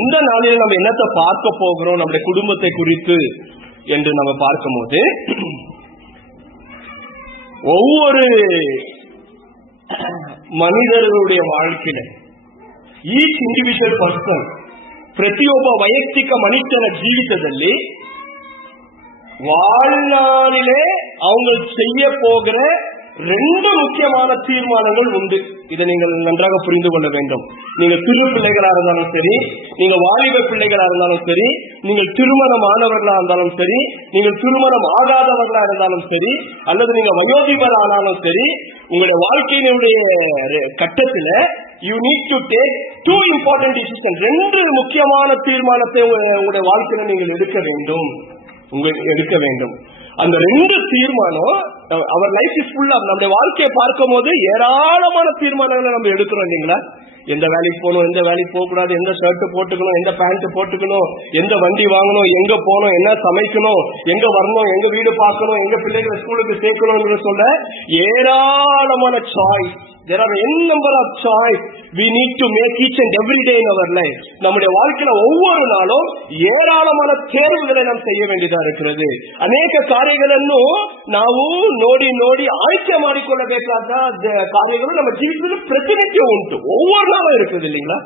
இந்த நாளில் நம்ம என்னத்தை பார்க்க போகிறோம் நம்முடைய குடும்பத்தை குறித்து என்று நம்ம பார்க்கும் போது, ஒவ்வொரு மனிதர்களுடைய வாழ்க்கையில ಈಚ್ ಇಂಡಿವಿಜುವಲ್ ಪರ್ಸನ್ ಪ್ರತಿಯೊಬ್ಬ ವೈಯಕ್ತಿಕ ಮನುಷ್ಯನ ಜೀವಿತದಲ್ಲಿ வாழ்நாளிலே அவங்க செய்ய போகிற ரெண்டு முக்கியமான தீர்மானங்கள் உண்டு. இதை நீங்கள் நன்றாக புரிந்து கொள்ள வேண்டும். நீங்க சிறு பிள்ளைகளா இருந்தாலும் சரி, நீங்க வாலிப பிள்ளைகளா இருந்தாலும் சரி, நீங்கள் திருமணமானவர்களா இருந்தாலும் சரி, நீங்கள் திருமணம் ஆகாதவர்களா இருந்தாலும் சரி, அல்லது நீங்க வயோதிபர் ஆனாலும் சரி, உங்களுடைய வாழ்க்கையினுடைய கட்டத்துல you need to take two important decisions. ரெண்டு முக்கியமான தீர்மானத்தை உங்களுடைய வாழ்க்கையில நீங்கள் எடுக்க வேண்டும். அந்த ரெண்டு தீர்மானம் அவர் லைஃப் இஸ் ஃபுல் ஆஃப். நம்முடைய வாழ்க்கையை பார்க்கும் போது ஏராளமான தீர்மானங்களை நம்ம எடுக்கிறோம் இல்லைங்களா? எந்த வேலைக்கு போகணும், எந்த வேலைக்கு போக கூடாது, எந்த ஷர்ட் போட்டுக்கணும், எந்த பேண்ட் போட்டுக்கணும், எந்த வண்டி வாங்கணும், எங்க போகணும், என்ன சமைக்கணும், எங்க வரணும், எங்க வீடு பார்க்கணும், எங்க பிள்ளைகளை ஸ்கூலுக்கு சேர்க்கணும் சொல்ல ஏராளமான choice. There are n number of choice we need to make each and every day in our life. நம்முடைய வாழ்க்கையில ஒவ்வொரு நாளும் ஏராளமான தேர்வுகளை நாம் செய்ய வேண்டியதா இருக்கிறது. ಅನೇಕ ಕಾರ್ಯಗಳನ್ನು ನಾವು ನೋಡಿ ಆಯ್ಕೆ ಮಾಡಿಕೊಳ್ಳಬೇಕಾದ ಕಾರ್ಯಗಳು ನಮ್ಮ ಜೀವಿತದಲ್ಲಿ ಪ್ರತಿನಿತ್ಯ ಉಂಟು. ஒவ்வொரு நாளும் இருக்குது இல்லைங்களா?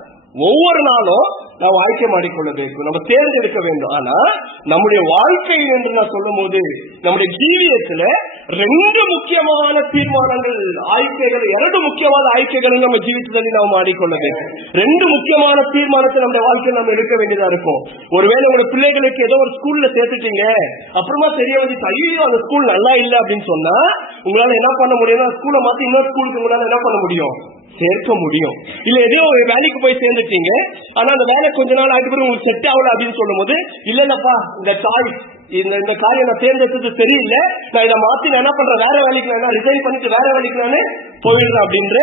ஒவ்வொரு நாளும் நாம் ஆய்க்கை ಮಾಡಿಕೊಳ್ಳಬೇಕು, நம்ம தேர்ந்தெடுக்க வேண்டும். ஆனா நம்முடைய வாழ்க்கை என்று நான் சொல்லும் போது நம்முடைய ஜீவியத்துல ரெண்டு ಮುಖ್ಯವಾದ ತೀರ್ಮಾನಗಳು ಆಯ್ಕೆಗಳು, ಎರಡು ಮುಖ್ಯವಾದ ಆಯ್ಕೆಗಳನ್ನು ನಮ್ಮ ಜೀವಿತದಲ್ಲಿ ನಾವು ಮಾಡಿಕೊಳ್ಳಬೇಕು. ரெண்டு முக்கியமான தீர்மானத்தை நம்முடைய வாழ்க்கையில் நம்ம எடுக்க வேண்டியதா இருக்கும். ஒருவேளை உங்க பிள்ளைகளுக்கு ஏதோ ஒரு ஸ்கூல்ல சேர்த்துட்டீங்க, அப்புறமா தெரிய வந்து ஐயோ அந்த ஸ்கூல் நல்லா இல்லை அப்படின்னு சொன்னா உங்களால என்ன பண்ண முடியும்னா ஸ்கூலை மாத்தி இன்னொரு ஸ்கூலுக்கு உங்களால என்ன பண்ண முடியும்? சேர்க்க முடியும். இல்ல ஏதோ ஒரு வேலைக்கு போய் சேர்ந்துட்டீங்க, ஆனா அந்த வேலை கொஞ்ச நாள் ஆகிட்டு பிறகு உங்களுக்கு செட் ஆகல அப்படின்னு சொல்லும் போது இல்லப்பா இந்த சாய்ஸ் இந்த காரியம் நான் தேர்ந்தெடுத்தது சரியில்லை, நான் இதை மாத்தி நான் என்ன பண்றேன், வேற வேலைக்கு நான் ரிசைன் பண்ணிட்டு வேற வேலைக்கு நானே போயிடுறேன் அப்படின்ற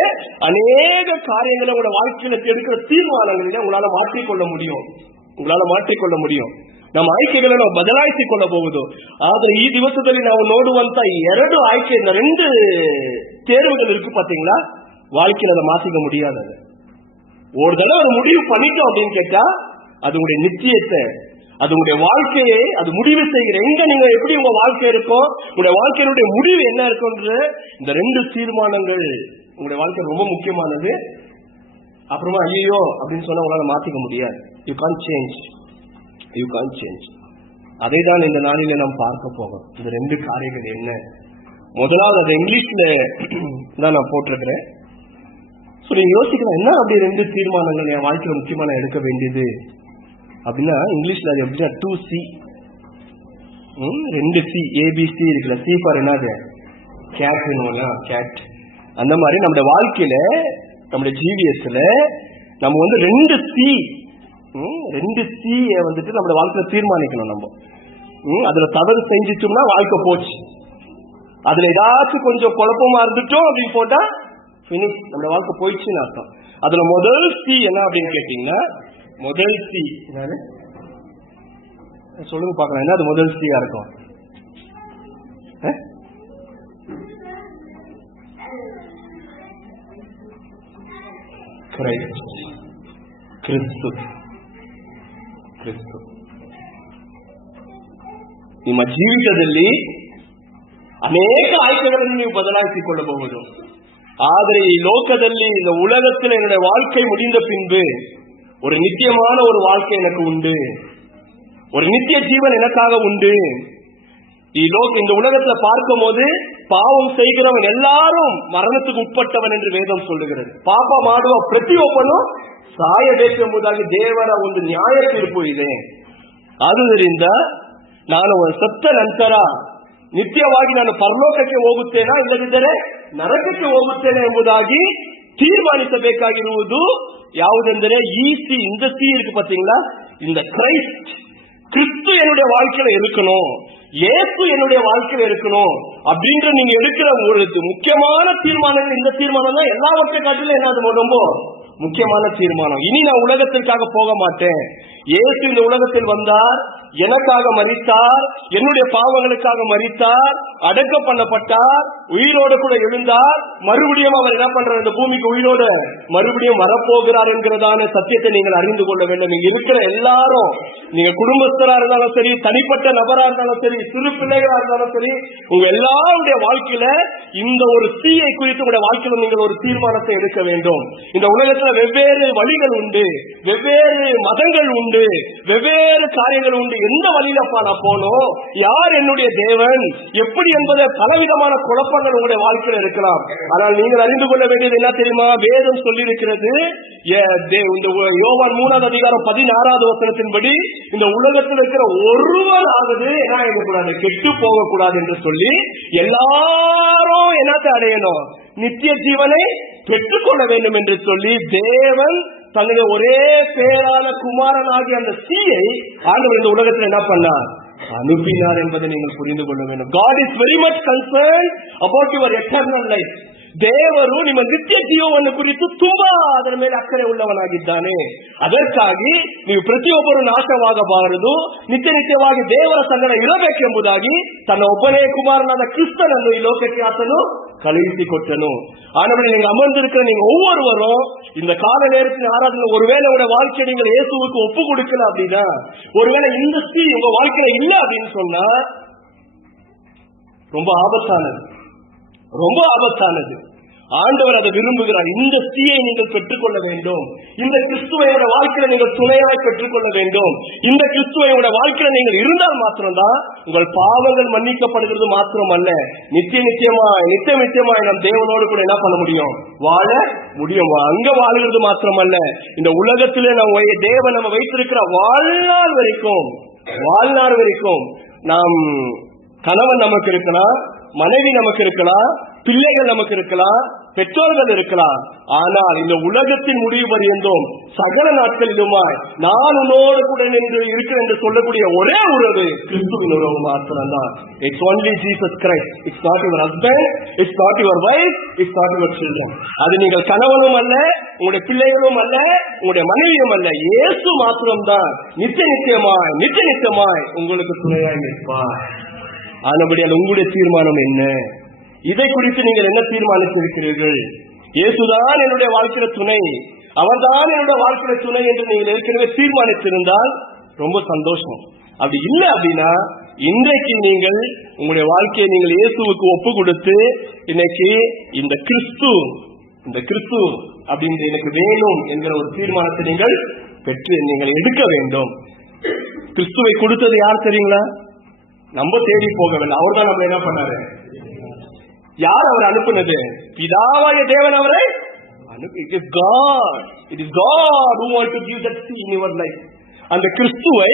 அநேக காரியங்களை உங்களோட வாழ்க்கையில எடுக்கிற தீர்மானங்களில உங்களால மாற்றிக்கொள்ள முடியும். ನಮ್ಮ ಆಯ್ಕೆಗಳನ್ನು ಬದಲಾಯಿಸಿಕೊಳ್ಳಬಹುದು. ಆದ್ರೆ ಈ ದಿವಸದಲ್ಲಿ ನಾವು ನೋಡುವಂತ ಎರಡು ಆಯ್ಕೆ, ரெண்டு தேர்வுகள் இருக்கு பாத்தீங்களா, வாழ்க்கையில அதை மாத்திக்க முடியாது. ஒரு தடவை ஒரு முடிவு பண்ணிட்டோம் அப்படின்னு கேட்டா அது உங்களுடைய நிச்சயத்தை, அது உங்களுடைய வாழ்க்கையை அது முடிவு செய்கிற எங்க நீங்க எப்படி உங்க வாழ்க்கை இருக்கும், உங்களுடைய வாழ்க்கையினுடைய முடிவு என்ன இருக்குன்ற இந்த ரெண்டு தீர்மானங்கள் உங்களுடைய வாழ்க்கை ரொம்ப முக்கியமானது. அப்புறமா ஐயோ அப்படின்னு சொன்னா உங்களால மாத்திக்க முடியாது. You can't change. அதை தான் இந்த நாளில நாம் பார்க்க போகிறோம். இந்த ரெண்டு காரியங்கள் என்ன? முதலாவது அது இங்கிலீஷ்ல தான் நான் போட்டிருக்கிறேன். நீங்க யோசிக்கலாம், என்ன அப்படி ரெண்டு தீர்மானங்கள் என் வாழ்க்கையில முக்கியமான எடுக்க வேண்டியது அப்படின்னா, இங்கிலீஷ்ல அது எப்படின்னா 2C, ரெண்டு C, ABC இருக்குல்ல. C ஃபார் என்னது? கேட். அந்த மாதிரி நம்முடைய வாழ்க்கையில நம்முடைய ஜீவியத்துல நம்ம வந்து ரெண்டு C வந்துட்டு நம்முடைய வாழ்க்கையில தீர்மானிக்கணும். நம்ம அதுல தவறு செஞ்சிட்டோம்னா வாழ்க்கை போச்சு. அதுல ஏதாச்சும் கொஞ்சம் குழப்பமா இருந்துட்டோம் அப்படின்னு போட்டா பினிஷ், நம்முடைய வாழ்க்கை போயிடுச்சுன்னு அர்த்தம். அதுல முதல் C என்ன அப்படின்னு கேட்டீங்கன்னா, முதல் C என்னது சொல்லுங்க பாக்கலாம். என்ன அது முதல் C-ஆ இருக்கும்? ಕ್ರಿಸ್ತು. ನಿಮ್ಮ ಜೀವಿತದಲ್ಲಿ ಅನೇಕ ಆಯ್ಕೆಗಳನ್ನು ನೀವು ಬದಲಾಯಿಸಿಕೊಳ್ಳಬಹುದು. ಆದರೆ ಈ ಲೋಕದಲ್ಲಿ, இந்த உலகத்தில் என்னுடைய வாழ்க்கை முடிந்த பின்பு ஒரு நித்தியமான ஒரு வாழ்க்கை எனக்கு உண்டு, ஒரு நித்திய ஜீவன் எனக்காக உண்டு. இந்த உலகத்துல பார்க்கும் போது பாவம் செய்கிறவன் எல்லாரும் ಮರಣத்துக்கு ಉட்ಪಟ್ಟವன் என்று ವೇದம் சொல்லுகிறது. ಪಾಪ ಮಾಡುವ ಪ್ರತಿಯೊಬ್ಬನು ಸಾಯಬೇಕೆಂಬುದಾಗಿ ದೇವರ ಒಂದು ನ್ಯಾಯ ತೀರ್ಪು ಇದೆ. ಆದುದರಿಂದ ನಾನು ಸತ್ತ ನಂತರ ನಿತ್ಯವಾಗಿ ನಾನು ಪರಲೋಕಕ್ಕೆ ಹೋಗುತ್ತೇನಾ, ಇಲ್ಲದಿದ್ದರೆ ನರಕಕ್ಕೆ ಹೋಗುತ್ತೇನೆ ಎಂಬುದಾಗಿ ತೀರ್ಮಾನಿಸಬೇಕಾಗಿರುವುದು ಯಾವುದೆಂದರೆ இந்த C இருக்கு பாத்தீங்களா, இந்த கிறிஸ்து என்னுடைய வாழ்க்கையில இருக்கணும், இயேசு என்னுடைய வாழ்க்கையில இருக்கணும் அப்படின்ற நீங்க எடுக்கிற ஒரு முக்கியமான தீர்மானங்கள். இந்த தீர்மானம் தான் எல்லாவற்றை காட்டிலும் என்ன ரொம்ப முக்கியமான தீர்மானம். இனி நான் உலகத்திற்காக போக மாட்டேன், இயேசு இந்த உலகத்தில் வந்தார், எனக்காக மரித்தார், என்னுடைய பாவங்களுக்காக மரித்தார், அடக்கம் பண்ணப்பட்டார், உயிரோடு கூட எழுந்தார், மறுபடியும் அவர் என்ன பண்றார், இந்த பூமிக்கு உயிரோடு மறுபடியும் வரப்போகிறார் என்கிறதான சத்தியத்தை நீங்கள் அறிந்து கொள்ள வேண்டும். நீங்க இருக்கிற எல்லாரும், நீங்க குடும்பஸ்தரா இருந்தாலும் சரி, தனிப்பட்ட நபரா இருந்தாலும் சரி, சிறு பிள்ளைகளா இருந்தாலும் சரி, உங்க எல்லாருடைய வாழ்க்கையில இந்த ஒரு தீயை குறித்து உங்களுடைய வாழ்க்கையில நீங்கள் ஒரு தீர்மானத்தை எடுக்க வேண்டும். இந்த உலகத்துல வெவ்வேறு வழிகள் உண்டு, வெவ்வேறு மதங்கள் உண்டு, வெவ்வேறு காரியங்கள் உண்டு. எந்த வழியிலப்பா நான் போனோம், யார் என்னுடைய தேவன், எப்படி என்பதை பலவிதமான குழப்பங்கள் உங்களுடைய வாழ்க்கையில் இருக்கலாம். ஆனால் நீங்கள் அறிந்து கொள்ள வேண்டியது என்ன தெரியுமா? வேதம் சொல்லியிருக்கிறது, யோவான் 3:16 இந்த உலகத்தில் இருக்கிற ஒருவராவது என்ன ஆகக்கூடாது, கெட்டு போகக்கூடாது என்று சொல்லி எல்லாரும் என்னத்தை அடையணும், நித்திய ஜீவனை பெற்றுக்கொள்ள வேண்டும் என்று சொல்லி தேவன் தன்னுடைய ஒரே பேரான குமாரனாகிய அந்த தீயை ஆண்டவர் இந்த உலகத்தில் என்ன பண்ணார், அனுப்பினார் என்பதை நீங்கள் புரிந்து கொள்ள வேண்டும். God is very much concerned about your eternal life. ದೇವರು ನಿಮ್ಮ ನಿತ್ಯ ಜೀವವನ್ನು ಕುರಿತು ತುಂಬಾ ಅದರ ಮೇಲೆ ಅಕ್ಕರೆ ಉಳ್ಳವನಾಗಿದ್ದಾನೆ. ಅದಕ್ಕಾಗಿ ನೀವು ಪ್ರತಿಯೊಬ್ಬರು ನಾಶವಾಗಬಾರದು, ನಿತ್ಯವಾಗಿ ದೇವರ ಸಂಗಡ ಇರಬೇಕೆಂಬುದಾಗಿ ತನ್ನ ಒಬ್ಬನೇ ಕುಮಾರನಾದ ಕ್ರಿಸ್ತನನ್ನು ಈ ಲೋಕಕ್ಕೆ ಆತನು கழுவிக்கொட்டனு. ஆனவரை நீங்க அமர்ந்திருக்கிற நீங்க ஒவ்வொருவரும் இந்த கால நேரத்தில் ஆராதனை, ஒருவேளை உங்க வாழ்க்கையை நீங்கள் இயேசுவுக்கு ஒப்பு கொடுக்கல அப்படின்னா, ஒருவேளை இந்த ஸ்ரீ உங்க வாழ்க்கையில இல்ல அப்படின்னு சொன்னா ரொம்ப ஆபத்தானது, ரொம்ப ஆபத்தானது. ஆண்டவர் அதை விரும்புகிறார். இந்த தீயை நீங்கள் பெற்றுக்கொள்ள வேண்டும். இந்த கிறிஸ்துவையோட வாழ்க்கையில நீங்கள் துணையாய் பெற்றுக்கொள்ள வேண்டும். இந்த கிறிஸ்துவையோட வாழ்க்கையில நீங்கள் இருந்தால் மாத்திரம்தான் உங்கள் பாவங்கள் மன்னிக்கப்படுகிறது மாத்திரமல்ல, நிச்சயமாய் நம் தேவனோடு கூட என்ன பண்ண முடியும், வாழ முடியும். அங்க வாழுகிறது மாத்திரமல்ல, இந்த உலகத்திலே தேவன் நம்ம வைத்திருக்கிற வாழ்நாள் வரைக்கும் நாம் கணவன் நமக்கு இருக்கலாம், மனைவி நமக்கு இருக்கலாம், பிள்ளைகள் நமக்கு இருக்கலாம், பெற்றோர்கள் இருக்கலாம். ஆனால் இந்த உலகத்தின் முடிவு பரியந்தோம் சகல நாட்களிலுமாய் நான் உன்னோடு கூட நின்று இருக்கிறேன் என்று சொல்லக்கூடிய ஒரே உறவு கிறிஸ்துவின் உறவு மாத்திரம்தான். It's only Jesus Christ. It's not your husband, it's not your wife, it's not your children. அது நீங்கள் கணவனும் அல்ல, உங்களுடைய பிள்ளைகளும் அல்ல, உங்களுடைய மனைவியும் அல்ல, இயேசு மாத்திரம்தான் நித்தியமாய் உங்களுக்கு துணையாய் நிற்பார். ஆனபடியால் உங்களுடைய தீர்மானம் என்ன? இதை குறித்து நீங்கள் என்ன தீர்மானித்திருக்கிறீர்கள்? இயேசுதான் என்னுடைய வாழ்க்கையில துணை, அவர்தான் என்னுடைய வாழ்க்கையில துணை என்று நீங்கள் ஏற்கனவே தீர்மானித்திருந்தால் ரொம்ப சந்தோஷம். அப்படி இல்லை அப்படின்னா இன்றைக்கு நீங்கள் உங்களுடைய வாழ்க்கையை நீங்கள் இயேசுவுக்கு ஒப்பு கொடுத்து, இன்னைக்கு இந்த கிறிஸ்து அப்படின்னு எனக்கு வேணும் என்கிற ஒரு தீர்மானத்தை நீங்கள் பெற்று நீங்கள் எடுக்க வேண்டும். கிறிஸ்துவை கொடுத்தது யார் தெரியுங்களா? நம்ம தேடி போகவில்லை, அவர் தான் நம்ம என்ன பண்ணாரு. யார் அவர் அனுப்புனது? பிதாவாய தேவன் அவரை அனுப்பி. It is God who wants to give that seed in your life. அந்த கிறிஸ்துவை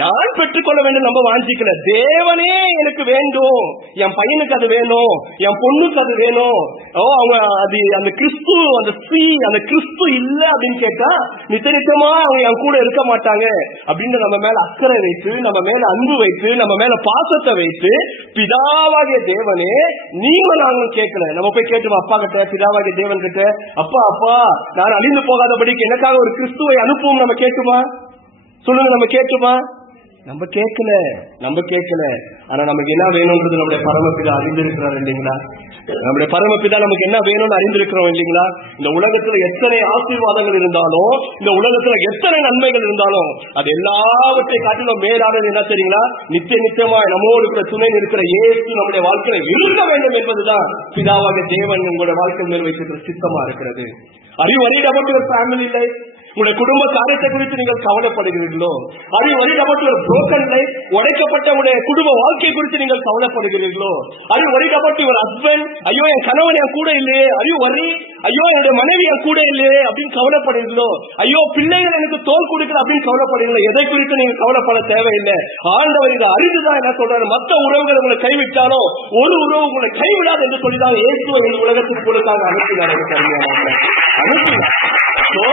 நான் பெற்றுக்கொள்ள வேண்டும் நம்ம வாஞ்சிக்கல. தேவனே எனக்கு வேண்டும், என் பையனுக்கு அது வேணும், என் பொண்ணுக்கு அது வேணும். அவங்க அது அந்த கிறிஸ்து அந்த கிறிஸ்து இல்ல அப்படின்னு கேட்டா நிச்சயமா அவங்க என் கூட இருக்க மாட்டாங்க அப்படின்னு நம்ம மேல அக்கறை வைத்து, நம்ம மேல அன்பு வைத்து, நம்ம மேல பாசத்தை வைத்து, பிதாவாகிய தேவனே நீங்க நாங்களும் கேட்கல. நம்ம போய் கேட்டுமா அப்பா கிட்ட, பிதாவாகிய தேவன் கிட்ட, அப்பா நான் அழிந்து போகாதபடிக்கு எனக்காக ஒரு கிறிஸ்துவை அனுப்புவோம் நம்ம கேட்டுமா? சொல்லுங்க, நம்ம கேட்டுமா? நம்ம கேட்கல. ஆனா நமக்கு என்ன வேணும்ன்றது நம்முடைய பரமபிதா அறிந்திருக்கிறார் இல்லைங்களா? நம்முடைய பரமபிதா நமக்கு என்ன வேணும்னு அறிந்திருக்கிறோம் இல்லைங்களா? இந்த உலகத்துல எத்தனை ஆசீர்வாதங்கள் இருந்தாலும், இந்த உலகத்துல எத்தனை நன்மைகள் இருந்தாலும், அது எல்லாவற்றை காட்டிலும் மேலானது என்ன தெரியுங்களா? நிச்சயமாய் நம்மோடு கூட துணை இருக்கிற இயேசு நம்முடைய வாழ்க்கையில இருக்க வேண்டும் என்பதுதான் பிதாவாக தேவன் உங்களுடைய வாழ்க்கை மேல் வைத்திருக்கிற சித்தமா இருக்கிறது. Are you worried about your family life? உங்களுடைய குடும்ப காரியத்தை குறித்து நீங்கள் கவலைப்படுகிறீர்களோ? Are you worried about your broken life? உடைக்கப்பட்ட உங்களுடைய குடும்ப வாழ்க்கை குறித்து நீங்கள் கவலைப்படுகிறீர்களோ? Are you worried about your husband? ஐயோ என் கணவன் என் கூட இல்லையே. Are you worried? ஐயோ என்னுடைய மனைவி என் கூட இல்லையே அப்படின்னு கவலைப்படுகிறீர்களோ? ஐயோ பிள்ளைகள் எனக்கு தோல் கொடுக்கல அப்படின்னு கவலைப்படுகிறீங்களோ? எதை குறித்து நீங்க கவலைப்பட தேவையில்லை. ஆண்டவர் இதை அறிந்துதான் என்ன சொல்றாரு, மற்ற உறவுகள் உங்களை கைவிட்டாலும் ஒரு உறவு உங்களை கைவிடாது என்று சொல்லிதான் இயேசுவை இந்த உலகத்திற்கு கொடுத்தாங்க. அனுப்பினார். So,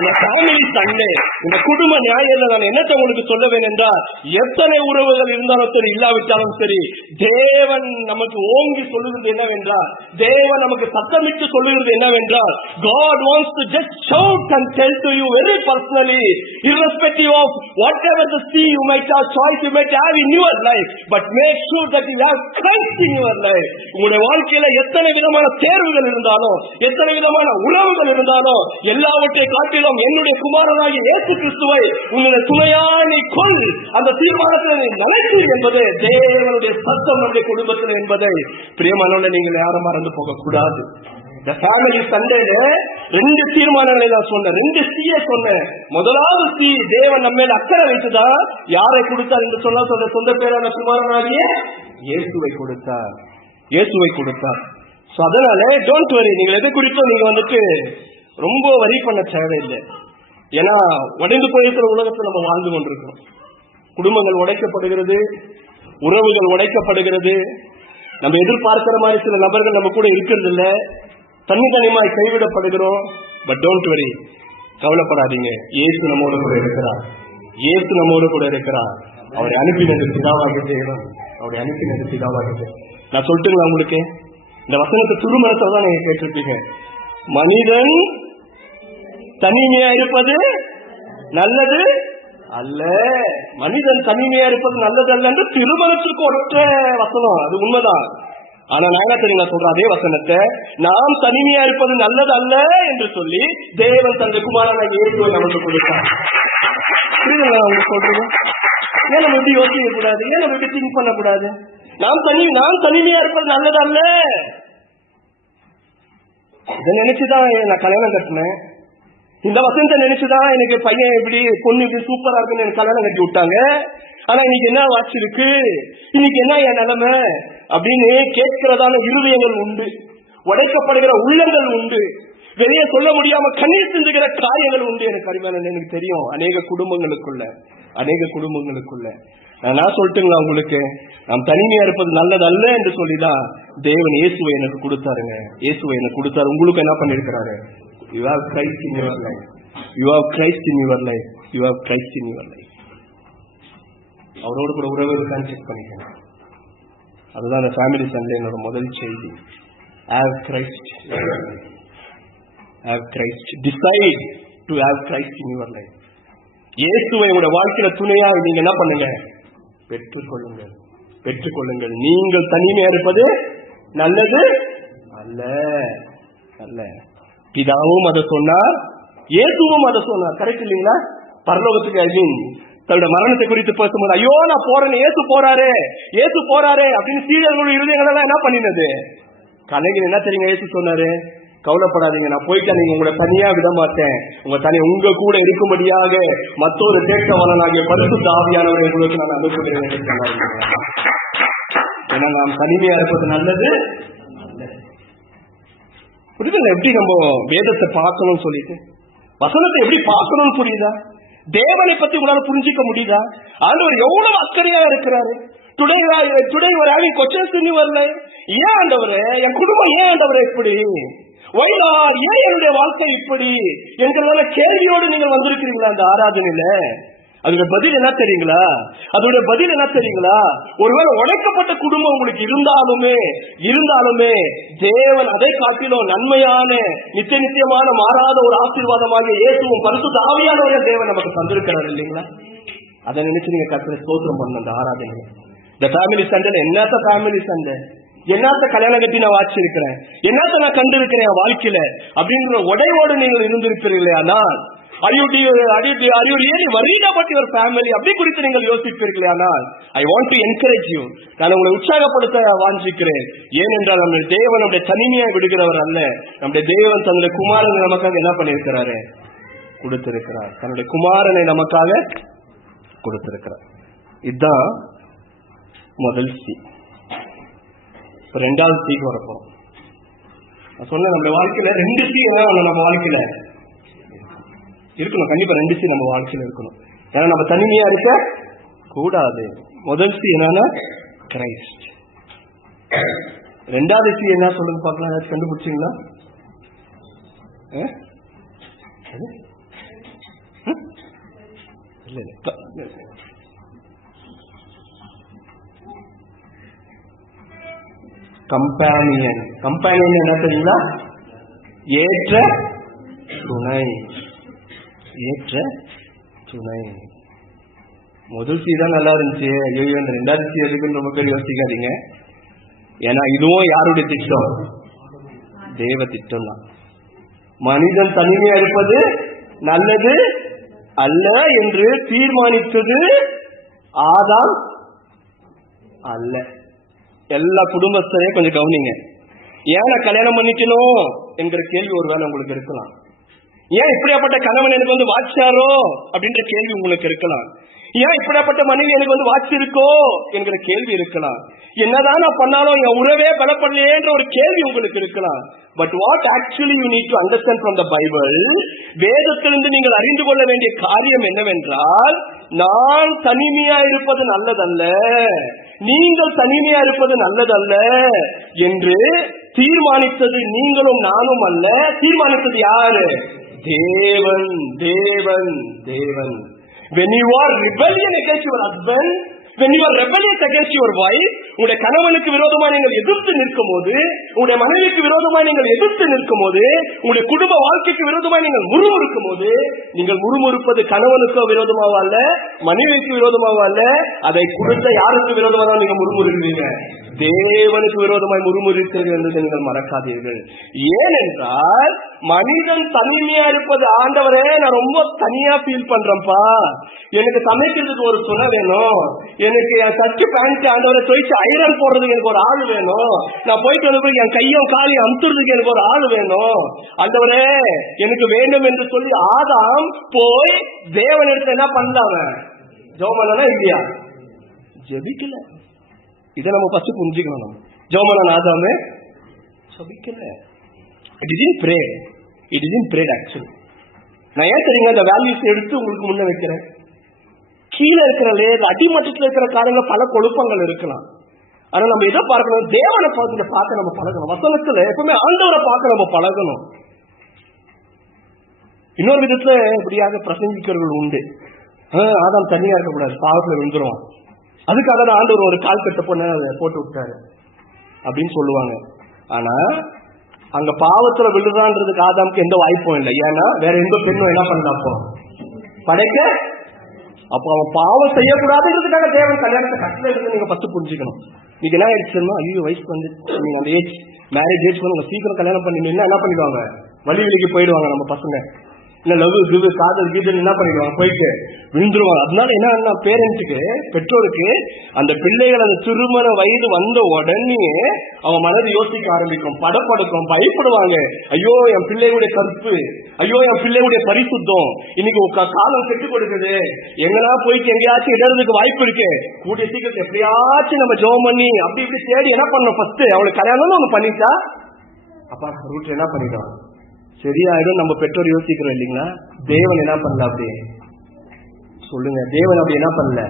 இந்த ஃபேமிலி சண்டே, இந்த குடும்ப ஞாயிறுல நான் என்னத்தை உங்களுக்கு சொல்ல வேண்டும் என்றால், எத்தனை உறவுகள் இருந்தாலும் சரி இல்லாவிட்டாலும் சரி, தேவன் நமக்கு ஓங்கி சொல்லுகிறது என்னவென்றால், தேவன் நமக்கு சத்தமிட்டு சொல்லுகிறது என்னவென்றால், God wants to just shout and tell to you very personally, irrespective of whatever the see you might have, choice you might have in your life, but make sure that you have Christ in your life. உங்களுடைய வாழ்க்கையில எத்தனை விதமான தேர்வுகள் இருந்தாலும், எத்தனை விதமான உறவுகள் இருந்தாலும், எல்லாவற்றை காட்டிலும் என்னுடைய குமாரனாகிய இயேசு கிறிஸ்துவை உன்னுடைய துணையானி கொள், அந்த தீர்மானத்தில் நிலைத்து என்பது தேவனுடைய சத்தம் நம்முடைய குடும்பத்தில் என்பதை பிரியமானவர்களே நீங்கள் யாரும் மறந்து போக கூடாது. இந்த ஃபேமிலி சண்டேல 2 தீர்மானங்களை நான் சொன்னேன், 2 சீயை சொன்னேன். முதலாவது சி, தேவன் நம்ம மேல அக்கறை வைத்துதான் யாரை கொடுத்தார் என்று சொல்ல சொந்த பேரான குமாரனாகிய இயேசுவை கொடுத்தார், இயேசுவை கொடுத்தார். அதனால டோன்ட் வரி, நீங்கள் எதை குறித்தும் நீங்க வந்துட்டு ரொம்ப வரி பண்ண தேவையில்லை. ஏன்னா உடைந்து போயிருக்கிற உலகத்தில் நம்ம வாழ்ந்து கொண்டிருக்கிறோம். குடும்பங்கள் உடைக்கப்படுகிறது, உறவுகள் உடைக்கப்படுகிறது, நம்ம எதிர்பார்க்கிற மாதிரி சில நபர்கள் நம்ம கூட இருக்கிறது இல்ல, தனித்தனிமாய் கைவிடப்படுகிறோம். பட் டோன்ட் வரி, கவலைப்படாதீங்க, இயேசு நம்மோடு கூட இருக்கிறார், இயேசு நம்மோடு கூட இருக்கிறார். அவரை அனுப்பினது பிதாவாக தேவன், அவரை அனுப்பினது பிதாவாக தேவன். நான் சொல்லிட்டுங்களா உங்களுக்கு, இந்த வசனத்தை திருமணத்தை தான் நீங்க கேட்டிருப்பீங்க. மனிதன் தனிமையா இருப்பது நல்லது அல்ல, மனிதன் தனிமையா இருப்பது நல்லது அல்ல என்று திருமணத்திற்கு ஒற்ற வசனம், அது உண்மைதான். ஆனா நாங்க தெரியுங்க சொல்றோம் அதே வசனத்தை, நாம் தனிமையா இருப்பது நல்லது அல்ல என்று சொல்லி தேவன் தந்தை குமாரனை இயேசுவை நமக்கு கொடுத்தார். உங்களுக்கு சொல்றேன், ஏன் நம்ம எப்படி யோசிக்க கூடாது, ஏன் நம்ம எப்படி திங்க் பண்ணக்கூடாது? நாம் தனிமையா இருப்பது நல்லது அல்ல, இதை நினைச்சுதான் நான் கல்யாணம் கட்டினேன், இந்த வசனத்தை நினைச்சுதான் எனக்கு பையன் இப்படி பொண்ணு இப்படி சூப்பரா இருக்குன்னு எனக்கு கல்யாணம் கட்டி விட்டாங்க. ஆனா இன்னைக்கு என்ன வாட்சி இருக்கு, இன்னைக்கு என்ன என் நிலைமை அப்படின்னு கேட்கிறதான இருதயங்கள் உண்டு, உடைக்கப்படுகிற உள்ளங்கள் உண்டு, வெளியே சொல்ல முடியாம கண்ணீர் சிந்துகிற காரியங்கள் உண்டு. எனக்கு அருமையான எனக்கு தெரியும் அநேக குடும்பங்களுக்குள்ள. நான் சொல்லட்டுங்களா உங்களுக்கு, நாம் தனிமையா இருப்பது நல்லது அல்ல என்று சொல்லிதான் தேவன் இயேசுவை எனக்கு கொடுத்தாருங்க, இயேசுவை எனக்கு கொடுத்தாரு. உங்களுக்கு என்ன பண்ணிருக்கிறாரு? You have Christ in your life. You have Christ in your life. You have Christ in your life. அவரோடு கூட உறவு இருக்கான்னு செக் பண்ணிக்கணும். அதுதான் அந்த ஃபேமிலி சண்டேனோட முதல் செய்தி. Have Christ. Have Christ. Decide to have Christ in your life. இயேசுவை உங்களுடைய வாழ்க்கையில துணையா நீங்க என்ன பண்ணுங்க? பெற்றுக்கொள்ளுங்கள். நீங்கள் தனிமையா இருப்பது நல்லது அல்ல அல்ல. பிதாவும் அதை சொன்னார், இயேசுவும் அதை சொன்னார். கரெக்ட் இல்லைங்களா? பரலோகத்துக்கு தன்னுடைய மரணத்தை குறித்து பேசும்போது, ஐயோ நான் போறேன், இயேசு போறாரு அப்படின்னு சீடர்களுடைய இருதயங்கள் என்ன பண்ணினது? கலைஞர் என்ன தெரியுங்க இயேசு சொன்னாரு? கவலைப்படாதீங்க, நான் போயிட்டா நீங்க உங்களை தனியா விட மாட்டேன், உங்க கூட இருக்கும்படியாக மற்றொரு தேட்டவனாகிய பரிசுத்த ஆவியானவரை உங்களுக்கு நான் அனுப்புகிறேன் என்று சொன்னார். ஏன்னா நாம் தனிமையா இருப்பது நல்லது. புரியுதுல்ல? எப்படி நம்ம வேதத்தை பார்க்கணும்னு சொல்லிட்டு, வசனத்தை எப்படி பார்க்கணும்னு புரியுதா? தேவனை பத்தி உங்களால புரிஞ்சிக்க முடியுதா? ஆண்டவர் எவ்வளவு அக்கறையா இருக்கிறாரு. டுடே ஒரு having questions in your life. ஏன் ஆண்டவரே என் குடும்பம், ஏன் ஆண்டவரே இப்படி, ஏன் என்னுடைய வாழ்க்கை இப்படி என்கிறதான கேள்வியோடு நீங்கள் வந்திருக்கிறீங்களா அந்த ஆராதனையில? அதோட பதில் என்ன தெரியுங்களா? ஒருவேளை உடைக்கப்பட்ட குடும்பம் உங்களுக்கு இருந்தாலுமே தேவன் அதை காட்டிலும் நன்மையான நித்தியமான மாறாத ஒரு ஆசீர்வாதமாக இயேசுவும் பரிசுத்த ஆவியானவரே தேவன் நமக்கு தந்திருக்கிறார் இல்லைங்களா? அதை நினைச்சு நீங்க கர்த்தரை ஸ்தோத்திரம் பண்ண அந்த ஆராதனை. இந்த ஃபேமிலி சண்டேல என்னத்த ஃபேமிலி சண்டே, என்னத்த கல்யாணம் கட்டி நான் வாச்சிருக்கிறேன், என்னத்த நான் கண்டு இருக்கிறேன் வாழ்க்கையில அப்படிங்கிற உடையோடு நீங்கள் இருந்திருக்கிறீர்களே. ஆனால் are you really worried about your family அப்படி குறித்து நீங்கள் யோசிப்பீர்களே. ஆனால் I want to encourage you, நான் உங்களை உற்சாகப்படுத்த வாஞ்சிக்கிறேன். ஏனென்றால் நம்முடைய தேவன் நம்முடைய தனிமையை விடுகிறவர் அல்ல. நம்முடைய தேவன் தன்னுடைய குமாரனை நமக்காக என்ன பண்ணியிருக்கிறாரு? கொடுத்திருக்கிறார். தன்னுடைய குமாரனை நமக்காக கொடுத்திருக்கிறார். இதுதான் முதல் சி. ரெண்டாவது சீக்கு வரப்போம். நான் சொன்ன நம்ம வாழ்க்கையில 2 சி நம்ம வாழ்க்கையில இருக்கணும். கண்டிப்பா 2 சி நம்ம வாழ்க்கையில இருக்கணும். ஏன்னா நம்ம தனிமையா இருக்க கூடாது. முதல் சி என்னன்னா கிரைஸ்ட். ரெண்டாவது சி என்ன சொல்லுங்க பார்க்கலாம், கண்டுபிடிச்சிங்களா? கம்பேனியன். கம்பேனியன் என்ன தெரியுங்களா? ஏற்ற துணை. ஏற்ற துணை. முதல் சி தான் நல்லா இருந்துச்சு. ஐயோ, இந்த ரெண்டாவது சி எதுக்குன்னு ரொம்ப பேர் யோசிக்காதீங்க. ஏன்னா இதுவும் யாருடைய திட்டம்? தேவ திட்டம் தான். மனிதன் தனிமையா இருப்பது நல்லது அல்ல என்று தீர்மானித்தது ஆதாம் அல்ல. எல்லா குடும்பத்தையும் கொஞ்சம் கவனிங்க. ஏன் நான் கல்யாணம் பண்ணிக்கணும் என்கிற கேள்வி ஒருவேளை உங்களுக்கு இருக்கலாம். ஏன் இப்படியாப்பட்ட கணவன் எனக்கு வந்து வாட்சாரோ அப்படின்ற கேள்வி உங்களுக்கு இருக்கலாம். ஏன் இப்படியாப்பட்ட மனைவி எனக்கு வந்து வாட்சி இருக்கோ என்கிற கேள்வி இருக்கலாம். என்னதான் நான் பண்ணாலும் என் உறவே பலப்படலையேன்ற ஒரு கேள்வி உங்களுக்கு இருக்கலாம். But what actually you need to understand from the Bible, வேதத்திலிருந்து நீங்கள் அறிந்து கொள்ள வேண்டிய காரியம் என்னவென்றால், நான் தனிமையா இருப்பது நல்லதல்ல, நீங்கள் தனிமையா இருப்பது நல்லதல்ல என்று தீர்மானித்தது நீங்களும் நானும் அல்ல. தீர்மானித்தது யாரு? தேவன். தேவன். தேவன். When you are rebellion against your husband, when you are rebellious against your wife, உங்களுடைய கணவனுக்கு விரோதமா நீங்கள் எதிர்த்து நிற்கும் போது, உங்களுடைய மனைவிக்கு விரோதமா நீங்கள் எதிர்த்து நிற்கும் போது, உங்களுடைய குடும்ப வாழ்க்கைக்கு விரோதமா நீங்கள் முறுமுறுக்கும் போது, நீங்கள் முறுமுறுப்பது கணவனுக்கு விரோதமாக அல்ல, மனைவிக்கு விரோதமாக அல்ல, அதை கொடுத்த யாருக்கு விரோதமாக நீங்க முறுமுறுக்கிறீங்க? தேவனுக்கு விரோதமாய் முறுமுறுக்கிறீர்கள் என்று நீங்கள் மறக்காதீர்கள். ஏனென்றால் மனிதன் தனிமையா இருப்பது, ஆண்டவரே நான் ரொம்ப தனியா ஃபீல் பண்றேன்ப்பா, எனக்கு சமைக்கிறதுக்கு ஒரு துணை வேணும், எனக்கு என் சர்ச்சு பேண்ட் ஆண்டவரை துவைச்சு ஐரன் போடுறதுக்கு எனக்கு ஒரு ஆள் வேணும், நான் போயிட்டு வந்து என் கையும் காலையும் அமுத்துறதுக்கு எனக்கு ஒரு ஆள் வேணும், ஆண்டவரே எனக்கு வேண்டும் என்று சொல்லி ஆதாம் போய் தேவன் எடுத்து என்ன பண்ணாம ஜெபம் இல்லையா? ஜெபிக்கல. இதை நம்ம ஃபர்ஸ்ட் புரிஞ்சுக்கணும். ஜெபம் ஆதாமே ஜெபிக்கல. It is in prayer. It is in prayer actually. நான் ஏன் தெரியுங்க இந்த வேல்யூஸ் எடுத்து உங்களுக்கு முன்ன வைக்கிறேன். கீழே இருக்கிற லேயர், அடிமட்டத்தில் இருக்கிற காரியங்கள் பல கொழுப்பங்கள் இருக்கலாம். ஆனா நம்ம எதை பார்க்கணும்? தேவனை பார்க்க நம்ம பழகணும். வசனத்துல எப்பவுமே ஆண்டவரை பார்க்க நம்ம பழகணும். இன்னொரு விதத்துல இப்படியாக பிரசங்கிக்கிறவர்கள் உண்டு. ஆதாம் தனியா இருக்கக்கூடாது, பாவத்துல விழுந்துருவான், அதுக்காக தான் ஆண்டவர் ஒரு கால் கட்ட பொண்ண போட்டு விட்டாரு அப்படின்னு சொல்லுவாங்க. ஆனா அங்க பாவத்துல விழுறான்றதுக்கு ஆதாமுக்கு எந்த வாய்ப்பும் இல்லை. ஏன்னா வேற எந்த பெண்ணும் என்ன பண்ணலாம் படைக்க. அப்போ அவன் பாவம் செய்யக்கூடாதுன்றதுக்காக தேவன் கல்யாணத்தை கட்டளை இருந்து நீங்க ஃபர்ஸ்ட் புரிஞ்சுக்கணும். நீங்க என்ன ஆயிடுச்சுன்னா, ஐயோ வயசுக்கு வந்து நீங்க அந்த ஏஜ் மேரேஜ் ஏஜ் வந்து சீக்கிரம் கல்யாணம் பண்ணிட்டீங்கன்னா என்ன பண்ணிடுவாங்க? வழி வெளிக்கு போயிடுவாங்க நம்ம பசங்க. இல்ல லவ் கிவு காதல் கீதல் என்ன பண்ணிடுவாங்க? போயிட்டு விழுந்துருவாங்க. அதனால என்ன பேரண்ட்ஸுக்கு, பெற்றோருக்கு அந்த பிள்ளைகள் அந்த திருமண வயது வந்த உடனே அவன் மனது யோசிக்க ஆரம்பிக்கும், படப்படுக்கும், பயப்படுவாங்க. ஐயோ என் பிள்ளையுடைய கற்பு, ஐயோ என் பிள்ளையுடைய பரிசுத்தம் இன்னைக்கு காலம் கெட்டு கொடுக்குது, எங்கன்னா போயிட்டு எங்கேயாச்சும் இடறதுக்கு வாய்ப்பு இருக்கு, கூடிய சீக்கிரத்தை எப்படியாச்சும் நம்ம ஜெபம் பண்ணி அப்படி இப்படி தேடி என்ன பண்ணணும்? ஃபர்ஸ்ட் அவளுக்கு கல்யாணம் ஒண்ணு பண்ணிட்டா அப்பா ரூட்ல என்ன பண்ணிடுவான்? சரியாயிடும். நம்ம பெற்றோர் யோசிக்கிறோம் இல்லைங்களா? தேவன் என்ன பண்ணல? அப்படி சொல்லுங்க. தேவன் அப்படி என்ன பண்ணல?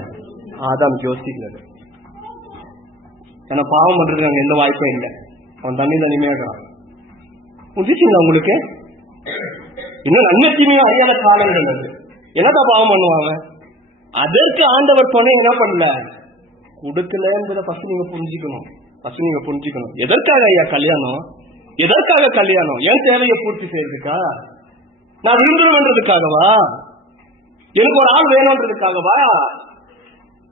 ஆதாம் யோசிக்கிறது. ஏன்னா பாவம் பண்றதுக்கு அங்க எந்த வாய்ப்பும் இல்லை. அவன் தனிமையாக புரிச்சுங்களா உங்களுக்கு? இன்னும் நன்மை தீமையும் அறியாத காலங்கள் அது. என்னதான் பாவம் பண்ணுவாங்க? அதற்கு ஆண்டவர் துணை என்ன பண்ணல? கொடுக்கலன்றத ஃபர்ஸ்ட் நீங்க புரிஞ்சுக்கணும். எதற்காக ஐயா கல்யாணம்? எதற்காக கல்யாணம்? என் தேவையை பூர்த்தி செய்யறதுக்கா? நான் விரும்புறதுக்காகவா? எனக்கு ஒரு ஆள் வேணும்ன்றதுக்காகவா?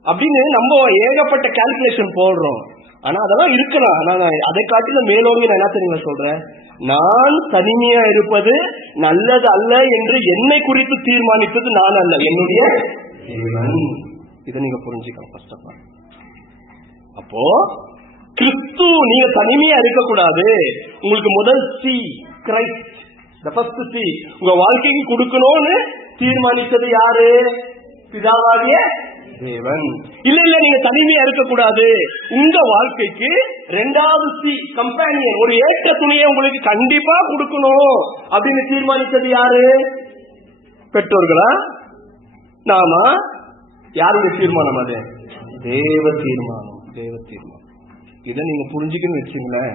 அப்படின்னு நம்ம ஏகப்பட்ட கால்குலேஷன் போடுறோம். ஆனா அதெல்லாம் இருக்கலாம். ஆனா அதை காட்டில மேலோங்கி நான் என்ன தெரியுங்க சொல்றேன், நான் தனிமையா இருப்பது நல்லது அல்ல என்று என்னை குறித்து தீர்மானித்தது நான் அல்ல, என்னுடைய தேவன். இதை நீங்க புரிஞ்சுக்கலாம் ஃபர்ஸ்ட் ஆஃப் ஆல். அப்போ கிறிஸ்து நீங்க தனிமையா இருக்கக்கூடாது. உங்களுக்கு முதல் C Christ, the first C உங்க வாழ்க்கைக்கு கொடுக்கணும்னு தீர்மானித்தது யாரு? பிதாவாகிய தேவன். இல்ல நீங்க தனிமையா இருக்கக்கூடாது, உங்க வாழ்க்கைக்கு ரெண்டாவது சி கம்பேனியன், ஒரு ஏற்ற துணையை உங்களுக்கு கண்டிப்பா கொடுக்கணும் அப்படின்னு தீர்மானித்தது யாரு? பெற்றோர்களா? நாம? யாருடைய தீர்மானம் அது? தேவ தீர்மானம். இதை நீங்க புரிஞ்சுக்கன்னு வச்சுங்களேன்,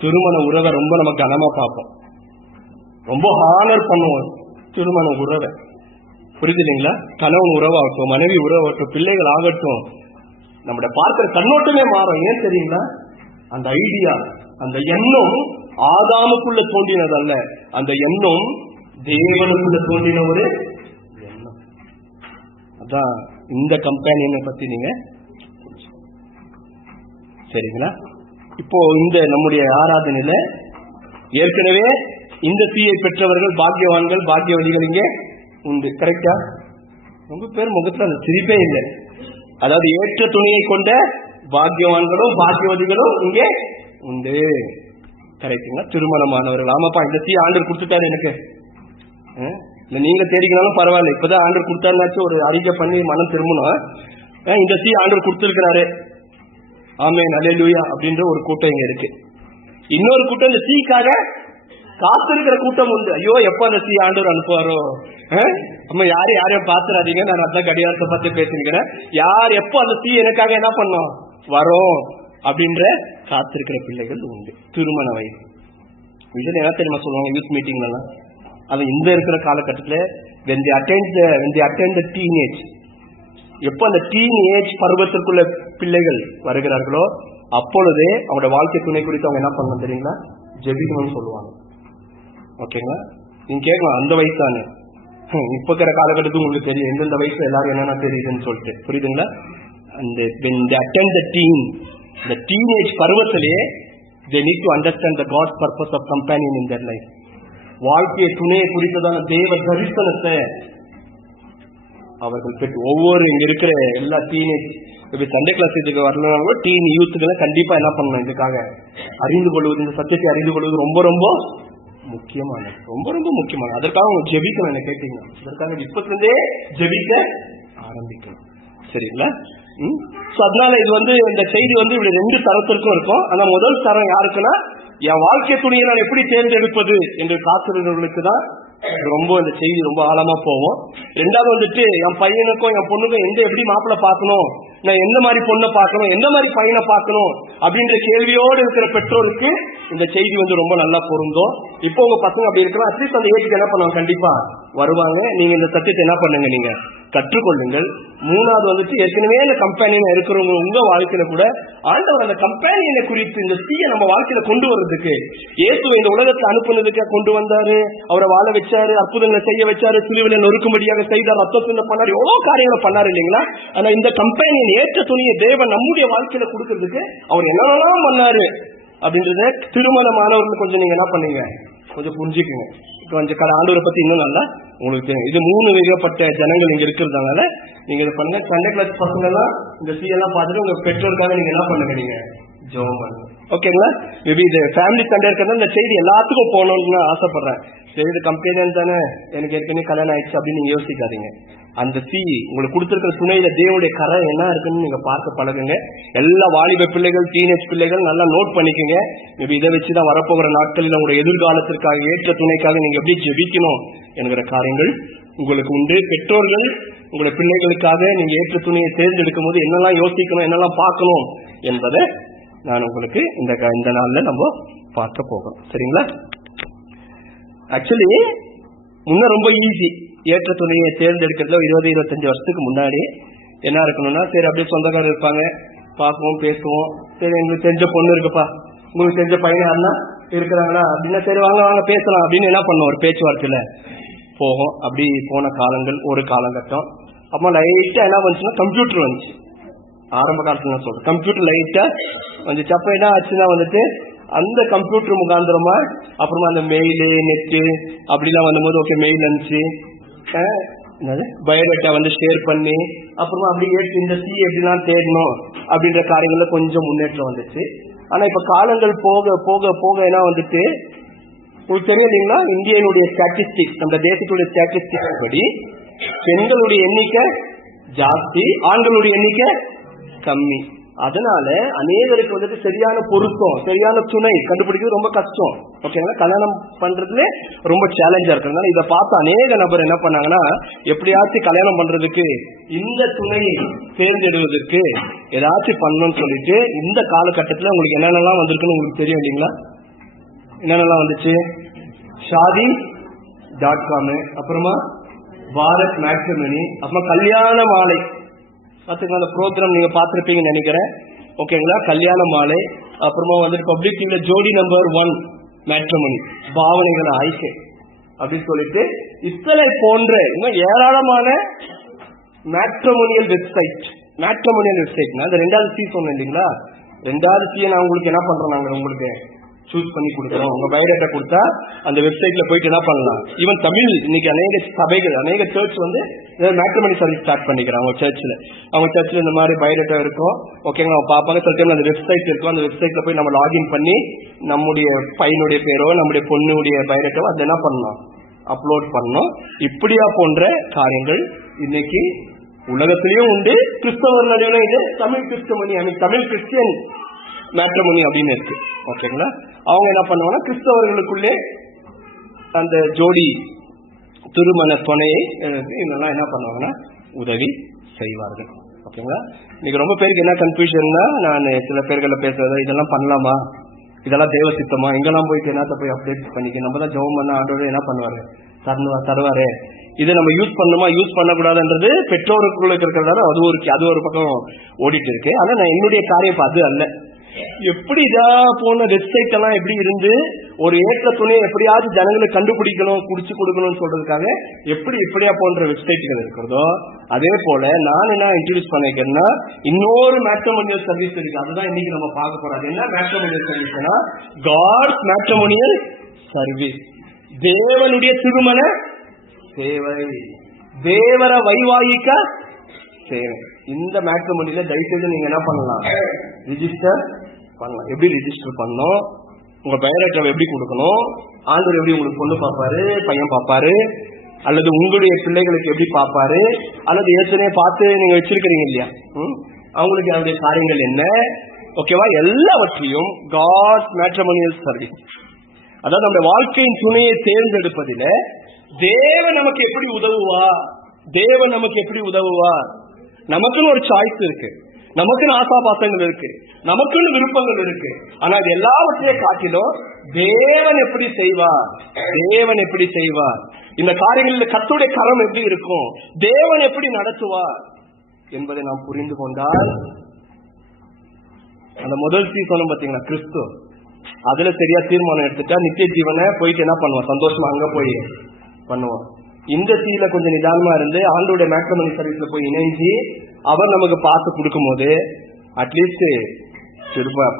திருமண உறவை ரொம்ப நம்ம கனமா பார்ப்போம், ரொம்ப ஹானர் பண்ணுவோம். திருமண உறவை. புரியுது இல்லைங்களா? கணவன் உறவாகட்டும், மனைவி உறவாகட்டும், பிள்ளைகள் ஆகட்டும், நம்முடைய பார்க்கிற கண்ணோட்டமே மாறும். ஏன் தெரியுங்களா? அந்த ஐடியா, அந்த எண்ணம் ஆதாமுக்குள்ள தோன்றினது அல்ல, அந்த எண்ணம் தேவனுக்குள்ள தோன்றின ஒரு எண்ணம். அதான் இந்த கம்பெனியனை பத்தி நீங்க சரிங்களா? இப்போ இந்த நம்முடைய ஆராதனையில ஏற்கனவே இந்த தீயை பெற்றவர்கள் பாக்கியவான்கள், பாக்கியவதிகள் இங்கே உண்டு. கரெக்டா? ரொம்ப பேர் முகத்துல அந்த சிரிப்பே இல்லை. அதாவது ஏற்ற துணியை கொண்ட பாக்கியவான்களும் பாக்கியவதிகளும் இங்கே உண்டு. கரெக்டுங்களா? திருமணமானவர்கள். ஆமாப்பா, இந்த தீ ஆண்டவர் கொடுத்துட்டாரு எனக்கு, இல்ல நீங்க தேடிக்கனாலும் பரவாயில்ல, இப்பதான் ஆண்டவர் கொடுத்தாருனாச்சும் ஒரு அறிக்கை பண்ணி மனம் திரும்பணும். இந்த தீ ஆண்டவர் கொடுத்திருக்கிறாரு, ஆமென் அல்லேலூயா அப்படின்ற ஒரு கூட்டம் இங்க இருக்கு. இன்னொரு கூட்டம் இந்த தீக்காக காத்திருக்கிற கூட்டம் உண்டு. ஐயோ, எப்ப அந்த தீ ஆண்டவர் அனுப்புவாரோ. நம்ம யாரையும் பாத்துறாதீங்க, நான் அதான் கடிகாரத்தை பார்த்து பேசிருக்கிறேன். யார் எப்போ அந்த தீ எனக்காக என்ன பண்ணோம் வரும் அப்படின்ற காத்திருக்கிற பிள்ளைகள் உண்டு. திருமண வயது இதுல என்ன தெரியுமா சொல்லுவாங்க யூத் மீட்டிங்ல எல்லாம், அது இந்த இருக்கிற காலகட்டத்தில் when they attend the teenage, எப்போ அந்த டீனேஜ் பருவத்திற்குள்ள பிள்ளைகள் வருகிறார்களோ அப்பொழுதே அவங்களோட வாழ்க்கை துணை குறித்து அவங்க என்ன பண்ணணும் தெரியுங்களா? ஜெபிக்கணும்னு சொல்லுவாங்க. ஓகேங்களா? நீங்க கேட்கலாம், அந்த வயசு தானே, இப்ப இருக்கிற காலகட்டத்துக்கு உங்களுக்கு தெரியும் எந்தெந்த வயசுல எல்லாரும் என்னென்ன தெரியுதுன்னு சொல்லிட்டு. புரியுதுங்களா? அந்த when they attend the teen, the teenage பருவத்திலே they need to understand the God's purpose of companion in their life. வாழ்க்கையை துணையை குறித்ததான தேவ தரிசனத்தை அவர்கள் பெற்று ஒவ்வொரு இங்க இருக்கிற எல்லா டீனேஜ் சண்டே கிளாஸ் இதுக்கு வரலாம், டீன் யூத்துக்களை கண்டிப்பா என்ன பண்ணணும், இதுக்காக அறிந்து கொள்வது, இந்த சத்தியத்தை அறிந்து கொள்வது ரொம்ப ரொம்ப முக்கியமானது, ரொம்ப ரொம்ப முக்கியமானது. அதற்காக அவங்க ஜெபிக்கணும். என்ன கேட்டீங்கன்னா அதற்காக இப்பத்திலிருந்தே ஜெபிக்க ஆரம்பிக்கணும். சரிங்களா? அதனால இது இந்த செய்தி இப்படி ரெண்டு தரத்திற்கும் இருக்கும். ஆனா முதல் தரம் யாருக்குன்னா, என் வாழ்க்கை துணியை நான் எப்படி தேர்ந்தெடுப்பது என்று காத்திருந்தவர்களுக்கு தான் ரொம்ப இந்த செய்தி ரொம்ப ஆழமா போவோம். ரெண்டாவது என் பையனுக்கும் என் பொண்ணுக்கும் எப்படி மாப்பிள்ளை பார்க்கணும், நான் எந்த மாதிரி பொண்ணை பார்க்கணும், எந்த மாதிரி பையனை பார்க்கணும் அப்படின்ற கேள்வியோடு இருக்கிற பெற்றோருக்கு இந்த செய்தி ரொம்ப நல்லா பொருந்தும். இப்போ உங்க பசங்க அப்படி இருக்கலாம், அட்லீஸ்ட் அந்த ஏஜுக்கு என்ன பண்ணுவாங்க, கண்டிப்பா வருவாங்க. நீங்க இந்த சத்தியத்தை என்ன பண்ணுங்க, நீங்க கற்றுக்கொள்ளுங்கள். மூணாவது ஏற்கனவே இந்த கம்பெனியில இருக்கிறவங்க உங்க வாழ்க்கையில கூட ஆண்டவர் அந்த கம்பெனியை குறித்து இந்த தீயை நம்ம வாழ்க்கையில கொண்டு வர்றதுக்கு, இயேசுவை இந்த உலகத்தை அனுப்புனதுக்கு கொண்டு வந்தாரு, அவரை வாழ வச்சாரு, அற்புதங்களை செய்ய வச்சாரு, சிலுவையில நொறுக்கும்படியாக செய்தார், ரத்தத்தை பண்ணாரு, எவ்வளவு காரியங்களை பண்ணாரு இல்லைங்களா? ஆனா இந்த கம்பெனியின் ஏற்ற துணியை தேவன் நம்முடைய வாழ்க்கையில கொடுக்கறதுக்கு அவர் என்னென்னலாம் பண்ணாரு அப்படின்றத திருமணமானவர்கள் கொஞ்சம் நீங்க என்ன பண்ணீங்க, கொஞ்சம் புரிஞ்சுக்குங்க. கொஞ்சம் ஆண்டவரை பத்தி இன்னும் நல்லா உங்களுக்கு தெரியும். இது 3 விதப்பட்ட ஜனங்கள் இங்க இருக்கிறதுனால நீங்க இதை பண்ணுங்க. சண்டே கிளாஸ் பசங்க எல்லாம் இந்த சீயெல்லாம் பார்த்துட்டு உங்க பெற்றோருக்காக நீங்க என்ன பண்ணுங்க, நீங்க ஜெபம் பண்ணுங்க. ஓகேங்களா? மேபி இது ஃபேமிலி சண்டே இருக்கிறதா இந்த செய்தி எல்லாத்துக்கும் போகணும்னு ஆசைப்படுறேன். சரி, இது கம்பெனியன் தானே, எனக்கு ஏற்கனவே கல்யாணம் ஆயிடுச்சு அப்படின்னு நீங்க யோசிக்காதீங்க. அந்த தீ உங்களுக்கு கொடுத்திருக்கிற துணையில தேவனுடைய கரை என்ன இருக்குன்னு நீங்க பார்க்க பழகுங்க. எல்லா வாலிப பிள்ளைகள், டீனேஜ் பிள்ளைகள் நல்லா நோட் பண்ணிக்கோங்க. மேபி இதை வச்சுதான் வரப்போகிற நாட்களில் உங்களுடைய எதிர்காலத்திற்காக ஏற்ற துணைக்காக நீங்க எப்படி ஜெபிக்கணும் என்கிற காரியங்கள் உங்களுக்கு உண்டு. பெற்றோர்கள் உங்களுடைய பிள்ளைகளுக்காக நீங்க ஏற்ற துணையை தேர்ந்தெடுக்கும் போது என்னெல்லாம் யோசிக்கணும், என்னெல்லாம் பார்க்கணும் என்பதை நான் உங்களுக்கு இந்த நாள்ல நம்ம பார்க்க போகிறோம். சரிங்களா? ஆக்சுவலி முன்ன ரொம்ப ஈஸி ஏற்ற துணையை தேர்ந்தெடுக்கிறதுல 20-25 வருஷத்துக்கு முன்னாடி என்ன இருக்கணும்னா, சரி அப்படியே சொந்தக்காரர் இருப்பாங்க, பார்க்குவோம், பேசுவோம். சரி, எங்களுக்கு தெரிஞ்ச பொண்ணு இருக்குப்பா, உங்களுக்கு தெரிஞ்ச பையன் யாருன்னா இருக்கிறாங்களா அப்படின்னா, சரி வாங்க வாங்க பேசலாம் அப்படின்னு என்ன பண்ணுவோம், ஒரு பேச்சுவார்த்தையில போகும். அப்படி போன காலங்கள் ஒரு காலகட்டம். அப்புறம் லைட்டா என்ன வந்துச்சுன்னா கம்ப்யூட்டர் வந்துச்சு. ஆரம்ப காலத்துல நான் சொல்றேன், கம்ப்யூட்டர் லைட்டா வந்துச்சு. அப்ப என்ன ஆச்சுன்னா அந்த கம்ப்யூட்டர் முகாந்திரமா அப்புறமா அந்த மெயிலு, நெட்டு அப்படிலாம் வந்தபோது ஓகே மெயில் அனுப்பிச்சு பயோடேட்டா ஷேர் பண்ணி அப்புறமா அப்படியே இந்த சி எப்படிலாம் தேடணும் அப்படின்ற காரியங்கள்ல கொஞ்சம் முன்னேற்றம் வந்துச்சு. ஆனா இப்ப காலங்கள் போக போக போக என்ன உங்களுக்கு தெரியும் இல்லைங்களா, இந்தியனுடைய ஸ்டாட்டிஸ்டிக்ஸ், நம்ம தேசத்துடைய ஸ்டாட்டிஸ்டிக்ஸ் படி பெண்களுடைய எண்ணிக்கை ஜாஸ்தி, ஆண்களுடைய எண்ணிக்கை கம்மி. அதனால அநேகருக்கு சரியான பொருத்தம், சரியான துணை கண்டுபிடிக்கிறது ரொம்ப கஷ்டம். ஓகேங்களா? கல்யாணம் பண்றதுல ரொம்ப சேலஞ்சா இருக்கிறதுனால இதை பார்த்து அநேக நபர் என்ன பண்ணாங்கன்னா, எப்படியாச்சும் கல்யாணம் பண்றதுக்கு இந்த துணையை தேர்ந்தெடுவதற்கு ஏதாச்சும் பண்ணணும்னு சொல்லிட்டு இந்த காலகட்டத்தில் உங்களுக்கு என்னென்னலாம் வந்திருக்குன்னு உங்களுக்கு தெரியும் இல்லைங்களா? என்னென்னலாம் வந்துச்சு? ஷாதி .com, அப்புறமா பாரத் மேட்ரிமோனி, அப்புறமா கல்யாண மாலை. பாத்துக்கலாம், அந்த ப்ரோக்ராம் நீங்க பாத்திருப்பீங்கன்னு நினைக்கிறேன். ஓகேங்களா, கல்யாண மாலை. அப்புறமா வந்து பப்ளிக் டிவில ஜோடி நம்பர் 1 மேட்ரிமோனி, பாவனைகளை ஆய்க்கை அப்படின்னு சொல்லிட்டு இத்தனை போன்ற இன்னும் ஏராளமான மேட்ரிமோனியல் வெப்சைட். அந்த 2வது சி சொன்னேன் இல்லைங்களா, 2வது சியை நான் உங்களுக்கு என்ன பண்றோம், நாங்க உங்களுக்கு சூஸ் பண்ணி கொடுக்குறோம். உங்க பயோடேட்டா கொடுத்தா அந்த வெப்சைட்ல போயிட்டு என்ன பண்ணலாம். ஈவன் தமிழ் இன்னைக்கு அநேக சபைகள், அநேக சர்ச் வந்து மேட்ரிமோனி சர்வீஸ் ஸ்டார்ட் பண்ணிக்கிறாங்க. அவங்க சர்ச்சில் இந்த மாதிரி பயோடேட்டா இருக்கும். ஓகேங்களா, அவங்க பார்ப்பாங்க. சில டைம் அந்த வெப்சைட் இருக்கும், அந்த வெப்சைட்ல போய் நம்ம லாகின் பண்ணி நம்முடைய பையனுடைய பேரோ நம்முடைய பொண்ணுடைய பயோடேட்டாவோ அதை என்ன பண்ணலாம், அப்லோட் பண்ணணும். இப்படியா போன்ற காரியங்கள் இன்னைக்கு உலகத்திலயும் உண்டு. கிறிஸ்தவர் நடுவில் இது தமிழ் கிறிஸ்தமணி, தமிழ் கிறிஸ்டியன் மேட்ரிமோனி அப்படின்னு இருக்கு. ஓகேங்களா, அவங்க என்ன பண்ணுவாங்கன்னா கிறிஸ்தவர்களுக்குள்ளே அந்த ஜோடி திருமண துணையை இதெல்லாம் என்ன பண்ணுவாங்கன்னா உதவி செய்வார்கள். ஓகேங்களா, இன்னைக்கு ரொம்ப பேருக்கு என்ன கன்ஃபியூஷன்னா, நான் சில பேர்களை பேசுறது இதெல்லாம் பண்ணலாமா, இதெல்லாம் தேவ சித்தமா, எங்கெல்லாம் போயிட்டு என்னத்த போய் அப்டேட் பண்ணிக்க, நம்ம தான் ஜெபம் பண்ண ஆண்டோட என்ன பண்ணுவாரு, தருவாரு. இதை நம்ம யூஸ் பண்ணணுமா யூஸ் பண்ணக்கூடாதுன்றது பெற்றோருக்குள்ள இருக்கிறதால அது ஒரு பக்கம் ஓடிட்டு இருக்கு. ஆனா நான் என்னுடைய காரியம் அது அல்ல. எப்படி இதா போன வெப்சைட் எல்லாம் எப்படி இருந்து ஒரு ஏற்ற துணையை எப்படியாவது ஜனங்களுக்கு கண்டுபிடிக்கணும், குடிச்சு கொடுக்கணும்னு சொல்றதுக்காக எப்படி எப்படியா போன்ற வெப்சைட்டுகள் இருக்கிறதோ, அதே போல நான் என்ன இன்ட்ரோடியூஸ் பண்ணிக்கிறேன்னா இன்னொரு மேட்ரிமோனியல் சர்வீஸ் இருக்கு. அதுதான் இன்னைக்கு நம்ம பார்க்க போறோம். என்ன மேட்ரிமோனியல் சர்வீஸ்னா காட்ஸ் மேட்ரிமோனியல் சர்வீஸ், தேவனுடைய திருமண சேவை, தேவர வைவாயிக்க சேவை. இந்த மேட்ரிமோனியில தயவுசெய்து நீங்க என்ன பண்ணலாம், ரிஜிஸ்டர் பண்ணலாம். எப்படி ரிஜிஸ்டர் பண்ணணும், உங்க பயோடேட்டாவை எப்படி கொடுக்கணும், ஆண்டவர் எப்படி உங்களுக்கு பொண்ணு பார்ப்பாரு, பையன் பார்ப்பாரு, அல்லது உங்களுடைய பிள்ளைகளுக்கு எப்படி பார்ப்பாரு, அல்லது ஏற்கனவே பார்த்து நீங்க வச்சிருக்கிறீங்க இல்லையா, அவங்களுக்கு அவருடைய காரியங்கள் என்ன, ஓகேவா, எல்லாவற்றையும் காட்ஸ் மேட்ரிமோனியல் சர்வீஸ். அதாவது நம்ம வாழ்க்கையின் துணையை தேர்ந்தெடுப்பதில தேவன் நமக்கு எப்படி உதவுவா, நமக்குன்னு ஒரு சாய்ஸ் இருக்கு, நமக்குன்னு ஆசாபாசங்கள் இருக்கு, நமக்குன்னு விருப்பங்கள் இருக்கு. ஆனா இது எல்லாவற்றையும் காட்டிலும் தேவன் எப்படி செய்வார், இந்த காரியங்களில் கர்த்தருடைய கரம் எப்படி இருக்கும், தேவன் எப்படி நடத்துவார் என்பதை நாம் புரிந்து கொண்டால், அந்த முதல் சொன்னோம் பாத்தீங்கன்னா கிறிஸ்து, அதுல சரியா தீர்மானம் எடுத்துட்டா நித்திய ஜீவனை போயிட்டு என்ன பண்ணுவோம், சந்தோஷமா அங்க போய் பண்ணுவோம். இந்த சீல கொஞ்சம் நிதானமா இருந்து ஆண்டோட மேட்ரிமோனி சர்வீஸ்ல போய் இணைஞ்சு அவர் நமக்கு பார்த்து கொடுக்கும் போது அட்லீஸ்ட்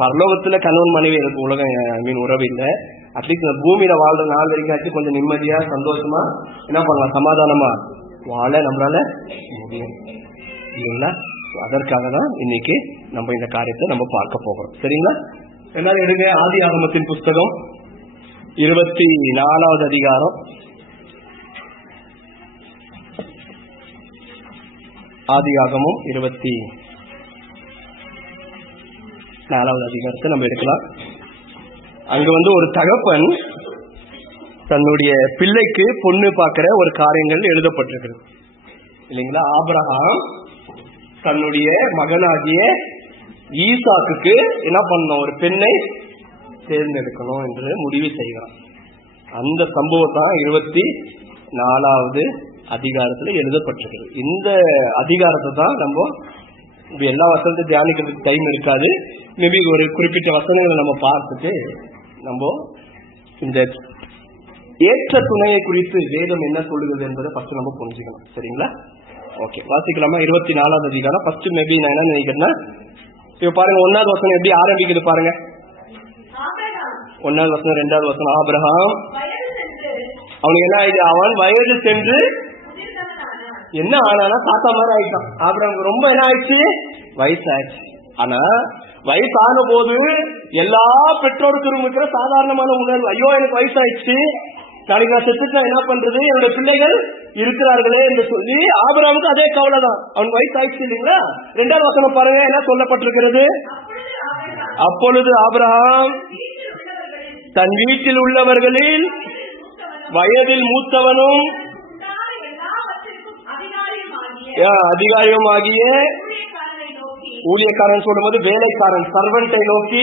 பரலோகத்துல கணவன் மனைவி எனக்கு உலகம் உறவு இல்லை, அட்லீஸ்ட் இந்த பூமியில வாழ்ற நாள் வரைக்கும் கொஞ்சம் நிம்மதியா சந்தோஷமா என்ன பண்ணலாம், சமாதானமா வாழ நம்மளால முடியும் இல்லைங்களா. அதற்காக தான் இன்னைக்கு நம்ம இந்த காரியத்தை நம்ம பார்க்க போகிறோம். சரிங்களா, எல்லாரும் எடுங்க. ஆதி ஆகமத்தின் புஸ்தகம் 24வது அதிகாரம். ஆதியாகமம் 24வது அதிகாரத்தை நம்ம எடுக்கலாம். அங்க வந்து ஒரு தகப்பன் தன்னுடைய பிள்ளைக்கு பொண்ணு பார்க்கிற ஒரு காரியங்கள் எழுதப்பட்டிருக்கிறது இல்லைங்களா. ஆபிரகாம் தன்னுடைய மகனாகிய ஈசாக்குக்கு என்ன பண்ணணும், ஒரு பெண்ணை தேர்ந்தெடுக்கணும் என்று முடிவு செய்கிறான். அந்த சம்பவம் தான் 24வது அதிகாரத்துல எழுதப்பட்டிருக்கிறது. இந்த அதிகாரத்தை தான் நம்ம எல்லா வசனத்தையும் தியானிக்கிறதுக்கு டைம் இருக்காது. மேபி ஒரு குறிப்பிட்ட வசனங்களை நம்ம பார்த்துட்டு நம்ம இந்த ஏற்ற துணையை குறித்து வேதம் என்ன சொல்லுகிறது என்பதை ஃபர்ஸ்ட் நம்ம புரிஞ்சுக்கணும். சரிங்களா, ஓகே, வாசிக்கலாமா? 24வது அதிகாரம். ஃபர்ஸ்ட் மேபி நான் என்ன நினைக்கிறேன்னா, இப்ப பாருங்க 1வது வசனம் எப்படி ஆரம்பிக்குது பாருங்க. 1வது வசனம் 2வது வசனம். ஆபிரகாம் அவனுக்கு என்ன ஆயிடுச்சு, அவன் வயது சென்று என்ன ஆனா தாத்தா மாதிரி ஆயிட்டான். ஆபிரகாம் ரொம்ப என்ன ஆயிடுச்சு, வயசாயிடுச்சு. ஆனா வயசான போது எல்லா பெற்றோருக்கும் இருக்கிற சாதாரணமான உணர்வு, ஐயோ எனக்கு வயசாயிடுச்சு, நாளைக்கு நான் செத்துட்டு என்ன பண்றது, என்னுடைய பிள்ளைகள் இருக்கிறார்களே என்று சொல்லி ஆபிரகாமுக்கு அதே கவலை தான். அவன் வயசாயிடுச்சு இல்லைங்களா. 2வது வசனம் பாருங்க என்ன சொல்லப்பட்டிருக்கிறது. அப்பொழுது ஆபிரகாம் தன் வீட்டில் உள்ளவர்களில் வயதில் மூத்தவனும் அதிகாரியுமாகிய ஊழியக்காரன் சொல்லும் போது வேலைக்காரன் சர்வெண்டை நோக்கி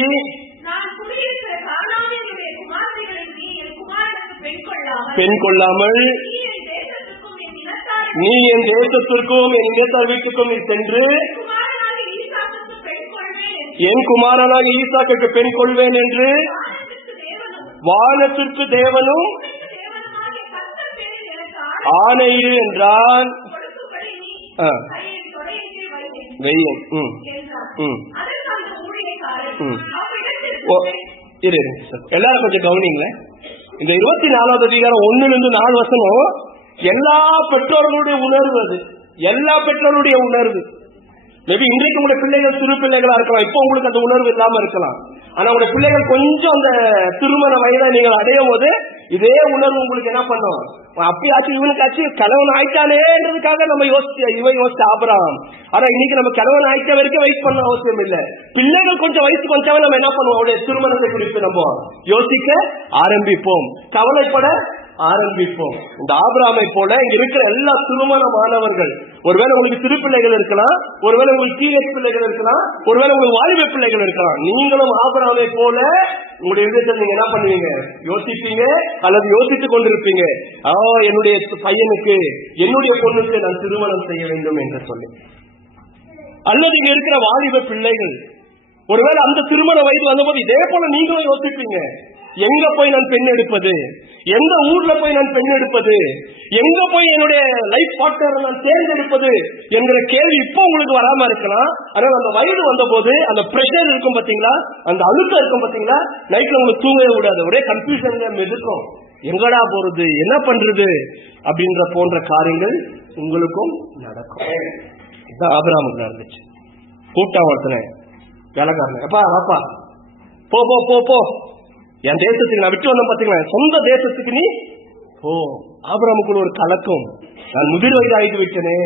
பெண் கொள்ளாமல் நீ என் தேசத்திற்கும் என் இனத்தார் வீட்டுக்கும் நீ சென்று என் குமாரனாக ஈசாக்குக்கு பெண் கொள்வேன் என்று வானத்திற்கு தேவனும் ஆணையிடு என்றான். எல்லாரும் கொஞ்சம் கவனிங்களேன். இந்த 24வது அதிகாரம் 1-4 வசனம் எல்லா பெற்றோர்களுடைய உணர்வு, அது எல்லா பெற்றோருடைய உணர்வு. மேபி இன்றைக்கு உங்களுடைய பிள்ளைகள் சிறு பிள்ளைகளா இருக்கலாம், இப்போ உங்களுக்கு அந்த உணர்வு இல்லாம இருக்கலாம். ஆனா உங்களுடைய பிள்ளைகள் கொஞ்சம் அந்த திருமண வயதை நீங்கள் அடையும் போது இதே உணர்வு உங்களுக்கு என்ன பண்ணும், அப்பயாச்சு இவனுக்காச்சு கணவன் ஆயிட்டானேன்றதுக்காக நம்ம யோசிச்சு ஆபராம். ஆனா இன்னைக்கு நம்ம கணவன் ஆயிட்ட வரைக்கும் வெயிட் பண்ண அவசியம் இல்லை. பிள்ளைகள் கொஞ்சம் வயசுக்கு வந்தாவே நம்ம என்ன பண்ணுவோம், அவருடைய திருமணத்தை குறித்து நம்ம யோசிக்க ஆரம்பிப்போம், கவலைப்பட ஆரம்பிப்போம். இந்த ஆபிரகாமை போல இங்க இருக்கிற எல்லா திருமணமானவர்கள், ஒருவேளை உங்களுக்கு சிறு பிள்ளைகள் இருக்கலாம், ஒருவேளை உங்களுக்கு டீனேஜ் பிள்ளைகள் இருக்கலாம், ஒருவேளை உங்களுக்கு வாலிப பிள்ளைகள் இருக்கலாம். நீங்களும் ஆபிரகாமை போல உங்களுடைய விதத்தை நீங்க என்ன பண்ணுவீங்க, யோசிப்பீங்க அல்லது யோசித்துக் கொண்டிருப்பீங்க. என்னுடைய பையனுக்கு என்னுடைய பொண்ணுக்கு நான் திருமணம் செய்ய வேண்டும் என்று சொல்லி. அல்லது இங்க இருக்கிற வாலிப பிள்ளைகள் ஒருவேளை அந்த திருமண வயது வந்தபோது இதே போல நீங்களும் யோசிப்பீங்க, எங்க போய் நான் பெண் எடுப்பது, எந்த ஊர்ல போய் நான் பெண் எடுப்பது, எங்க போய் என்னுடைய லைஃப் பார்ட்னரை நான் தேர்ந்தெடுப்பது என்கிற கேள்வி இப்போ உங்களுக்கு வராம இருக்கலாம். ஆனால் அந்த வயது வந்த போது அந்த பிரஷர் இருக்கும் பாத்தீங்களா, அந்த அழுத்தம் இருக்கும் பாத்தீங்களா, நைட்ல உங்களுக்கு தூங்கவே கூடாது, ஒரே கன்ஃபியூஷன்ல இருக்கும், எங்கடா போறது, என்ன பண்றது அப்படின்ற போன்ற காரியங்கள் உங்களுக்கும் நடக்கும். இதுதான் ஆபிரகாமுக்கு நடந்துச்சு. கூட்டம் ஒருத்தனை வேலைக்காரன், அப்பா அப்பா போ போ போ போ, என் தேசத்துக்கு நான் விட்டு வந்தேன் பாத்தீங்களா, சொந்த தேசத்துக்கு நீ ஓ. ஆபிரகாமுக்குள்ள ஒரு கலக்கம், நான் முதிர் வயது ஆகிட்டு விட்டனே,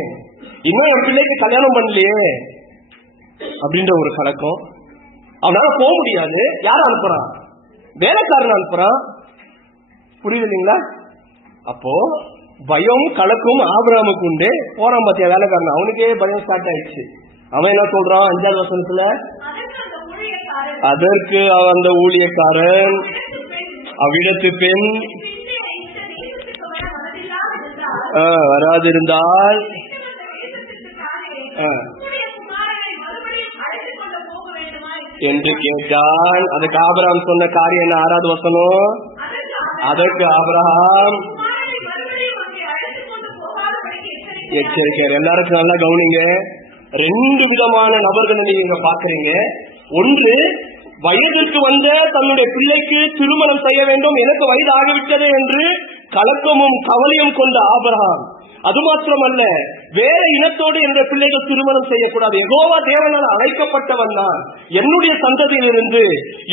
இன்னும் என் பிள்ளைக்கு கல்யாணம் பண்ணலையே அப்படின்ற ஒரு கலக்கம். அவனால போக முடியாது. யார் அனுப்புறான், வேலைக்காரன் அனுப்புறான். புரியுது இல்லைங்களா? அப்போ பயம் கலக்கும் ஆபிரகாமுக்கு உண்டு. போறான் பாத்தியா வேலைக்காரன், அவனுக்கே பயம் ஸ்டார்ட் ஆயிடுச்சு. அவன் என்ன சொல்றான் 5வது வசனத்துல, அதற்கு அந்த ஊழியக்காரன் அவ்விடத்து பெண் வராதிருந்தால் என்று கேட்டான். அதுக்கு ஆபிரகாம் சொன்ன காரியம் என்ன? 6வது வசனம், அதற்கு ஆபிரகாம் எச்சரிக்கையார். எல்லாருக்கும் நல்லா கவனிங்க, 2 விதமான நபர்களை நீங்க பாக்குறீங்க. ஒன்று, வயதிற்கு வந்த தன்னுடைய பிள்ளைக்கு திருமணம் செய்ய வேண்டும், எனக்கு வயது ஆகிவிட்டது என்று கலக்கமும் கவலையும் கொண்ட ஆபிரகாம். அது மாத்திரமல்ல, வேற இனத்தோடு என்ற பிள்ளைகள் திருமணம் செய்யக்கூடாது, யெகோவா தேவனால் அழைக்கப்பட்டவன் தான், என்னுடைய சந்ததியிலிருந்து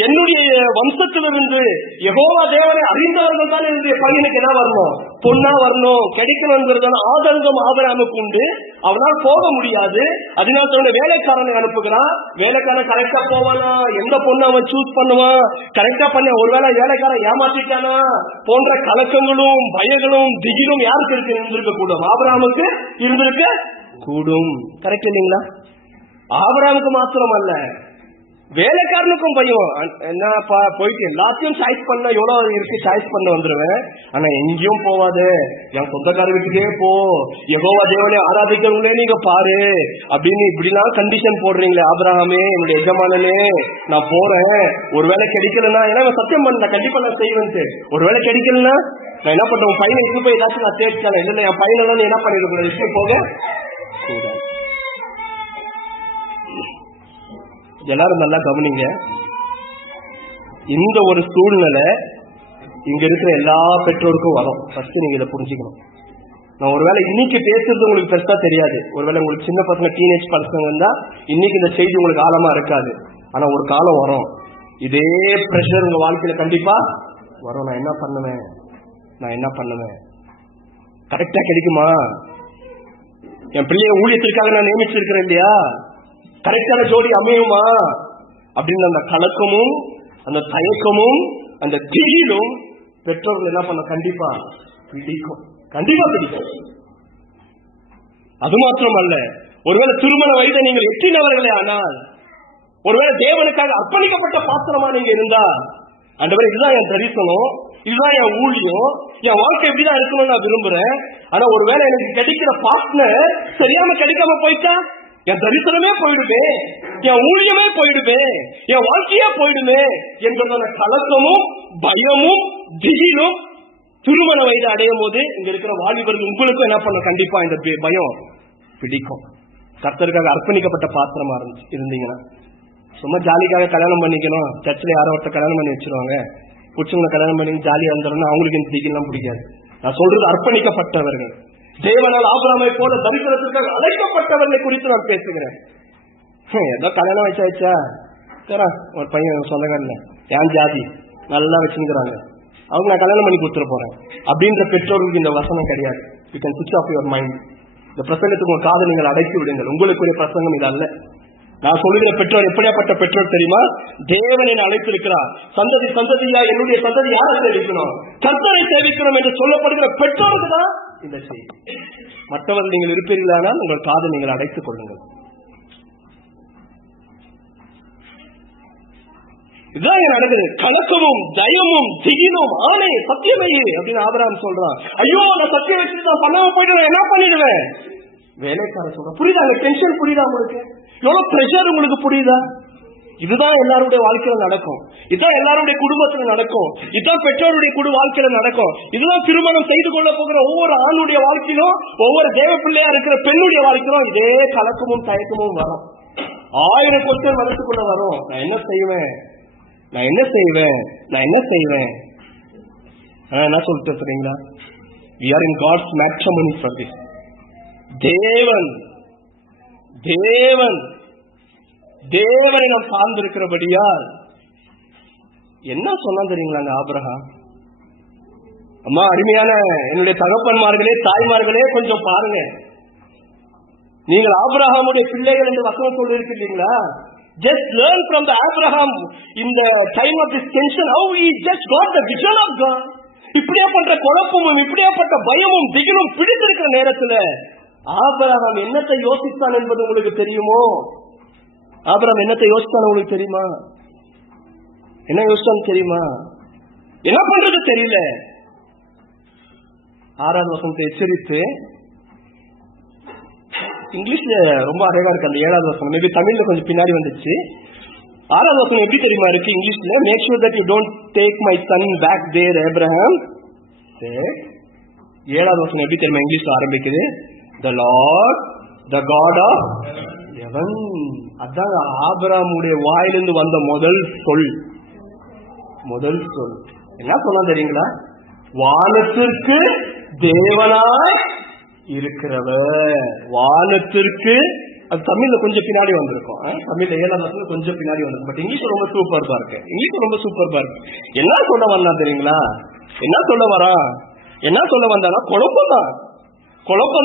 என்னுடைய வம்சத்திலிருந்து யெகோவா தேவனை அறிந்தவர்கள் தான் என்னுடைய பையனுக்கு என்ன வரணும், பொண்ணா வரணும், கிடைக்கணும்ங்கிறதான ஆதங்கம் ஆபிரகாமுக்கு உண்டு. அவனால் போக முடியாது. அதனால தன்னுடைய வேலைக்காரனை அனுப்புகிறான். வேலைக்காரன் கரெக்டா போவானா, எந்த பொண்ணு அவன் சூஸ் பண்ணுவான், கரெக்டா பண்ண, ஒருவேளை வேலைக்காரன் ஏமாத்திட்டானா போன்ற கலக்கங்களும் பயங்களும் திகிலும் யாருக்கு இருக்கு, இருந்திருக்க கூடும், ஆபிரகாமுக்கு இருந்திருக்க கூடும். கரெக்ட் இல்லைங்களா? ஆபிரகாமுக்கு மாத்திரம் அல்ல, வேலைக்காரனுக்கும் பயம். என்னப்பா போயிட்டு எல்லாத்தையும் சாய்ஸ் பண்ண, எவ்வளவு இருக்கு சாய்ஸ் பண்ண வந்துருவேன், ஆனா எங்கேயும் போவாது, என் சொந்தக்கார வீட்டுக்கே போ, யெகோவா தேவனை ஆராதிக்கிறவங்களே நீங்க பாரு அப்படின்னு இப்படிலாம் கண்டிஷன் போடுறீங்களே ஆபிரகாமே, என்னுடைய எஜமானனே நான் போறேன், ஒருவேளை கிடைக்கலன்னா, ஏன்னா சத்தியம் பண்ண கண்டிப்பா நான் செய்வேன்ட்டு, ஒருவேளை கிடைக்கலன்னா நான் என்ன பண்றேன், பையனை இட்டு போய் ஏதாச்சும் நான் தேடிச்சானே, இல்ல என் பையனெல்லாம் நீ என்ன பண்ணிருக்க இட்டு போக. எல்லாரும் நல்லா கவனிங்க, இந்த ஒரு சூழ்நிலை இங்க இருக்கிற எல்லா பெற்றோருக்கும் வரும். ஃபர்ஸ்ட் நீங்க இதை புரிஞ்சுக்கணும். நான் ஒருவேளை இன்னைக்கு பேசுறது உங்களுக்கு பெருசா தெரியாது, ஒருவேளை உங்களுக்கு சின்ன பசங்க டீனேஜ் பசங்க இருந்தா இன்னைக்கு இந்த செய்தி உங்களுக்கு ஆழமா இருக்காது. ஆனா ஒரு காலம் வரும், இதே பிரஷர் உங்க வாழ்க்கையில கண்டிப்பா வரும். நான் என்ன பண்ணுவேன், கரெக்டா கிடைக்குமா, என் பிள்ளைய ஊழியத்திற்காக நான் நியமிச்சிருக்கிறேன் இல்லையா, கரெக்டான ஜோடி அமையுமா அப்படின்னு அந்த கலக்கமும் அந்த தயக்கமும் அந்த திகிலும் பெற்றோர்கள் என்ன பண்ண கண்டிப்பா பிடிக்கும். அது மாத்திரம் அல்ல, ஒருவேளை திருமண வயதை நீங்கள் எட்டினவர்களே ஆனால், ஒருவேளை தேவனுக்காக அர்ப்பணிக்கப்பட்ட பாத்திரமா நீங்க இருந்தா ஆண்டவரே இதுதான் என் தரிசனம், இதுதான் என் ஊழியம், என் வாழ்க்கை எப்படிதான் இருக்கணும்னு நான் விரும்புறேன். ஆனா ஒருவேளை எனக்கு கிடைக்கிற பார்ட்னர் சரியாம கிடைக்காம போயிட்டா என் தரிசனமே போயிடுமே, என் ஊழியமே போயிடுமே, என் வாழ்க்கையே போயிடுமே என்பதான கலக்கமும் பயமும் திகிலும் திருமண வயது அடையும் போது இங்க இருக்கிற வாலிபர்கள் உங்களுக்கும் என்ன பண்ண கண்டிப்பா இந்த பயம் பிடிக்கும். கர்த்தருக்காக அர்ப்பணிக்கப்பட்ட பாத்திரமா இருந்தீங்கன்னா சும்மா ஜாலிக்காக கல்யாணம் பண்ணிக்கணும், சர்ச்சில் யாரோ ஒருத்தர் கல்யாணம் பண்ணி வச்சிருவாங்க, பிடிச்சவங்க கல்யாணம் பண்ணி ஜாலியா இருந்தோம்னா அவங்களுக்கு இந்த திகிலாம் பிடிக்காது. நான் சொல்றது அர்ப்பணிக்கப்பட்டவர்கள், தேவனால் ஆபிரகாமை போல தரிசனத்திற்காக அழைக்கப்பட்டவர்களை குறித்து நான் பேசுகிறேன். ஏதோ கல்யாணம் வச்சா ஒரு பையன் சொந்தக்காரல என் ஜாதி நல்லா வச்சுக்கிறாங்க, அவங்க நான் கல்யாணம் பண்ணி கொடுத்துட போறேன் அப்படின்ற பெற்றோர்களுக்கு இந்த வசனம் கிடையாது. யூ கேன் ஸ்விட்ச் ஆஃப் யுவர் மைண்ட். இந்த பிரசங்கத்துக்கு உங்க காதை நீங்கள் அடைத்து விடுங்கள். உங்களுக்குரிய பிரசங்கம் இது அல்ல. நான் சொல்லுகிற பெற்றோர் எப்படியாப்பட்ட பெற்றோர் தெரியுமா? தேவன் என்னை அழைத்திருக்கிறார், சந்ததி சந்ததியா என்னுடைய சந்ததி யாரை சேவிக்கணும், கர்த்தரை சேவிக்கணும் என்று சொல்லப்படுகிற பெற்றோருக்கு தான் இந்த செய்தி. மற்றவர்கள் நீங்கள் இருப்பீர்களானால் உங்கள் காதை நீங்கள் அடைத்துக் கொள்ளுங்கள். இதுதான் நடக்குது. கலக்கமும் தயமும் திகிலும் ஆணை சத்தியமே அப்படின்னு ஆபிரகாம் சொல்றான். ஐயோ நான் சத்தியம் வச்சுட்டு நான் பண்ணாம போயிட்டு என்ன பண்ணிடுவேன்? வேலைக்கார சொல்ற புரியுதா? அந்த டென்ஷன் புரியுதா உங்களுக்கு? எவ்வளவு பிரஷர் உங்களுக்கு புரியுதா? இதுதான் எல்லாருடைய வாழ்க்கையில நடக்கும், இதுதான் எல்லாருடைய குடும்பத்துல நடக்கும், இதுதான் பெற்றோருடைய வாழ்க்கையில நடக்கும், இதுதான் திருமணம் செய்து கொள்ள போகிற ஒவ்வொரு ஆணுடைய வாழ்க்கையிலும் ஒவ்வொரு தேவ பிள்ளையா இருக்கிற பெண்ணுடைய வாழ்க்கையிலும் இதே கலக்கமும் தயக்கமும் வரும். 1000 கொஸ்டின் மனசுக்குள்ள வரும். நான் என்ன செய்வேன், நான் என்ன செய்வேன், நான் என்ன செய்வேன். என்ன சொல்லிட்டு தெரியுங்களா? we are in God's matrimony service. தேவன் தேவன் தேவனை நாம் சார்ந்திருக்கிறபடியால் என்ன சொன்னா தெரியுங்களா ஆபிரகாம்? அம்மா அருமையான என்னுடைய தகப்பன்மார்களே தாய்மார்களே கொஞ்சம் பாருங்க, நீங்கள் ஆபிரகாமுடைய பிள்ளைகள் என்று வசனம் சொல்லி இருக்கீங்களா? Just learn from the Abraham in the time of this tension how he just got the vision of God. இப்படியாப்பட்ட குழப்பமும் இப்படியாப்பட்ட பயமும் திகிலும் பிடித்திருக்கிற நேரத்துல ஆபிரகாம் என்னத்தை யோசித்தான் என்பது உங்களுக்கு தெரியுமோ? ஆபிரகாம் என்னத்தை யோசித்தான் உங்களுக்கு தெரியுமா? என்ன யோசித்தான் தெரியுமா? என்ன பண்றது தெரியல. 6வது வசனத்தை எச்சரித்து, இங்கிலீஷ்ல ரொம்ப அழகா இருக்கு அந்த 7வது வசனம், மேபி தமிழ்ல கொஞ்சம் பின்னாடி வந்துச்சு. 6வது வசனம் எப்படி தெரியுமா இருக்கு இங்கிலீஷ்ல? Make sure that you don't take my son back there Abraham. 7வது வசனம் எப்படி தெரியுமா இங்கிலீஷ்ல ஆரம்பிக்குது? The Lord, the God of heaven. அதான் ஆபிரகாமுடைய வாயிலிருந்து வந்த முதல் சொல். என்ன சொன்னா தெரியுங்களா? வானத்திற்கு தேவனாய் இருக்கிறவர். வானத்திற்கு, அது தமிழ்ல கொஞ்சம் பின்னாடி வந்திருக்கும், தமிழ்ல 7வது வசனம் கொஞ்சம் பின்னாடி வந்திருக்கும். பட் இங்கிலீஷ் ரொம்ப சூப்பர்பா இருக்கு. என்ன சொல்ல வந்தா தெரியுங்களா? என்ன சொல்ல வந்தானா குழப்பம்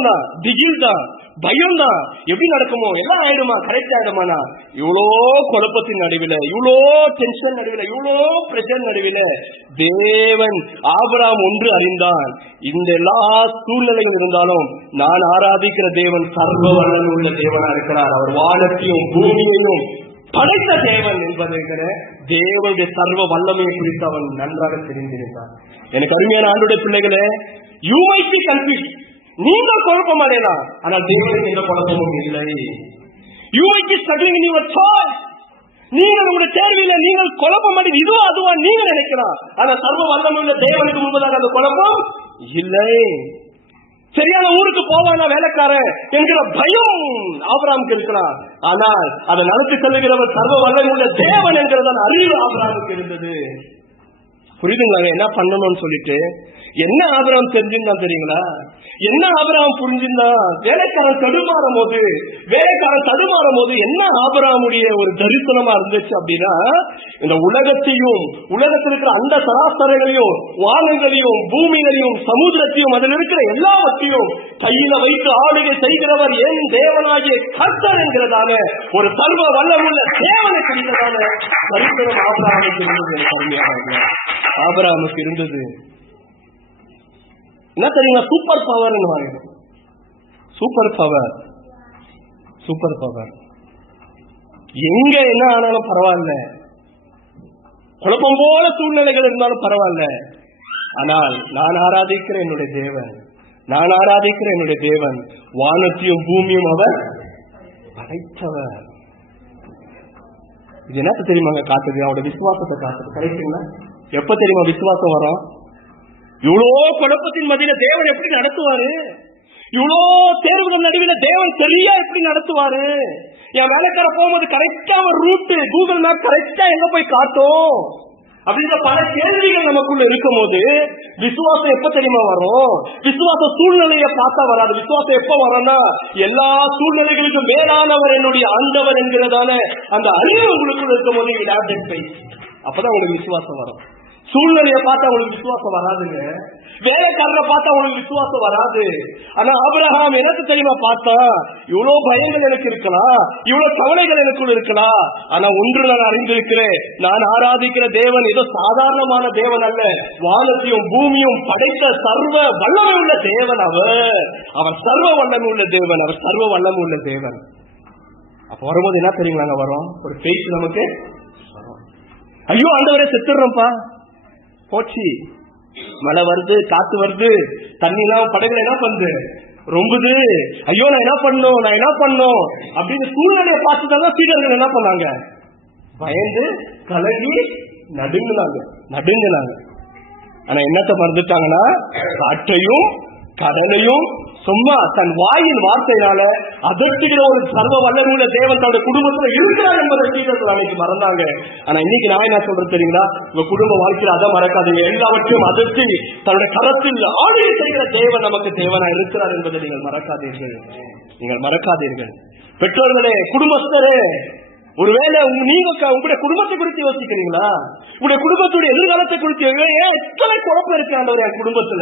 தான், திகில் தான், பயம் தான். எப்படி நடக்குமோ, எல்லாம் ஆயிடுமா, கரெக்ட் ஆயிடுமானா? இவ்வளோ குழப்பத்தின் நடுவில், இவ்வளோ டென்ஷன் நடுவில், இவ்வளோ பிரஷர் நடுவில் தேவன் ஆபிரகாம் ஒன்று அறிந்தான். இந்த எல்லா சூழ்நிலையும் இருந்தாலும் நான் ஆராதிக்கிற தேவன் சர்வ வல்லமை உள்ள தேவனா இருக்கிறார். அவர் வானத்தையும் பூமியையும் படைத்த தேவன் என்பதுங்கிற தேவனுடைய சர்வ வல்லமையை குறித்து அவன் நன்றாக தெரிந்திருந்தான். எனக்கு அருமையான ஆண்டுடைய பிள்ளைகளே, யூ மைட் பி கன்ஃபியூஸ்ட். நீங்கள் குழப்பம் அடையலாம், ஆனால் தேவனுக்கு எந்த குழப்பமும் இல்லை. You might be struggling in your choice. நீங்கள் உங்களுடைய தேர்வில நீங்கள் குழப்பம் அடைந்து இதுவா அதுவா நீங்க நினைக்கலாம், ஆனா சர்வ வல்லமை உள்ள தேவனுக்கு முன்பதாக அந்த குழப்பம் இல்லை. சரியான ஊருக்கு போவானா வேலைக்காரன் என்கிற பயம் ஆபிரகாமுக்கு இருக்கலாம், ஆனால் அதை நடத்தி செல்லுகிறவர் சர்வ வல்லமை உள்ள தேவன் என்கிறதான அறிவு ஆபிரகாமுக்கு இருந்தது. புரியுதுங்களா என்ன பண்ணணும்னு சொல்லிட்டு? என்ன ஆபிரகாம் தெரிஞ்சிருந்தான் தெரியுங்களா? என்ன ஆபிரகாம் புரிஞ்சிருந்தான்? வேலைக்காரன் தடுமாறும் போது என்ன ஆபிரகாமுடைய ஒரு தரிசனமா இருந்துச்சு அப்படின்னா, இந்த உலகத்தையும் உலகத்தில் இருக்கிற அந்த சராசரங்களையும் வானங்களையும் பூமிகளையும் சமுதிரத்தையும் அதில் இருக்கிற எல்லாவற்றையும் கையில வைத்து ஆளுகை செய்கிறவர் என் தேவனாகிய கர்த்தர் என்கிறதான ஒரு சர்வ வல்லமுள்ள தேவனை குறித்ததான தரிசனம் ஆபிரகாமுக்கு இருந்தது. ஆபிரகாமுக்கு இருந்தது என்ன தெரியுமா? Super power. எங்க என்ன ஆனாலும் பரவாயில்ல, குழப்பம் போல சூழ்நிலைகள் இருந்தாலும் பரவாயில்ல, ஆனால் நான் ஆராதிக்கிற என்னுடைய தேவன், நான் ஆராதிக்கிற என்னுடைய தேவன் வானத்தையும் பூமியும் அவர் படைத்தவர். இது என்ன தெரியுமாங்க காட்டுது? அவருடைய விசுவாசத்தை காட்டுது. கரெக்டுங்களா? எப்ப தெரியுமா விசுவாசம் வரும்? இவ்வளோ குழப்பத்தின் மத்தியில தேவன் எப்படி நடத்துவாரு? இவ்வளோ தேர்வுகள் நடுவில் தேவன் சரியா எப்படி நடத்துவாரு? என் வேலைக்கார போகும்போது கரெக்டா ஒரு ரூட் கூகுள் மேப் கரெக்டா எங்க போய் காட்டும் அப்படின்ற பல கேள்விகள் நமக்குள்ள இருக்கும் போது விசுவாசம் எப்ப தெரியுமா வரும்? விசுவாசம் சூழ்நிலையை பார்த்தா வராது. விசுவாசம் எப்ப வரும்னா, எல்லா சூழ்நிலைகளுக்கும் மேலானவர் என்னுடைய ஆண்டவர் என்கிறதான அந்த அறிவு உங்களுக்குள்ள இருக்கும் போது அப்பதான் உங்களுக்கு விசுவாசம் வரும். சூழ்நிலையை பார்த்தா உங்களுக்கு விசுவாசம் வராதுங்க. வேலைக்காரரை பார்த்தா உங்களுக்கு விசுவாசம் வராது. ஆனா ஆபிரகாம் எனக்கு தெரியுமா பார்த்தா, இவ்வளவு பயங்கள் எனக்கு இருக்கலாம், இவ்வளவு கவலைகள் எனக்குள்ள இருக்கலாம், ஆனா ஒன்று நான் அறிந்திருக்கிறேன், நான் ஆராதிக்கிற தேவன் ஏதோ சாதாரணமான தேவன் அல்ல, வானத்தையும் பூமியும் படைத்த சர்வ வல்லமை உள்ள தேவன். அவர் சர்வ வல்லமை உள்ள தேவன், அவர் சர்வ வல்லமை உள்ள தேவன். அப்ப வரும்போது என்ன தெரியுங்களாங்க வரும்? ஒரு பேச்சு நமக்கு வரும். ஐயோ ஆண்டவரே செத்துடுறோம்ப்பா, போச்சு, மழை வருது, காத்து வருது, தண்ணி எல்லாம் படகுல என்ன பண்ணுது, ரொம்புது, ஐயோ நான் என்ன பண்ணும் அப்படின்னு சூழ்நிலையை பார்த்துதான் சீடர்கள் என்ன பண்ணாங்க? பயந்து கலங்கி நடுங்கினாங்க. ஆனா என்னத்தை மறந்துட்டாங்கன்னா, காற்றையும் கடலையும் சும்மா தன் வாயின் வார்த்தையினால அதட்டுகிற ஒரு சர்வ வல்லமையுள்ள தேவன் தன்னுடைய குடும்பத்துல இருக்கிறார் என்பதை சீடர்கள் அன்னைக்கு மறந்தாங்க. ஆனா இன்னைக்கு நான் என்ன சொல்றேன் தெரியுங்களா? உங்க குடும்ப வாழ்க்கையில அதை மறக்காதீங்க. எல்லாவற்றையும் அதட்டி தன்னுடைய கரத்தில் ஆளுகை செய்கிற தேவன் நமக்கு தேவனா இருக்கிறார் என்பதை நீங்கள் மறக்காதீர்கள். பெற்றோர்களே, குடும்பஸ்தரே, ஒருவேளை நீங்க உங்களுடைய குடும்பத்தை குறித்து யோசிக்கிறீங்களா? உங்களுடைய குடும்பத்துடைய எதிர்காலத்தை குறித்து எத்தனை குழப்பம் இருக்கு ஆண்டவர் என் குடும்பத்துல,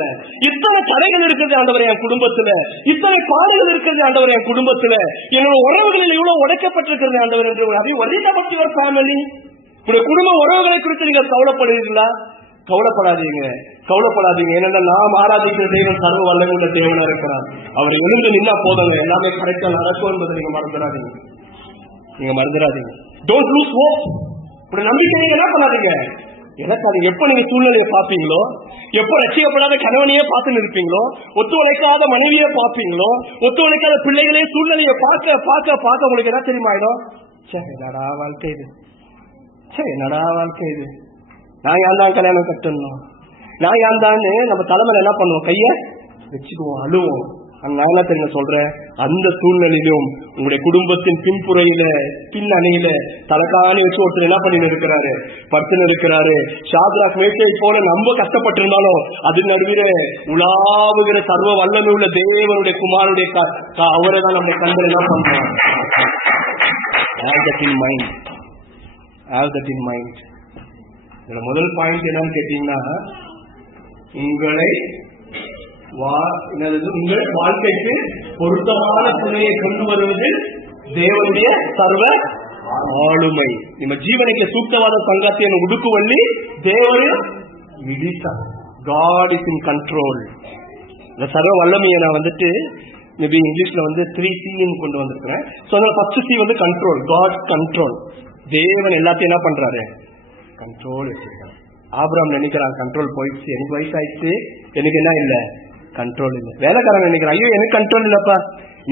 இத்தனை தடைகள் இருக்கிறது ஆண்டவர் என் குடும்பத்துல, இத்தனை பாடுகள் இருக்கிறது ஆண்டவர் என் குடும்பத்துல, என்னோட உறவுகளில் இவ்வளவு உடைக்கப்பட்டிருக்கிறது ஆண்டவர் என்று ஒரு ஃபேமிலி. உங்களுடைய குடும்ப உறவுகளை குறித்து நீங்க கவலைப்படுவீங்களா? கவலைப்படாதீங்க. ஏன்னா நாம் ஆராதிக்கிற தேவன் சர்வ வல்லமை உள்ள தேவனா இருக்கிறார். அவர் எழுந்து நின்னா போதுங்க, எல்லாமே கரெக்டா நடக்கும் என்பதை நீங்க மறந்துடாதீங்க. Don't loose hope. இப்படி நம்பிக்கை என்ன பண்ணாதீங்க. எனக்கு அது எப்ப நீங்க சூழ்நிலையை பார்ப்பீங்களோ, எப்ப ரட்சிக்கப்படாத கணவனையே பார்த்து இருப்பீங்களோ, ஒத்துழைக்காத மனைவியே பார்ப்பீங்களோ, ஒத்துழைக்காத பிள்ளைகளே சூழ்நிலையை பார்க்க உங்களுக்கு என்ன தெரியுமா ஆயிடும்? என்னடா வாழ்க்கை இது, நான் ஏன் தான் கல்யாணம் கட்டணும், நான் ஏன் தான் நம்ம தலைமையில என்ன பண்ணுவோம், கைய வச்சுக்குவோம், அழுவோம். நான் என்ன தெரியுங்க சொல்றேன், அந்த சூழ்நிலையிலும் உங்களுடைய குடும்பத்தின் பின்புறையில பின்னணியில தலைக்காணி வச்சு ஒருத்தர் என்ன பண்ணி இருக்கிறாரு, படுத்துன்னு இருக்கிறாரு. ஷாத்ராக் மேஷேக் போல நம்ம கஷ்டப்பட்டிருந்தாலும் அது நடுவில உலாவுகிற சர்வ வல்லமை உள்ள தேவனுடைய குமாரனுடைய அவரை தான் நம்ம கண்டு என்ன பண்றோம். Have that in mind. இதுல முதல் பாயிண்ட் என்னன்னு கேட்டீங்கன்னா, உங்கள் வாழ்க்கைக்கு பொருத்தமான துணையை கொண்டு வருவது தேவனுடைய சர்வ ஆளுமை. ನಿಮ್ಮ ಜೀವನಕ್ಕೆ ಸೂಕ್ತವಾದ ಸಂಗಾತಿಯನ್ನು ಹುಡುಕುವಲ್ಲಿ ದೇವರು ಹಿಡಿತ. God is in control. இந்த சர்வ வல்லமையை நான் மேபி இங்கிலீஷ்ல 3C கொண்டு வந்திருக்கிறேன். சோ அதனால first C control. God control. தேவன் எல்லாத்தையும் என்ன பண்றாரு, கண்ட்ரோல் வச்சிருக்காரு. ஆபிரகாம் நினைக்கிறான் கண்ட்ரோல் போயிடுச்சு, எனக்கு வயசாயிடுச்சு, எனக்கு என்ன இல்ல, கண்ட்ரோல் இல்ல. வேலைக்காரன் நினைக்கிறான், ஐயோ எனக்கு கண்ட்ரோல் இல்லப்பா,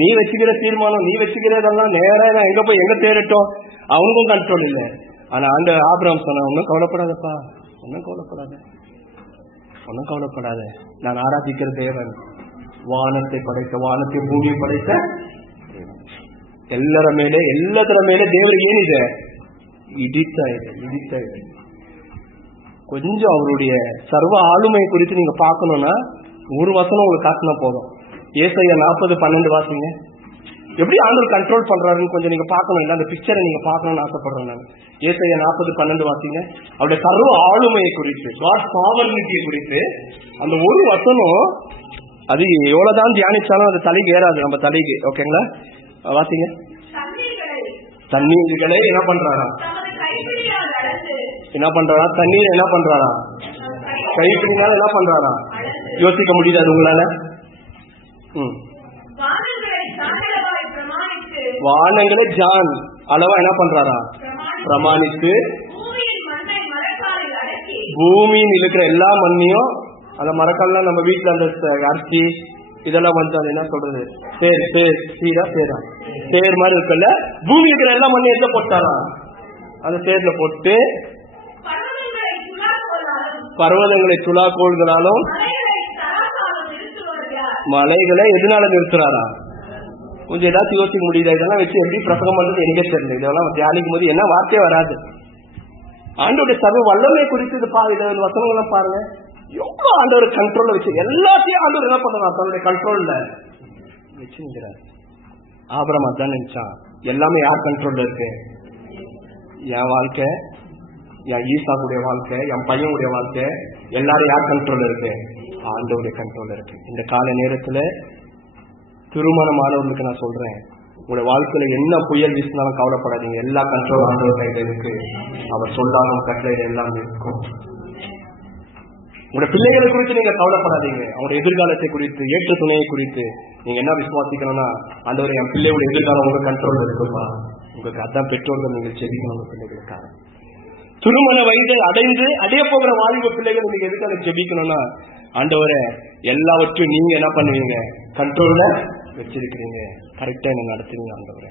நீ வச்சுக்கிற தீர்மானம், நீ வச்சுக்கிறதெல்லாம் நேரம் எங்க போய் எங்க தேடட்டும், அவனுக்கும் கண்ட்ரோல் இல்ல. ஆனா அந்த ஆபிரகாம் சொன்ன, ஒன்னும் கவலைப்படாதப்பா, ஒன்னும் கவலைப்படாத, நான் ஆராதிக்கிற தேவன் வானத்தை படைத்த, வானத்தை பூமியை படைத்த ಎಲ್ಲದರ ಮೇಲೆ ದೇವರಿಗೆ ಏನಿದೆ, ಹಿಡಿತಾ ಇದೆ. கொஞ்சம் அவருடைய சர்வ ஆளுமை குறித்து நீங்க பார்க்கணும்னா ஒரு வசனம் உங்களுக்கு காட்டினா போதும். ஏசாயா 40:12 வாசிங்க. எப்படி ஆண்டவர் கண்ட்ரோல் பண்றாருன்னு கொஞ்சம் நீங்க பார்க்கணும். இல்ல அந்த பிக்சரை நீங்க பார்க்கணும்னு ஆசைப்படுறேன் நான். ஏசாயா 40:12 வாசிங்க. அவருடைய சர்வ ஆளுமையை குறித்து, காட் சாவர்னிட்டியை குறித்து அந்த ஒரு வசனம், அது எவ்வளவுதான் தியானிச்சாலும் அது தலைக்கு ஏறாது நம்ம தலைக்கு. ஓகேங்களா? வாசிங்க. தண்ணீர்களை என்ன பண்றாரா, தண்ணீர் என்ன பண்றாரா, கைப்பிடினால என்ன பண்றாரா, யோசிக்க முடியுது அது உங்களால? வானங்களை ஜான் அளவா என்ன பண்றாரா, பிரமாணித்து பூமியின் இருக்கிற எல்லா மண்ணையும், அந்த மரக்கல்லாம் நம்ம வீட்டுல அந்த அரிசி இதெல்லாம் வந்து அது என்ன சொல்றது, சேர் மாதிரி இருக்குல்ல, பூமி இருக்கிற எல்லா மண்ணையும் எந்த போட்டாரா, அந்த சேர்ல போட்டு பர்வதங்களை துலாக்கோள்களாலும் மலைகளை எதனால நிறுத்துறாரா? கொஞ்சம் ஏதாச்சும் யோசிக்க முடியுதா? இதெல்லாம் வச்சு எப்படி பிரசங்கம் பண்றது எனக்கே தெரியல. இதெல்லாம் தியானிக்கும் போது என்ன வார்த்தையே வராது. ஆண்டோடைய சர்வ வல்லமை குறித்து இது வசனங்கள்லாம் பாருங்க, எவ்வளவு ஆண்டவர் கண்ட்ரோல்ல வச்சு எல்லாத்தையும் ஆண்டவர் என்ன பண்றாரு, தன்னுடைய கண்ட்ரோல்ல வச்சுக்கிறார். ஆபிரகாம் அதான் நினைச்சான், எல்லாமே யார் கண்ட்ரோல்ல இருக்கு? என் வாழ்க்கை, என் ஈசாக்குடைய வாழ்க்கை, என் பையனுடைய வாழ்க்கை, எல்லாரும் யார் கண்ட்ரோல்ல இருக்கு? ஆண்டவருடைய கண்ட்ரோல்ல இருக்கு. இந்த கால நேரத்துல திருமணமானவர்களுக்கு நான் சொல்றேன், உங்களுடைய வாழ்க்கையில என்ன புயல் வீசினாலும் கவலைப்படாதீங்க, எல்லா கண்ட்ரோல் ஆண்டவர் கையில இருக்கு. அவர் சொல்லாமல் கட்டளையில எல்லாம் இருக்கும். உங்களுடைய பிள்ளைகளை குறித்து நீங்க கவலைப்படாதீங்க, அவங்களுடைய எதிர்காலத்தை குறித்து, ஏற்ற துணையை குறித்து நீங்க என்ன விசுவாசிக்கணும்னா, ஆண்டவர் என் பிள்ளையோட எதிர்காலம் உங்க கண்ட்ரோல்ல இருக்குப்பா. உங்களுக்கு அதான் பெற்றோர்கள் நீங்கள் ஜெபிக்கணும். உங்க பிள்ளைகளுக்காக திருமண வயதை அடைந்து அடைய போகிற வாலிப பிள்ளைகள் நீங்க எதுக்காக ஜெபிக்கணும்னா, ஆண்டவரை எல்லாவற்றையும் நீங்க என்ன பண்ணுவீங்க, கண்ட்ரோல்ல வச்சிருக்கிறீங்க, கரெக்டா என்ன நடத்துவீங்க. ஆண்டவரை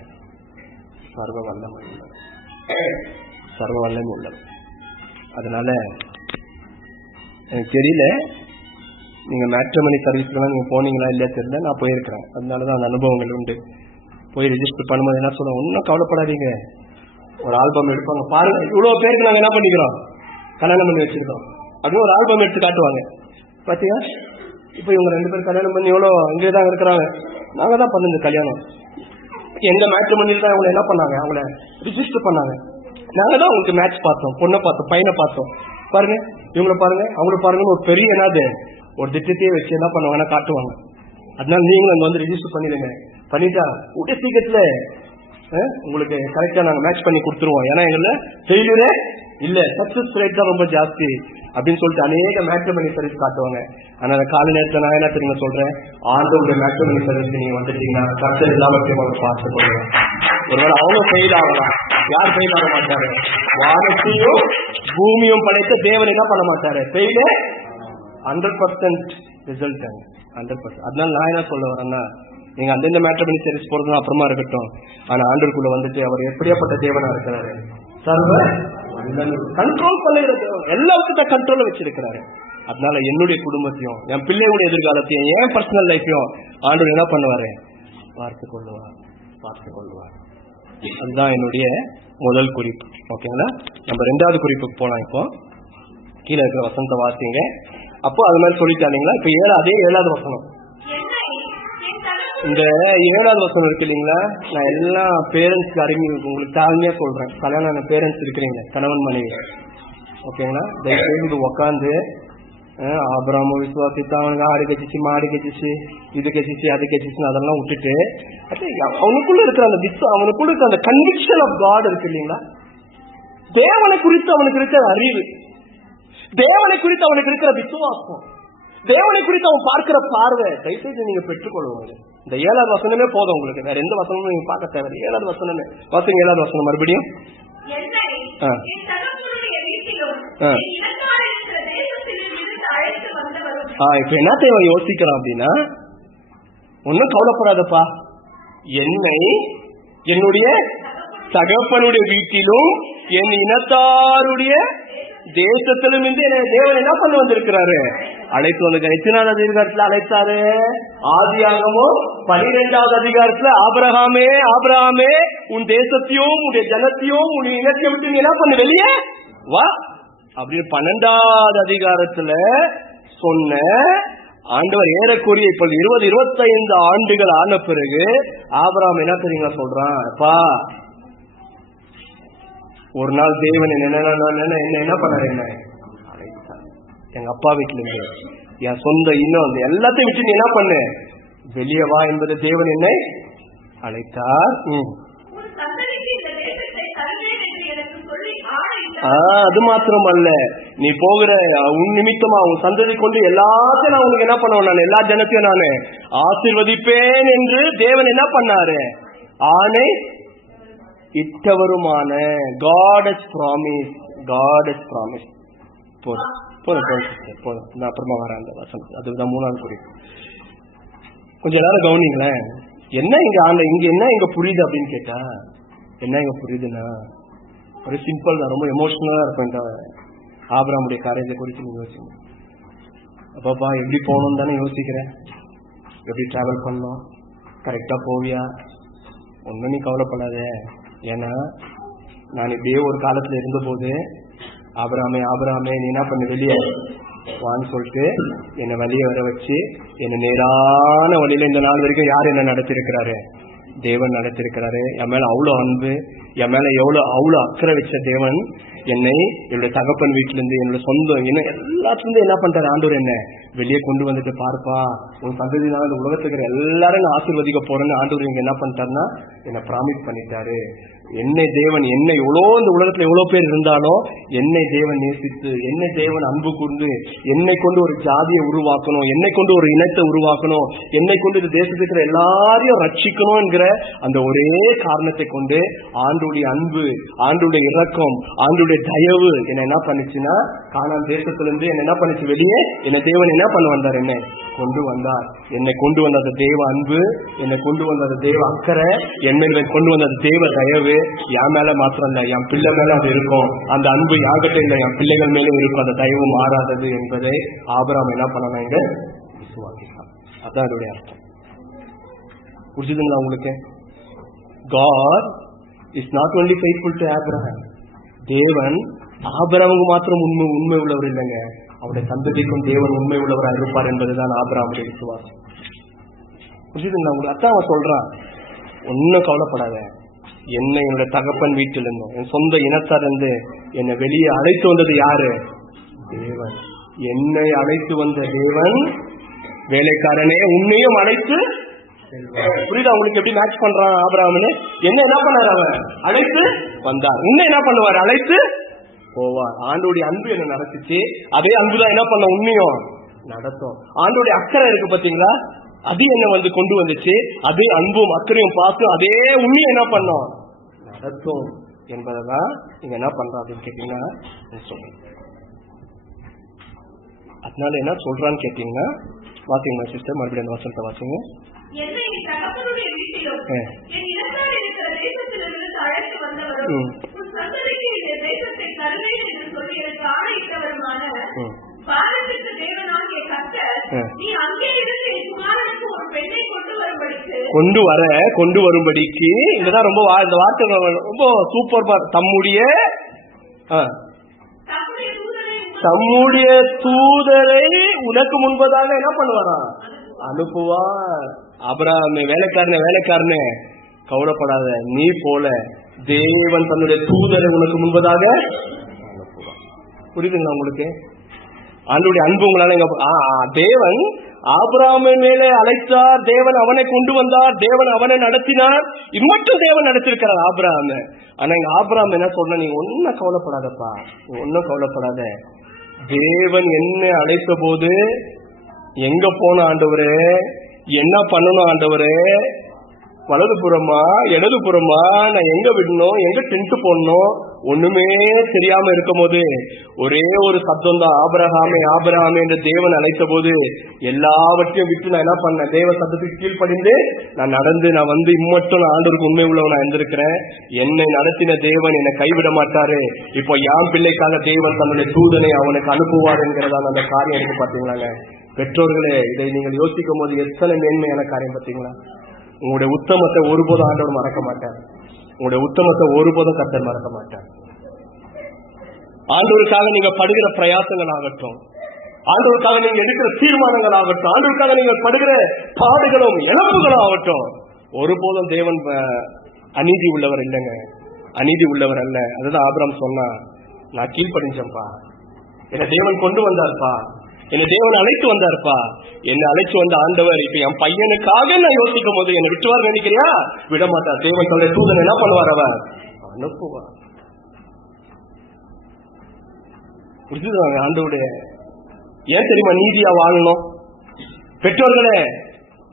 சர்வ வல்லமை உள்ளது. அதனால எனக்கு தெரியல, நீங்க மேட்ரிமோனி சர்வீஸ்லாம் நீங்க போனீங்களா இல்லையா தெரியல, நான் போயிருக்கிறேன். அதனாலதான் அந்த அனுபவங்கள் உண்டு. போய் ரெஜிஸ்டர் பண்ணும்போது என்ன சொல்லுவோம், ஒன்னும் கவலைப்படாதீங்க, ஒரு ஆல்பம் எடுப்பாங்க பாருங்க, இவ்வளவு பேருக்கு நாங்க என்ன பண்ணிக்கிறோம், கல்யாணம் பண்ணி வச்சிருக்கோம் அப்படின்னு ஒரு ஆல்பம் எடுத்து காட்டுவாங்க. பாத்தீங்க, இப்ப இவங்க 2 பேரும் கல்யாணம் பண்ணி எவ்வளவு அங்கேதான் இருக்கிறாங்க, நாங்க தான் பண்ணது கல்யாணம், எங்க மேட்ரிமோனியில தான் அவங்களை என்ன பண்ணாங்க, அவங்கள ரிஜிஸ்டர் பண்ணாங்க, நாங்க தான் உங்களுக்கு மேட்ச் பார்த்தோம், பொண்ணை பார்த்தோம், பையனை பார்த்தோம், பாருங்க இவங்களை பாருங்க அவங்கள பாருங்கன்னு ஒரு பெரிய என்னது ஒரு திட்டத்தையே வச்சு என்ன பண்ணுவாங்கன்னா காட்டுவாங்க. அதனால நீங்களும் அங்க வந்து ரிஜிஸ்டர் பண்ணிடுங்க. பண்ணிட்டா உடைய சீக்கிரத்துல உங்களுக்கு கரெக்டா நாங்க மேட்ச் பண்ணி கொடுத்துருவோம். ஏன்னா எங்கள ஃபெயிலியரே இல்ல, சக்சஸ் ரேட் தான் ரொம்ப ஜாஸ்தி அப்படின்னு சொல்லிட்டு அநேக மேட்ரிமோனி சர்வீஸ் காட்டுவாங்க. ஆனா கால நேரத்துல நான் என்ன தெரியுமா சொல்றேன், ஆண்டோட மேட்ரிமோனி சர்வீஸ் நீங்க வந்துட்டீங்கன்னா கஷ்டம் எல்லாவற்றையும் அவங்க பார்த்து பண்ணுவாங்க. ஒருவேளை அவங்க ஃபெயில் ஆகலாம், யார் ஃபெயில் ஆக மாட்டாரு, வானத்தையும் பூமியும் படைத்த தேவன் என்ன பண்ண மாட்டாரு, ஃபெயிலே 100% ரிசல்ட் 100%. அதனால நான் என்ன சொல்ல வரேன்னா, நீங்க அந்தந்த மேட்ரிமோனி சர்வீஸ் போறதும் அப்புறமா இருக்கட்டும், ஆனா ஆண்டவருக்குள்ள வந்துட்டு அவர் எப்படியாப்பட்ட தேவனா இருக்கிறாரு, சர்வ கண்ட்ரோல் பண்ணுறது, எல்லாத்துக்கும் கண்ட்ரோல் வச்சிருக்கிறாரு. அதனால என்னுடைய குடும்பத்தையும் என் பிள்ளைகளுடைய எதிர்காலத்தையும் என் பர்சனல் லைஃபையும் ஆண்டவர் என்ன பண்ணுவாரு, பார்த்து கொள்ளுவார். அதுதான் என்னுடைய முதல் குறிப்பு. ஓகேங்களா, நம்ம 2வது குறிப்புக்கு போலாம். இப்போ கீழே இருக்கிற வசனத்தை வாசிங்க. அப்போ அது மாதிரி சொல்லிட்டாங்களா. இப்ப அதே 7வது வசனம், இந்த 7வது வசனம் இருக்கு இல்லைங்களா, நான் எல்லா பேரண்ட்ஸ்க்கு உங்களுக்கு தாழ்மையா சொல்றேன், கல்யாணம் பேரண்ட்ஸ் இருக்கிறீங்க, கணவன் மனைவி, ஓகேங்களா, தயவுசெய்து உக்காந்து ஆபிரகாம் விசுவாசித்து அவனுக்கு ஆடு கச்சிச்சு, மாடு கச்சிச்சு, இது கச்சிச்சு, அது கச்சிச்சுன்னு அதெல்லாம் விட்டுட்டு அவனுக்குள்ள இருக்கிற அந்த அவனுக்குள்ள இருக்கிற அந்த கன்விக்ஷன் ஆஃப் காட் இருக்கு இல்லைங்களா, தேவனை குறித்து அவனுக்கு இருக்கிற அறிவு, தேவனை குறித்து அவனுக்கு இருக்கிற விசுவாசம், தேவனை குறித்து அவன் பார்க்கிற பார்வை, தயவுசெய்து நீங்க பெற்றுக்கொள்வாங்க. இந்த 7வது வசனமே போதும் உங்களுக்கு, வேற எந்த வசனமும் நீங்க பார்க்க தேவை. 7வது வசனமே வாசிங்க. 7வது வசனம் மறுபடியும், இப்ப என்ன தேவை யோசிக்கிறோம் அப்படின்னா, ஒன்னும் கவலைப்படாதப்பா, என்னை என்னுடைய தகப்பனுடைய வீட்டிலும் என் இனத்தாருடைய தேசத்திலும் இருந்து தேவன் என்ன பண்ண வந்திருக்கிறாரு, அழைத்து வந்திருக்காரு. எத்தனாவது அதிகாரத்துல அழைத்தாரு, ஆதியாகமம் 12வது அதிகாரத்துல ஆபிரகாமே உன் தேசத்தையும் உன்னுடைய ஜனத்தையும் உன் இனத்தை விட்டு நீ என்ன பண்ண வெளியே வா அப்படின்னு 12வது அதிகாரத்துல சொன்ன ஆண்டவர் ஏறக்குறைய இப்ப 20-25 ஆண்டுகள் ஆன பிறகு ஆபிரகாம் என்ன தெரியுங்களா சொல்றான், அப்பா ஒரு நாள் தேவன் என்ன பண்ணாரு, என்ன எங்க அப்பா வீட்டுல இருந்து என் சொந்த இன்னும் எல்லாத்தையும் விட்டு நீ என்ன பண்ணு வெளியே வா என்பது தேவன் என்னை அழைத்தார். அது மாத்திரம் அல்ல, நீ போகிற உன் நிமித்தமா உன் சந்ததி கொண்டு எல்லாத்தையும் நான் உனக்கு என்ன பண்ணுவேன், நான் எல்லா ஜனத்தையும் நானு ஆசீர்வதிப்பேன் என்று தேவன் என்ன பண்ணாரு, ஆணை இட்டவருமான God has promised. போதும் போதும் போதும் போதும். நான் அப்புறமா வரேன் அந்த வசனம். அதுதான் 3வது குறிப்பு. கொஞ்சம் எல்லாரும் கவனிங்களேன். என்ன இங்க என்ன இங்க புரியுது அப்படின்னு கேட்டா, என்ன இங்க புரியுதுன்னா ஒரு சிம்பிள் தான், ரொம்ப எமோஷனலா இருக்கும். இந்த ஆபிரகாமுடைய காரியத்தை குறித்து நீங்க யோசிங்க. அப்பாப்பா எப்படி போகணும்னு தானே யோசிக்கிறேன், எப்படி டிராவல் பண்ணணும், கரெக்டா போவியா, ஒன்னும் நீ கவலைப்படாத. ஏன்னா நான் இப்படியே ஒரு காலத்துல இருந்தபோது ஆபிரகாமே நீ என்ன பண்ண, வெளியே வான்னு சொல்லிட்டு என்னை வெளியே வர வச்சு என்னை நேரான வழியில இந்த நாள் வரைக்கும் யார் என்ன நடத்திருக்கிறாரு, தேவன் நடத்திருக்கிறாரு. என் மேல அவ்வளவு அன்பு, என் மேல அவ்வளவு அக்கறை வச்ச தேவன் என்னை என்னுடைய தகப்பன் வீட்டுல இருந்து, என்னோட சொந்தம் எல்லாத்துல என்ன பண்றாரு ஆண்டவர், என்ன வெளியே கொண்டு வந்துட்டு பாருப்பா, உன் சந்ததினால இந்த உலகத்துக்கு இருக்கிற எல்லாரும் நான் ஆசீர்வதிக்க போறேன்னு ஆண்டவர் இங்க என்ன பண்ணிட்டாருன்னா என்னை ப்ராமிஸ் பண்ணிட்டாரு. என்னை தேவன் எவ்வளோ இந்த உலகத்துல எவ்வளவு பேர் இருந்தாலும் என்னை தேவன் நேசித்து, என்னை தேவன் அன்பு கூர்ந்து, என்னை கொண்டு ஒரு ஜாதியை உருவாக்கணும், என்னை கொண்டு ஒரு இனத்தை உருவாக்கணும், என்னை கொண்டு இந்த தேசத்துக்கு இருக்கிற எல்லாரையும் ரட்சிக்கணும் என்கிற அந்த ஒரே காரணத்தை கொண்டு ஆண்டுடைய அன்பு, ஆண்டுடைய இரக்கம், ஆண்டுடைய தயவு என்ன பண்ணுச்சுன்னா, கானான் தேசத்திலிருந்து என்ன பண்ணுச்சு, வெளியே என்னை தேவன் என்ன பண்ண வந்தார், என்னை கொண்டு வந்தார். என்னை கொண்டு வந்த அந்த தேவ அன்பு, என்னை கொண்டு வந்த அந்த தேவ அக்கறை, என்னை கொண்டு வந்த அந்த தேவ தயவு என் மேல மாத்திரம் இல்ல, என் பிள்ளை மேல அது இருக்கும். அந்த அன்பு யார்கிட்ட இல்ல, என் பிள்ளைகள் மேலும் இருக்கும். அந்த தயவு மாறாதது என்பதை ஆபிரகாம் என்ன பண்ணாங்க, விசுவாசித்தான். அதான் அதோடைய அர்த்தம். புரிஞ்சுதுங்களா உங்களுக்கு? God is not only faithful to Abraham. தேவன் ஆபிரகாமுக்கு மாத்திரம் உண்மை உள்ளவர் இல்லைங்க, அவருடைய சந்ததிக்கும் தேவன் உண்மை உள்ளவராக இருப்பார் என்பதுதான் ஆபிரகாமுடைய விசுவாசம். புரிஞ்சுதுங்களா உங்களுக்கு? அதான் அவன் சொல்றான், ஒன்னும் கவலைப்படாத, என்னை என்னோட தகப்பன் வீட்டில் இருந்தோம், என் சொந்த இனத்தார் இருந்து என்னை வெளியே அழைத்து வந்தது யாரு, தேவன். என்னை அழைத்து வந்த தேவன், வேலைக்காரனே உன்னையும் அழைத்து, புரியுதா உங்களுக்கு? எப்படி மேட்ச் பண்றான் ஆபிரகாம்னு? என்ன பண்ணாரு, அவன் அழைத்து வந்தார். இன்னும் என்ன பண்ணுவார், அழைத்து போவார். ஆண்டோடைய அன்பு என்ன நடத்துச்சு, அதே அன்புதான் என்ன பண்ண உண்மையும் நடத்தும். ஆண்டோடைய அக்கறை இருக்கு பாத்தீங்களா, அது என்ன கொண்டு வந்துச்சு, அது அன்பும் அக்கறையும் பார்த்து அதே உண்மையை என்ன பண்ணோம், நடத்தும் என்பதான் நீங்க என்ன பண்றோம் அப்படின்னு கேட்டீங்கன்னா சொல்றேன். அதனால என்ன சொல்றான்னு கேட்டீங்கன்னா, வாசிங்க சிஸ்டர், மறுபடியும் அந்த வசனத்தை வாசிங்க. கொண்டு வரும்படிக்கு, இதுதான் ரொம்ப இந்த வார்த்தை ரொம்ப சூப்பர். தம்முடைய தூதரை உனக்கு முன்பதாக என்ன பண்ணுவாராம், அனுப்புவார். ஆபிரகாமே வேலைக்காரனே கவலைப்படாத, நீ போல தேவன் தன்னுடைய தூதரை உனக்கு முன்பதாக அனுப்புவார். புரியுதுங்களா உங்களுக்கு? ஆண்டவருடைய அன்பு உங்களால தேவன் ஆபிரகாமின் மேலே அழைத்தார், தேவன் அவனை கொண்டு வந்தார், தேவன் அவனை நடத்தினார். இது மட்டும் தேவன் நடத்திருக்கிறார் ஆபிரகாம். ஆனா இங்க ஆபிரகாம் என்ன சொல்ற, நீங்க ஒன்னும் கவலைப்படாதப்பா, ஒன்னும் கவலைப்படாத, தேவன் என்ன அழைத்த போது எங்க போன ஆண்டவரே, என்ன பண்ணணும் ஆண்டவரே, வலது புறமா இடது புறமா, நான் எங்க விடணும், எங்க டென்ட் போடணும், ஒண்ணுமே தெரியாம இருக்கும் போது ஒரே ஒரு சப்தம் தான், ஆபிரகாமே என்று தேவன் அழைத்த போது எல்லாவற்றையும் விட்டு நான் என்ன பண்ணேன், தேவ சத்தத்துக்கு கீழ்ப்படிந்து நான் நடந்து, நான் இம்மட்டும் நான் ஆண்டவருக்கு உண்மை உள்ளவன் நான் இருந்திருக்கிறேன். என்னை நடத்தின தேவன் என்னை கைவிட மாட்டாரு. இப்போ யான் பிள்ளைக்காக தேவன் தன்னுடைய தூதனை அவனுக்கு அனுப்புவார் என்கிறதான அந்த காரியம் இருக்கு. பாத்தீங்களாங்க பெற்றோர்களே, இதை நீங்கள் யோசிக்கும் போது எத்தனை மேன்மையான காரியம் பாத்தீங்களா? உங்களுடைய உத்தமத்தை ஒருபோதும் ஆண்டவர் மறக்க மாட்டார். உங்களுடைய உத்தமத்தை ஒருபோதும் கர்த்தர் மறக்க மாட்டார். ஆண்டவருக்காக நீங்க படுகிற பிரயாசங்கள் ஆகட்டும், ஆண்டவருக்காக நீங்க எடுக்கிற தீர்மானங்கள் ஆகட்டும், ஆண்டவருக்காக நீங்க படுகிற பாடுகளும் இழப்புகளும் ஆகட்டும், ஒருபோதும் தேவன் அநீதி உள்ளவர் இல்லைங்க, அநீதி உள்ளவர் அல்ல. அதுதான் ஆபிரகாம் சொன்னா, நான் கீழ்ப்படிஞ்சேன்ப்பா, என்னை தேவன் கொண்டு வந்தார்ப்பா, என்னை தேவன் அழைத்து வந்தார்ப்பா, என்னை அழைச்சு வந்த ஆண்டவர் இப்ப என் பையனுக்காக நான் யோசிக்கும் போது என்னை விட்டுவார் நினைக்கிறியா? விட மாட்டார். தேவன் தன்னுடைய தூதன் என்ன பண்ணுவார், அவர் அனுப்புவார். புரிஞ்சுதாங்க ஆண்டவருடைய? ஏன் தெரியுமா நீதியா வாழணும்? பெற்றோர்களே,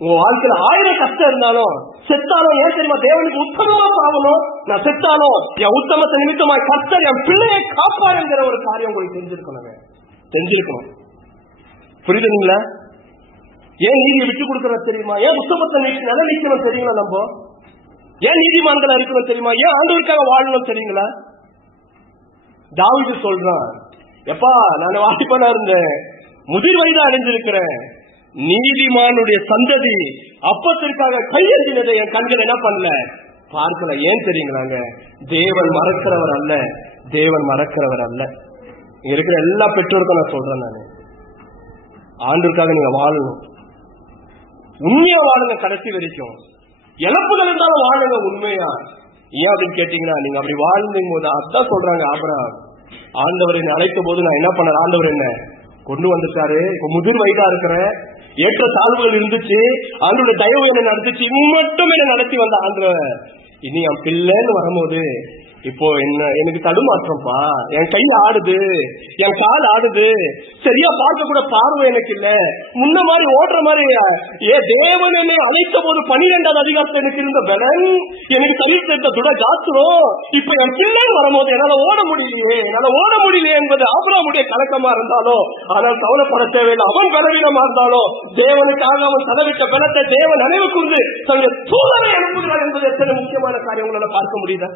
உங்க வாழ்க்கையில 1000 கஷ்டம் இருந்தாலும் செத்தாலும் ஏன் தெரியுமா தேவனுக்கு உத்தமமா பாவணும்? நான் செத்தாலும் என் உத்தமத்தை நிமித்தமா கர்த்தர் என் பிள்ளையை காப்பாருங்கிற ஒரு காரியம் உங்களுக்கு தெரிஞ்சிருக்கணுங்க. தெரிஞ்சிருக்கணும். புரியுதுங்களா? ஏன் நீதியை விட்டு கொடுக்கறது தெரியுமா? ஏன் புத்தகத்தை நிலைக்கணும் தெரியுங்களா? நம்ம ஏன் நீதிமான்களா இருக்கணும் தெரியுமா? ஏன் ஆண்டவருக்காக வாழணும் தெரியுங்களா? தாவீது சொல்றான், எப்பா நான் வாலிபனா இருந்தேன், முதிர் வயதா அடைஞ்சிருக்கிறேன், நீதிமானுடைய சந்ததி அப்பத்திற்காக கையெழுந்தினதை என் கண்கள் என்ன பண்ணல, பார்க்கல. ஏன் தெரியுங்களாங்க? தேவன் மறக்கிறவர் அல்ல, தேவன் மறக்கிறவர் அல்ல. இங்க இருக்கிற எல்லா பெற்றோருக்கும் நான் சொல்றேன், நானு ஆண்டவருக்காக நீங்க வாழணும், உண்மையா வாழுங்க கடைசி வரைக்கும். இழப்புகள் இருந்தாலும் வாழுங்க உண்மையா. ஏன் அப்படின்னு கேட்டீங்கன்னா, நீங்க அப்படி வாழ்ந்தும் போது அதான் சொல்றாங்க ஆபிரகாம், ஆண்டவர் என்னை அழைத்த போது நான் என்ன பண்ண, ஆண்டவர் என்ன கொண்டு வந்துட்டாரு, இப்ப முதிர் வயதா இருக்கிறேன், ஏற்ற தாழ்வுகள் இருந்துச்சு, ஆண்டவருடைய தயவு என்ன நடந்துச்சு, மட்டும் என்ன நடத்தி வந்த ஆண்டவர் இனி என் பிள்ளைன்னு வரும்போது இப்போ எனக்கு தடுமாற்றம்ப்பா, என் கை ஆடுது, என் கால் ஆடுது, சரியா பார்க்க கூட பார்வை எனக்கு இல்ல, முன்ன மாதிரி ஓடுற மாதிரி. தேவன் என்னை அழைத்த போது 12வது அதிகாரத்தில் எனக்கு இருந்த பலன், எனக்கு சரீரத்தை துட ஜாத்திரம், இப்ப என் பிள்ளைன்னு வரும்போது என்னால ஓட முடியலையே என்பது ஆபிரகாமுடைய கலக்கமா இருந்தாலும், ஆனால் கவலைப்பட தேவையில்லை. அவன் பலவீனமா இருந்தாலும் தேவனுக்காக அவன் செலவிட்ட பலத்தை தேவன் நினைவு கூர்ந்து தன்னுடைய தூதரை அனுப்புகிறார் என்பது எத்தனை முக்கியமான காரியம் உங்களால பார்க்க முடியுதா?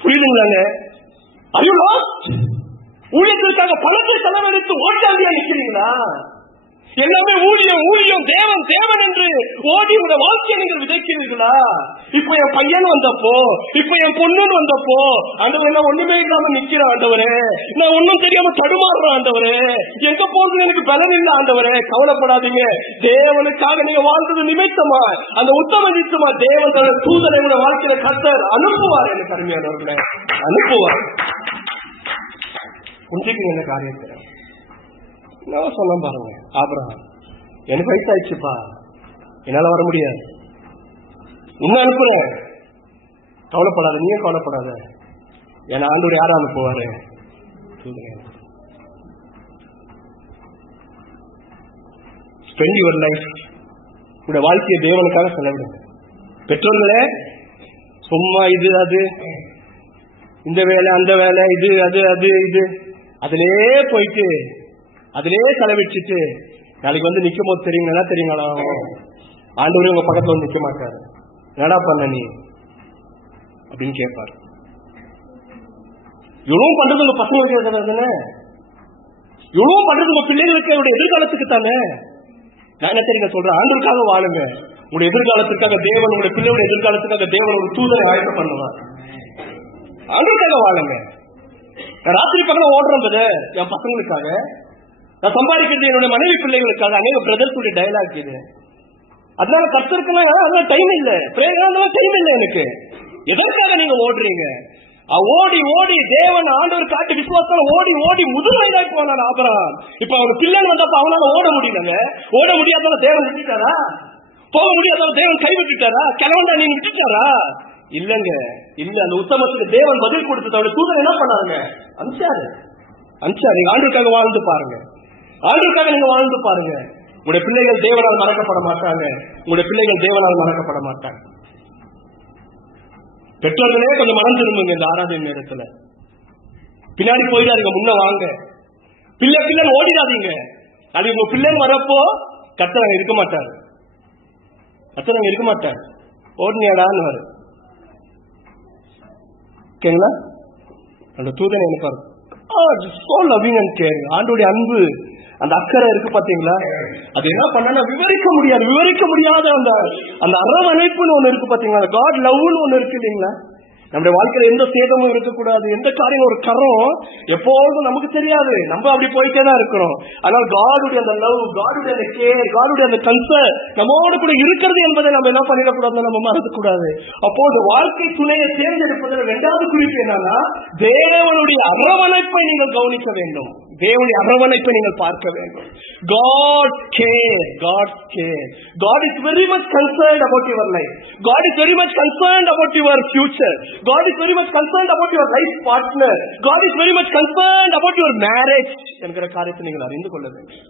புரியுதுங்களாங்க? ஊழியத்திற்காக பணத்தை செலவழித்து ஓட்டாண்டியா நிக்கிறீங்களா? எல்லாமே ஊழியம் ஊழியம், தேவன் தேவன் என்று ஓடி உங்க வாழ்க்கையை நீங்கள் விதைக்கிறீர்களா? இப்ப என் பையன் வந்தப்போ, இப்ப என் பொண்ணுன்னு வந்தப்போ, ஆண்டவரே நான் ஒண்ணுமே இல்லாம நிக்கிறேன் ஆண்டவரே, நான் ஒன்னும் தெரியாம தடுமாறுறேன் ஆண்டவரே, எங்க போறது எனக்கு பலன் இல்லை ஆண்டவரே. கவலைப்படாதீங்க, தேவனுக்காக நீங்க வாழ்ந்தது நிமித்தமா, அந்த உத்தம நிமித்தமா தேவன் தன்னுடைய தூதரை உங்க வாழ்க்கையில கர்த்தர் அனுப்புவார். எனக்கு அருமையானவர்களே, அனுப்புவார். புரிஞ்சுக்கீங்க என்ன காரியத்தை நான் சொன்ன பாருங்க. ஆபிரகாம், எனக்கு வயசாயிடுச்சுப்பா, என்னால வர முடியாது, இன்னும் அனுப்புறேன், கவலைப்படாத, நீயும் கவலைப்படாத, ஏன்னா ஆண்டவர் யாரும் அனுப்புவாரு? ஸ்பெண்ட் யுவர் லைஃப், உங்களுடைய வாழ்க்கையை தேவனுக்காக செலவிடுங்க. பெற்றோர்களே, சும்மா இது அது, இந்த வேலை அந்த வேலை, இது அது அது இது, அதிலே போயிட்டு அதிலே செலவிச்சுட்டு நாளைக்கு வந்து நிக்கும் போது தெரியுங்களா, தெரியுங்களா, ஆண்டவரே உங்க பக்கத்துல வந்து நிக்க மாட்டாரு, என்னடா பண்ண நீ அப்படின்னு கேட்பாரு. இவ்வளவு பண்றது உங்க பசங்களுக்கு தானே, இவ்வளவு பண்றது உங்க பிள்ளைகளுக்கு அவருடைய எதிர்காலத்துக்கு தானே. நான் என்ன தெரியுங்க சொல்றேன், ஆண்டவருக்காக வாழுங்க. உங்களுடைய எதிர்காலத்துக்காக தேவன், உங்களுடைய பிள்ளைகளுடைய எதிர்காலத்துக்காக தேவன் ஒரு தூதரை ஆயத்தம் பண்ணுவார். ஆண்டவருக்காக வாழுங்க. நான் ராத்திரி பக்கம் ஓடுறது என் பசங்களுக்காக, நான் சம்பாதிக்கிறது என்னுடைய மனைவி பிள்ளைகளுக்காக. அநேக பிரதர்ஸுடைய டயலாக் இது. அதனால கர்த்தருக்குலாம் அதெல்லாம் டைம் இல்லை, பிரேயர்லாம் டைம் இல்லை எனக்கு. எதற்காக நீங்க ஓடுறீங்க? ஓடி ஓடி தேவன் ஆண்டவர் காட்டி விசுவாசம் ஓடி ஓடி முதிர் வயதாய் போனான் ஆபிரகாம். இப்ப அவனுக்கு பிள்ளைன்னு வந்தப்ப அவனால ஓட முடியலங்க. ஓட முடியாதால தேவன் விட்டுட்டாரா? போக முடியாதால தேவன் கைவிட்டுட்டாரா? கிழவன்டா நீங்க விட்டுட்டாரா? இல்லங்க, இல்ல. அந்த உத்தமத்துக்கு தேவன் பதில் கொடுத்து அவருடைய தூதர் என்ன பண்ணாருங்க? அனுப்பிச்சாரு. நீங்க ஆண்டவருக்காக வாழ்ந்து பாருங்க, ஆண்டவருக்காக நீங்க வாழ்ந்து பாருங்க. உங்களுடைய பிள்ளைகள் தேவனால் மறக்கப்பட மாட்டாங்க, உங்களுடைய பிள்ளைகள் தேவனால் மறக்கப்பட மாட்டாங்க. பெற்றோர்களே கொஞ்சம் மனம் திரும்புங்க. இந்த ஆராதனை நேரத்துல பின்னாடி போயிடாதீங்க, முன்ன வாங்க. பிள்ளைன்னு ஓடிடாதீங்க. அது உங்க பிள்ளைன்னு வரப்போ கர்த்தர் இருக்க மாட்டாரு, கர்த்தர் இருக்க மாட்டாரு. ஓடினியாடான்னு வரு ஓகேங்களா? அந்த தூதனை நினைப்பாரு. ஆண்டோடைய அன்பு, அந்த அக்கறை இருக்கு பாத்தீங்களா? அது என்ன பண்ணா விவரிக்க முடியாத அந்த அரவணைப்புன்னு ஒண்ணு இருக்கு பாத்தீங்களா? காட் லவ்னு ஒண்ணு இருக்கு இல்லைங்களா? நம்முடைய வாழ்க்கையில எந்த சேதமும் இருக்கக்கூடாது, எந்த காரியம் ஒரு கரம் எப்போதும் நமக்கு தெரியாது, நம்ம அப்படி போயிட்டே தான் இருக்கிறோம். ஆனால் காடுடைய அந்த லவ், காடுடைய அந்த கேர், காடுடைய அந்த கன்சர்ன் நம்மோடு கூட இருக்கிறது என்பதை நம்ம என்ன பண்ணிடக்கூடாது, நம்ம மறந்துக்கூடாது. அப்போ இந்த வாழ்க்கை துணையை தேர்ந்தெடுப்பதில் 2வது குறிப்பு என்னன்னா, தேவனுடைய அரவணைப்பை நீங்கள் கவனிக்க வேண்டும், தேவனுடைய அரவணைப்பை நீங்கள் பார்க்க வேண்டும். God care, God care. God is very much concerned about your life. God is very much concerned about your future. God is very much concerned about your life partner. God is very much concerned about your marriage என்கிற காரியத்தை நீங்கள் அறிந்து கொள்ள வேண்டும்.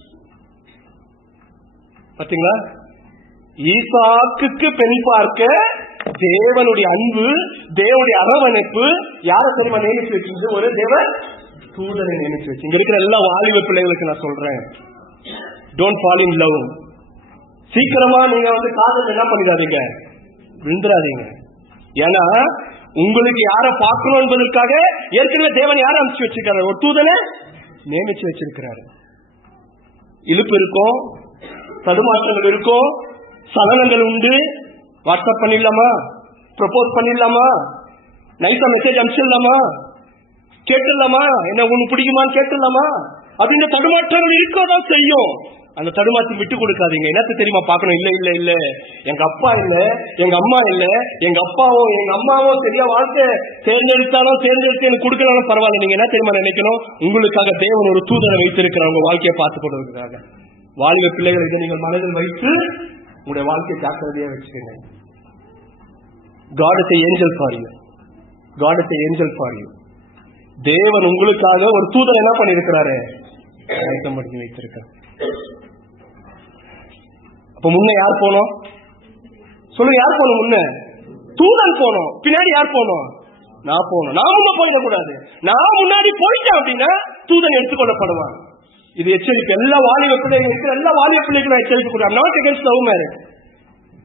பாத்தீங்களா? ஈசாக்குக்கு பெண் பார்க்க தேவனுடைய அன்பு, தேவனுடைய அரவணைப்பு யாரை தெரியுமா நியமித்து வச்சிருந்து? ஒரு தூதனை நினைச்சு வச்சு. இங்க இருக்கிற எல்லா வாலிப பிள்ளைகளுக்கு நான் சொல்றேன், டோன்ட் ஃபால் இன் லவ். சீக்கிரமா நீங்க காதல் என்ன பண்ணிடாதீங்க, விழுந்துடாதீங்க. ஏன்னா உங்களுக்கு யார பார்க்கணும் என்பதற்காக ஏற்கனவே தேவன் யார அனுப்பிச்சு வச்சிருக்காரு, ஒரு தூதனை நியமிச்சு வச்சிருக்கிறாரு. இழுப்பு இருக்கும், தடுமாற்றங்கள் இருக்கும், சலனங்கள் உண்டு. வாட்ஸ்அப் பண்ணிடலாமா, ப்ரப்போஸ் பண்ணிடலாமா, நைட்டா மெசேஜ் அனுப்பிச்சிடலாமா, கேட்டுடலாமா, என்ன உனக்கு பிடிக்குமான்னு கேட்டுடலாமா, அது இந்த தடுமாற்றங்கள் இருக்கதான் செய்யும். அந்த தடுமாற்றி விட்டு கொடுக்காதீங்க. என்னத்த தெரியுமா பார்க்கணும், இல்ல இல்ல இல்ல எங்க அப்பா இல்ல, எங்க அம்மா இல்ல, எங்க அப்பாவோ எங்க அம்மாவோ சரியா வாழ்க்கை தேர்ந்தெடுத்தாலும் தேர்ந்தெடுத்து எனக்கு கொடுக்கணும் பரவாயில்ல. நீங்க என்ன தெரியுமா நினைக்கணும், உங்களுக்காக தேவன் ஒரு தூதரை வைத்திருக்கிறார் உங்க வாழ்க்கையை பார்த்து கொள்வதற்காக. வாலிப பிள்ளைகளை இதை நீங்கள் மனதில் வைத்து உங்களுடைய வாழ்க்கையை ஜாக்கிரதையா வச்சுக்கோங்க. God is an angel for you. God is an angel for you. தேவன் உங்களுக்காக ஒரு தூதர் என்ன பண்ணிருக்கிறாரு, ஆயத்தம் பண்ணி வைத்திருக்கிறார். அப்ப முன்ன யார் போனோம் சொல்லுங்க, யார் போனோம்? முன்ன தூதன் போனோம், பின்னாடி யார் போனோம்? நான் போனோம். நான் முன்ன போயிடக்கூடாது. நான் முன்னாடி போயிட்டேன் அப்படின்னா தூதன் எடுத்துக்கொள்ளப்படுவான். இது எச்சரிக்கை. எல்லா வாலிப பிள்ளைகள் இருக்கிற எல்லா வாலிப பிள்ளைகளும் எச்சரிக்கை கொடுக்குறேன். Not against love marriage.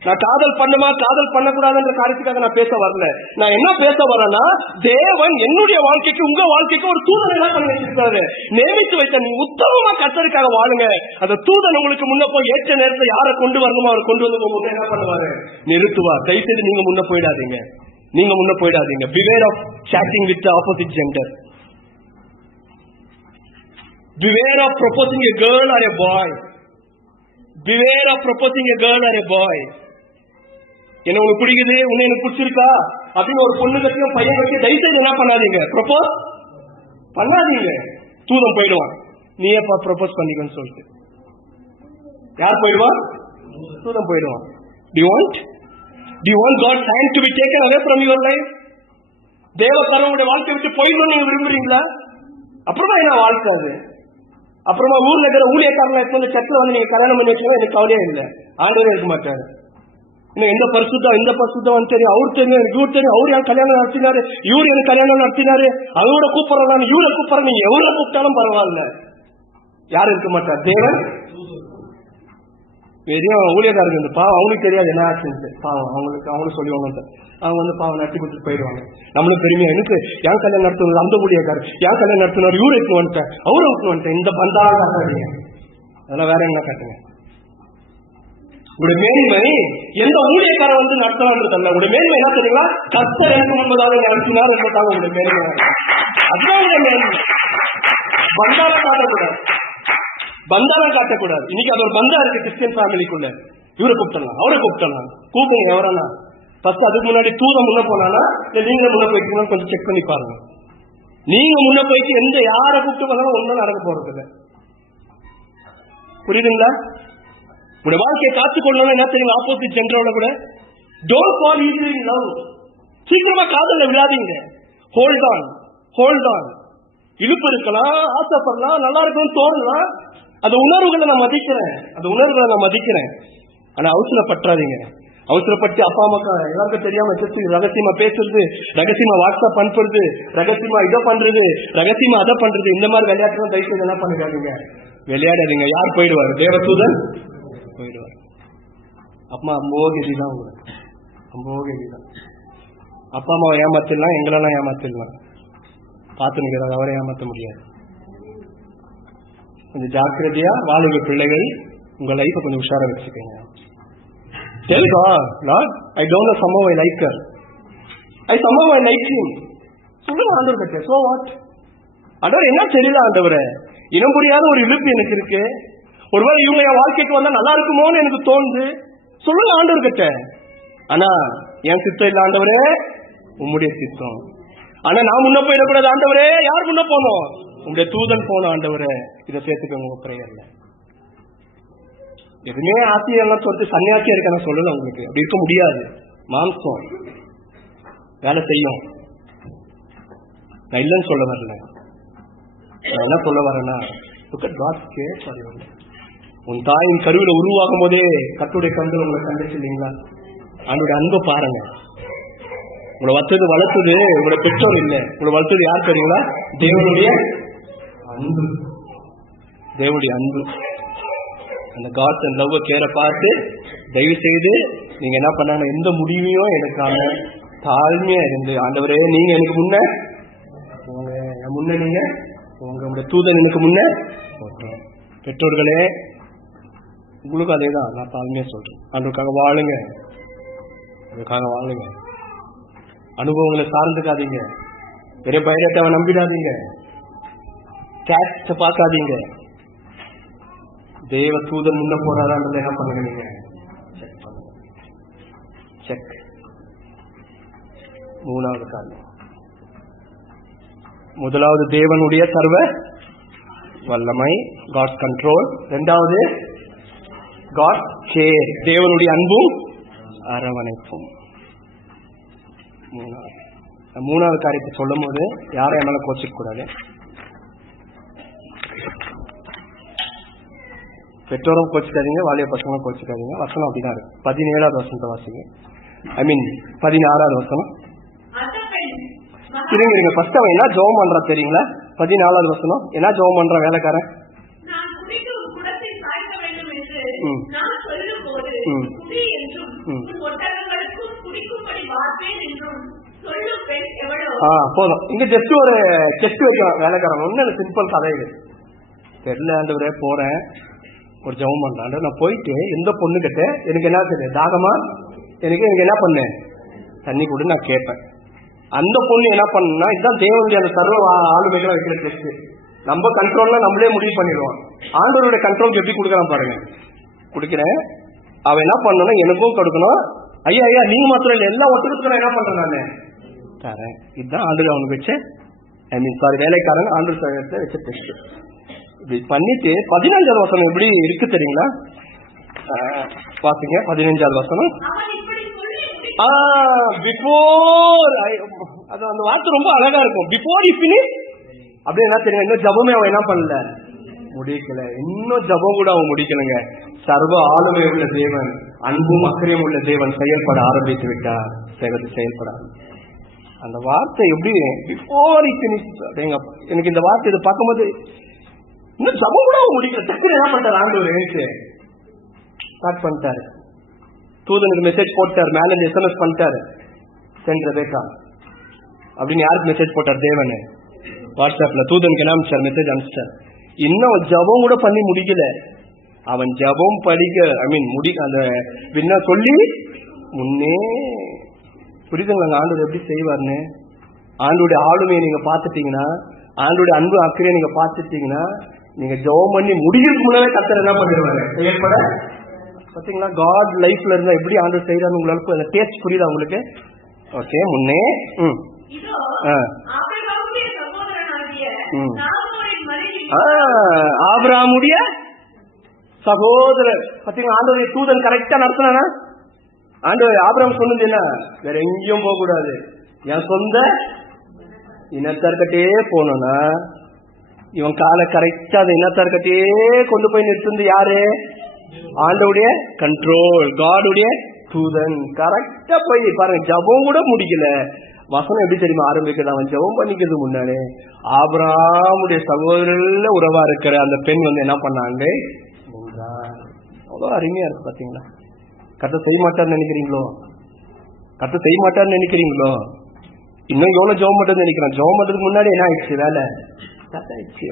நான் காதல் பண்ணுமா காதல் பண்ணக்கூடாதுன்ற காரியத்துக்காக நான் பேச வரல. நான் என்ன பேச வரேன்னா, தேவன் என்னுடைய வாழ்க்கைக்கு உங்க வாழ்க்கைக்கு ஒரு தூதன் என்ன பண்ணி வச்சிருக்காரு, நியமித்து வைத்த. நீ உத்தமமா கர்த்தருக்காக வாழுங்க. அந்த தூதன் உங்களுக்கு முன்ன போய் ஏற்ற நேரத்தில் யாரை கொண்டு வரணுமோ அவர் கொண்டு வந்து முன்ன என்ன பண்ணுவாரு, நிறுத்துவார். தயவுசெய்து நீங்க முன்ன போயிடாதீங்க, நீங்க முன்ன போயிடாதீங்க. Beware of chatting with the opposite gender. Beware of proposing a girl or a boy. Beware of proposing a girl or a boy. என்ன உங்களுக்கு பிடிக்குது, உன்னை எனக்கு பிடிச்சிருக்கா அப்படின்னு ஒரு பொண்ணு கட்டியும் பையன் கட்டி தயவுசெய்து என்ன பண்ணாதீங்க, ப்ரொபோஸ் பண்ணாதீங்க. தூதம் போயிடுவான். நீ எப்ப ப்ரொபோஸ் பண்ணிக்கன்னு சொல்லிட்டு யார் போயிடுவான்? தூதம் போயிடுவான். Do you want God's hand to be taken away from your life? தேவ தரவுடைய வாழ்க்கை விட்டு போயிடணும் நீங்க விரும்புறீங்களா? அப்புறமா என்ன வாழ்க்கை அது? அப்புறமா ஊர்ல இருக்கிற ஊழியக்காரங்க எடுத்து சர்ச்சில் வந்து நீங்க கல்யாணம் பண்ணி வச்சுக்கணும், எனக்கு கவலையே இல்லை. ஆண்டவரே இருக்க மாட்டாரு. இன்னும் எந்த பரிசுத்தம் தெரியும், அவரு தெரியும், இவரு தெரியும், அவரு என் கல்யாணம் நடத்தினாரு, இவரு எனக்கு கல்யாணம் நடத்தினாரு, அவரோட கூப்பிடுறேன், நான் இவரை கூப்பிடுறேன், நீங்க எவ்வளவு கூப்பிட்டாலும் பரவாயில்ல. யாரும் இருக்க மாட்டார். தேவன் வெறும் ஊழியக்காரங்க வந்து பாவம் அவங்களுக்கு தெரியாது என்ன ஆச்சுன்னு. பாவம் அவங்களுக்கு சொல்லுவாங்க, அவங்க பாவம் நடத்தி கொடுத்துட்டு போயிடுவாங்க. நம்மளும் பெருமையா எனக்கு என் கல்யாணம் நடத்துவது அந்த ஊழியக்காரர், என் கல்யாணம் நடத்தினார், இவரு எடுத்து வந்துட்டேன், அவரு எடுத்து வந்துட்டேன். இந்த பந்தாலும் காட்டாதீங்க, அதெல்லாம் வேற என்ன காட்டுங்க. உங்களுடைய மேன்மை எந்த ஊழியக்காரன் வந்து நடத்தலான்றதல்ல. உங்களுடைய மேன்மை என்ன தெரியுங்களா, கர்த்தர் எனக்கு முன்பதாக நடத்தினார் என்பதாக உங்களுடைய மேன்மை. அதுதான் உங்களுடைய மேன்மை. பந்தாரம் காட்டக்கூடாது. இன்னைக்கு அது ஒரு பந்தா இருக்கு கிறிஸ்டியன் ஃபேமிலிக்குள்ள. இவரை கூப்பிட்டலாம், அவரை கூப்பிட்டலாம், கூப்பிடுங்க எவரானா. ஃபர்ஸ்ட் அதுக்கு முன்னாடி தூதம் முன்ன போனானா இல்ல நீங்க முன்ன போயிட்டு கொஞ்சம் செக் பண்ணி பாருங்க. நீங்க முன்ன போயிட்டு எந்த யாரை கூப்பிட்டு வந்தாலும் ஒன்றும் நடக்க போறது இல்லை. புரியுதுங்களா? உங்களுடைய வாழ்க்கையை காத்துக்கொள்ளணும். என்ன தெரியுங்க, ஆப்போசிட் ஜெண்டரோட கூட don't fall easily in love. சீக்கிரமா காதல்ல விழாதீங்க. Hold on. இழுப்பு இருக்கலாம், ஆசைப்படலாம், நல்லா இருக்கும்னு தோணலாம். அந்த உணர்வுகளை நான் மதிக்கிறேன். ஆனா அவசரப்பற்றாதீங்க. அவசரப்பட்டு அப்பா அம்மா எல்லாருக்கும் தெரியாம ரகசியமா பேசுறது, ரகசியமா வாட்ஸ்அப் அனுப்புறது, ரகசியமா இதை பண்றது, ரகசியமா அதை பண்றது, இந்த மாதிரி விளையாட்டுலாம் தயவு என்ன பண்ணிக்காதீங்க, விளையாடாதீங்க. யார் போயிடுவாரு? தேவதூதன் போயிடுவார். அப்பா அம்போகதிதான் உங்களுக்கு, அம்போகதிதான். அப்பா அம்மாவை ஏமாத்திடலாம், எங்களெல்லாம் ஏமாத்திடலாம். பார்த்து நிற்கிறாங்க, அவரை ஏமாற்ற முடியாது. கொஞ்சம் ஜாக்கிரதையா வாலிப பிள்ளைகள் உங்க லைஃபை கொஞ்சம் உஷாரா வச்சுக்கோங்க. Tell God, Lord, I don't know somehow I like her. somehow I like him. சொல்லுங்க ஆண்டவர் கிட்ட. So what? ஆண்டவர் என்ன தெரியல ஆண்டவரே, இனம் புரியாத ஒரு இழுப்பு எனக்கு இருக்கு, ஒருவேளை இவங்க என் வாழ்க்கைக்கு வந்தா நல்லா இருக்குமோன்னு எனக்கு தோணுது. சொல்லுங்க ஆண்டவர் கிட்ட. ஆனா என் சித்தம் இல்ல ஆண்டவரே, உம்முடைய சித்தம். ஆனா நான் முன்ன போயிடக்கூடாது ஆண்டவரே. யார் முன்ன போனோம்? உங்களுடைய தூதன் போனோம் ஆண்டவரே. இதை சேர்த்துக்கோங்க உங்க பிரேயர்ல. எதுவுமே ஆசையெல்லாம் சொல்லிட்டு சன்னியாசியா இருக்க நான் சொல்லல உங்களுக்கு. அப்படி இருக்க முடியாது. மாம்சம் வேலை செய்யும். நான் இல்லைன்னு சொல்ல வரல. நான் என்ன சொல்ல வரேன்னா, உன் தாயின் கருவில உருவாகும் போதே கர்த்தருடைய கண்கள் உங்களை கண்டுச்சு இல்லைங்களா? அவனுடைய அன்பை பாருங்க. உங்களை வளர்த்தது உங்களுடைய பெற்றோர் இல்லை, உங்களை வளர்த்தது யார் தெரியுங்களா? தேவனுடைய அன்பு, தேவனுடைய அன்பு, அந்த காட்ஸ் அண்ட் லவ் கேரை பார்த்து தயவு செய்து நீங்க என்ன பண்ணாங்க, எந்த முடிவையும் எடுக்காம தாழ்மையா இருந்து, ஆண்டவரே நீங்க எனக்கு முன்ன உங்க முன்ன, நீங்க உங்களுடைய தூதன் எனக்கு முன்ன போட்டோம். பெற்றோர்களே உங்களுக்கும் அதே தான் நான் தாழ்மையா சொல்றேன். ஆண்டவருக்காக வாழுங்க, அதுக்காக வாழுங்க. அனுபவங்களை சார்ந்துக்காதீங்க, பெரிய பைரட்டாவை நம்பிடாதீங்க, கேட்ச பார்க்காதீங்க. தேவ தூதன் முன்ன போறாரான்றதை என்ன பண்ணுங்க, நீங்க செக் பண்ணுங்க. செக். மூணாவது காரணம், முதலாவது தேவனுடைய சர்வ வல்லமை, காட் கண்ட்ரோல். இரண்டாவது காட் கேர், தேவனுடைய அன்பும் அரவணைப்பும். மூணாவது காரியத்தை சொல்லும் போது யாரும் என்னால கோச்சிக்க கூடாது. பெற்றோரும் கோச்சிக்காதீங்க, வாலிய பசங்களும் கோச்சிக்காதீங்க. வசனம் அப்படிதான் இருக்கு. 17வது வசனத்தை வாசிங்க. 16வது வசனம். இருங்க ஃபர்ஸ்ட் அவன் என்ன ஜெபம் பண்றா தெரியுங்களா? 14வது வசனம் என்ன ஜெபம் பண்ற வேலைக்காரன்? போதும். இங்க ஜஸ்ட் ஒரு செஸ்ட் வைக்கலாம் வேலைக்காரன். ஒண்ணு சிம்பிள் கதை இது. தெரியல ஆண்டவரே போறேன் ஒரு ஜெபம் பண்றான். நான் போயிட்டு எந்த பொண்ணு கிட்ட எனக்கு என்ன தெரியும், தாகமா எனக்கு என்ன பண்ணேன், தண்ணி கூட நான் கேட்பேன். அந்த பொண்ணு என்ன பண்ணா, இதுதான் தேவனுடைய அந்த சர்வ ஆளுமைகளை வைக்கிற டெஸ்ட். நம்ம கண்ட்ரோல்ல நம்மளே முடிவு பண்ணிடுவோம். ஆண்டவருடைய கண்ட்ரோல் எப்படி கொடுக்கலாம் பாருங்க. குடிக்கிறேன், அவன் என்ன பண்ணணும், எனக்கும் கொடுக்கணும். ஐயா ஐயா நீங்க மாத்திரம் இல்லை, எல்லா ஒத்துக்கிறதுக்கு என்ன பண்றேன் நானு தரேன். இதுதான் ஆண்டு அவனுக்கு வச்ச வேலைக்காரன் ஆண்டு வச்ச டெஸ்ட். இப்படி பண்ணிட்டு 15வது வசனம் எப்படி இருக்கு தெரியுங்களா? பாத்தீங்க 15வது வசனம். பிஃபோர் அந்த வார்த்தை ரொம்ப அழகா இருக்கும். பிஃபோர் யூ ஃபினிஷ் அப்படி என்ன தெரியும், இன்னும் ஜபமே அவன் என்ன பண்ணல, முடிக்கல. இன்னும் ஜபம் கூட அவன் முடிக்கலங்க. சர்வ ஆளுமை உள்ள தேவன், அன்பும் அக்கறையும் உள்ள தேவன் செயல்பட ஆரம்பித்து விட்டார். செயல்பட அந்த வார்த்தை எப்படி பிஃபோர் யூ ஃபினிஷ் அப்படிங்க. எனக்கு இந்த வார்த்தை இதை பார்க்கும்போது இன்னும் ஜபம் கூட அவன் முடிக்கல. டக்குனு என்ன பண்ணிட்டார் ஆண்டவர், எழுத்து ஸ்டார்ட் பண்ணிட்டாரு. தூதனுக்கு மெசேஜ் போட்டார், மேல எஸ்எம்எஸ் பண்ணிட்டாரு, சென்ட் ரெபேக்கா அப்படின்னு. யாருக்கு மெசேஜ் போட்டார்? தேவனு வாட்ஸ்அப்ல தூதனுக்கு என்ன அனுப்பிச்சார், மெசேஜ் அனுப்பிச்சார். இன்னும் ஜபம் கூட பண்ணி முடிக்கல. அவன் ஜபம் படிக்க அந்த என்ன சொல்லி முன்னே புரியுதுங்களா ஆண்டவர் எப்படி செய்வார்னு. ஆண்டோடைய ஆளுமையை நீங்க பாத்துட்டீங்கன்னா, ஆண்டோடைய அன்பு அக்கறையை நீங்க பாத்துட்டீங்கன்னா, நீங்க ஜபம் பண்ணி முடிக்கிறதுக்கு முன்னாலே கர்த்தர் என்ன பண்ணிடுவாரு, செயல்பட. பாத்தீங்களா காட் லைஃப்ல இருந்தா எப்படி ஆண்டவர் செய்யறாரு உங்களுக்கு அந்த டேஸ்ட் புரியுதா உங்களுக்கு? ஓகே. முன்னே ஆபிரகாமுடைய சகோதரர். பாத்தீங்களா ஆண்டவருடைய தூதன் கரெக்டா நடத்தினா. ஆண்டவர் ஆபிரகாம் சொன்னது என்ன, வேற எங்கேயும் போக கூடாது, என் சொந்த இனத்தார்கிட்டே போனோம்னா இவன் காலை கரெக்டா அந்த இனத்தார்கிட்டே கொண்டு போய் நிறுத்துந்து யாரு? ஆண்டவுடைய கண்ட்ரோல், காடுடைய தூதன். கரெக்டா போய் பாருங்க, ஜபம் கூட முடிக்கல. வசனம் எப்படி தெரியுமா ஆரம்பிக்கிறது, அவன் ஜபம் பண்ணிக்கிறது முன்னாலே ஆபிரகாமுடைய சகோதரர்ல உறவா இருக்கிற அந்த பெண் என்ன பண்ணாங்க, அவ்வளவு அருமையா இருக்கு. பாத்தீங்களா கர்த்தர் செய்ய மாட்டார்னு நினைக்கிறீங்களோ? கர்த்தர் செய்ய மாட்டார்னு நினைக்கிறீங்களோ? இன்னும் எவ்வளவு ஜபம் பண்றது நினைக்கிறேன். ஜபம் பண்றதுக்கு முன்னாடி என்ன ஆயிடுச்சு, வேலை ஆயிடுச்சு.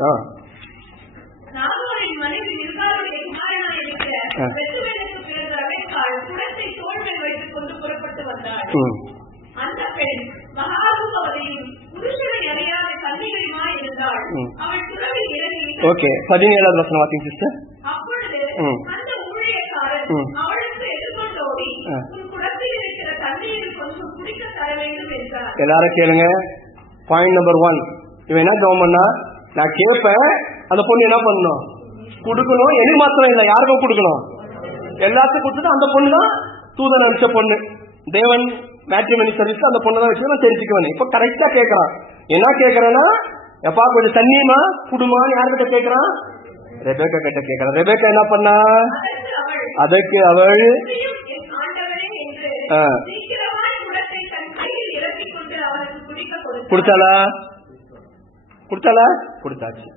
ஓகே. 17வது வசனம் வாசிங்க சிஸ்டர். எல்லாரும் கேளுங்க. பாயிண்ட் நம்பர் 1, இவன் என்ன ஜெபம் பண்ணா, நான் கேட்பேன், அந்த பொண்ணு என்ன பண்ணணும், கொடுக்கணும். எனக்கு மாத்திரம் இல்ல, யாருக்கும் கொடுக்கணும், எல்லாத்துக்கும் கொடுத்துட்டு அந்த பொண்ணு தான் தூதன் அனுப்பிச்ச பொண்ணு. தேவன் மேட்ரிமோனி சர்வீஸ் அந்த பொண்ணு தான் வச்சு நான் தெரிஞ்சுக்குவேன். இப்ப கரெக்டா கேட்கறான். என்ன கேட்கறேன்னா, எப்பா கொஞ்சம் தண்ணியமா குடுமான்னு யார்கிட்ட கேட்கறான்? ரெபேக்கா கிட்ட கேட்கறான். ரெபேக்கா என்ன பண்ணா, அதற்கு அவள் கொடுத்தாளா? கொடுத்தாச்சு.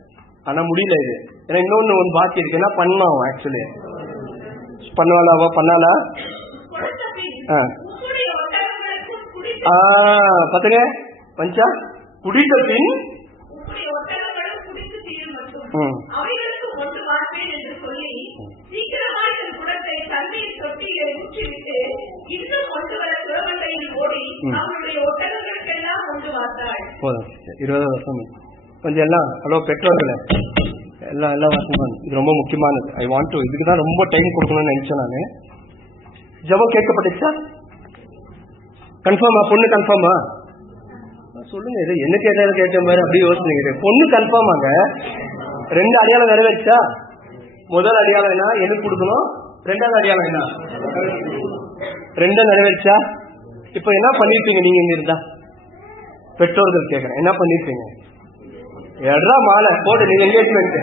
ஆனா முடியல இது. ஏன்னா இன்னொன்னு பாக்கி இருக்கு. என்ன பண்ணோம் ஆக்சுவலி பண்ணுவாளா அவ பண்ணாலா? பாத்துங்க பஞ்சா குடித்த பின் போதும் 20 வருஷம் கொஞ்சம் எல்லாம். ஹலோ பெற்றோர்களே, எல்லாம் வாசம். இது ரொம்ப முக்கியமானது. ஐ வாண்ட் டு இதுக்குதான் ரொம்ப டைம் கொடுக்கணும்னு நினைச்சேன் நானு. ஜெபம் கேட்கப்பட்டுச்சா? கன்ஃபார்மா? பொண்ணு கன்ஃபார்மா? சொல்லுங்க. இது என்ன கேட்ட மாதிரி அப்படி யோசிச்சுங்க. பொண்ணு கன்ஃபார்மாங்க. 2 அடையாளம் நிறைவேற்றா? முதல் அடையாளம் என்ன? எனக்கு கொடுக்கணும். 2வது அடையாளம் என்ன? 2 நிறைவேற்றா? இப்ப என்ன பண்ணிருப்பீங்க நீங்க இங்க இருந்தா? பெற்றோர்கள் கேட்கறேன், என்ன பண்ணிருப்பீங்க? எட்ரா மாலை போடு. நீங்க என்கேஜ்மெண்ட்,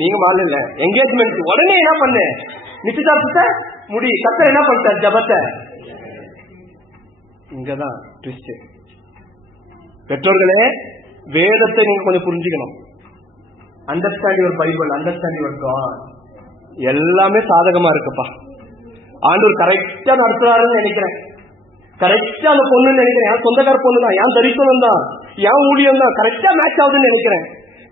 நீங்க மாலை இல்ல என்கேஜ்மெண்ட். உடனே என்ன பண்ணு? நிச்சயதார்த்தத்தை முடி. கர்த்தர் என்ன பண்ணிட்டார்? ஜபத்தை. இங்கதான் ட்விஸ்ட். பெற்றோர்களே, வேதத்தை நீங்க கொஞ்சம் புரிஞ்சுக்கணும். Understand your Bible, understand your God. எல்லாமே சாதகமா இருக்குப்பா. ஆண்டவர் கரெக்டா நடத்துறாருன்னு நினைக்கிறேன். கரெக்டா அந்த பொண்ணு நினைக்கிறேன். என் சொந்தக்கார பொண்ணு தான், என் தரிசனம் தான், என் ஊழியம் தான். கரெக்டா மேட்ச் ஆகுதுன்னு நினைக்கிறேன்.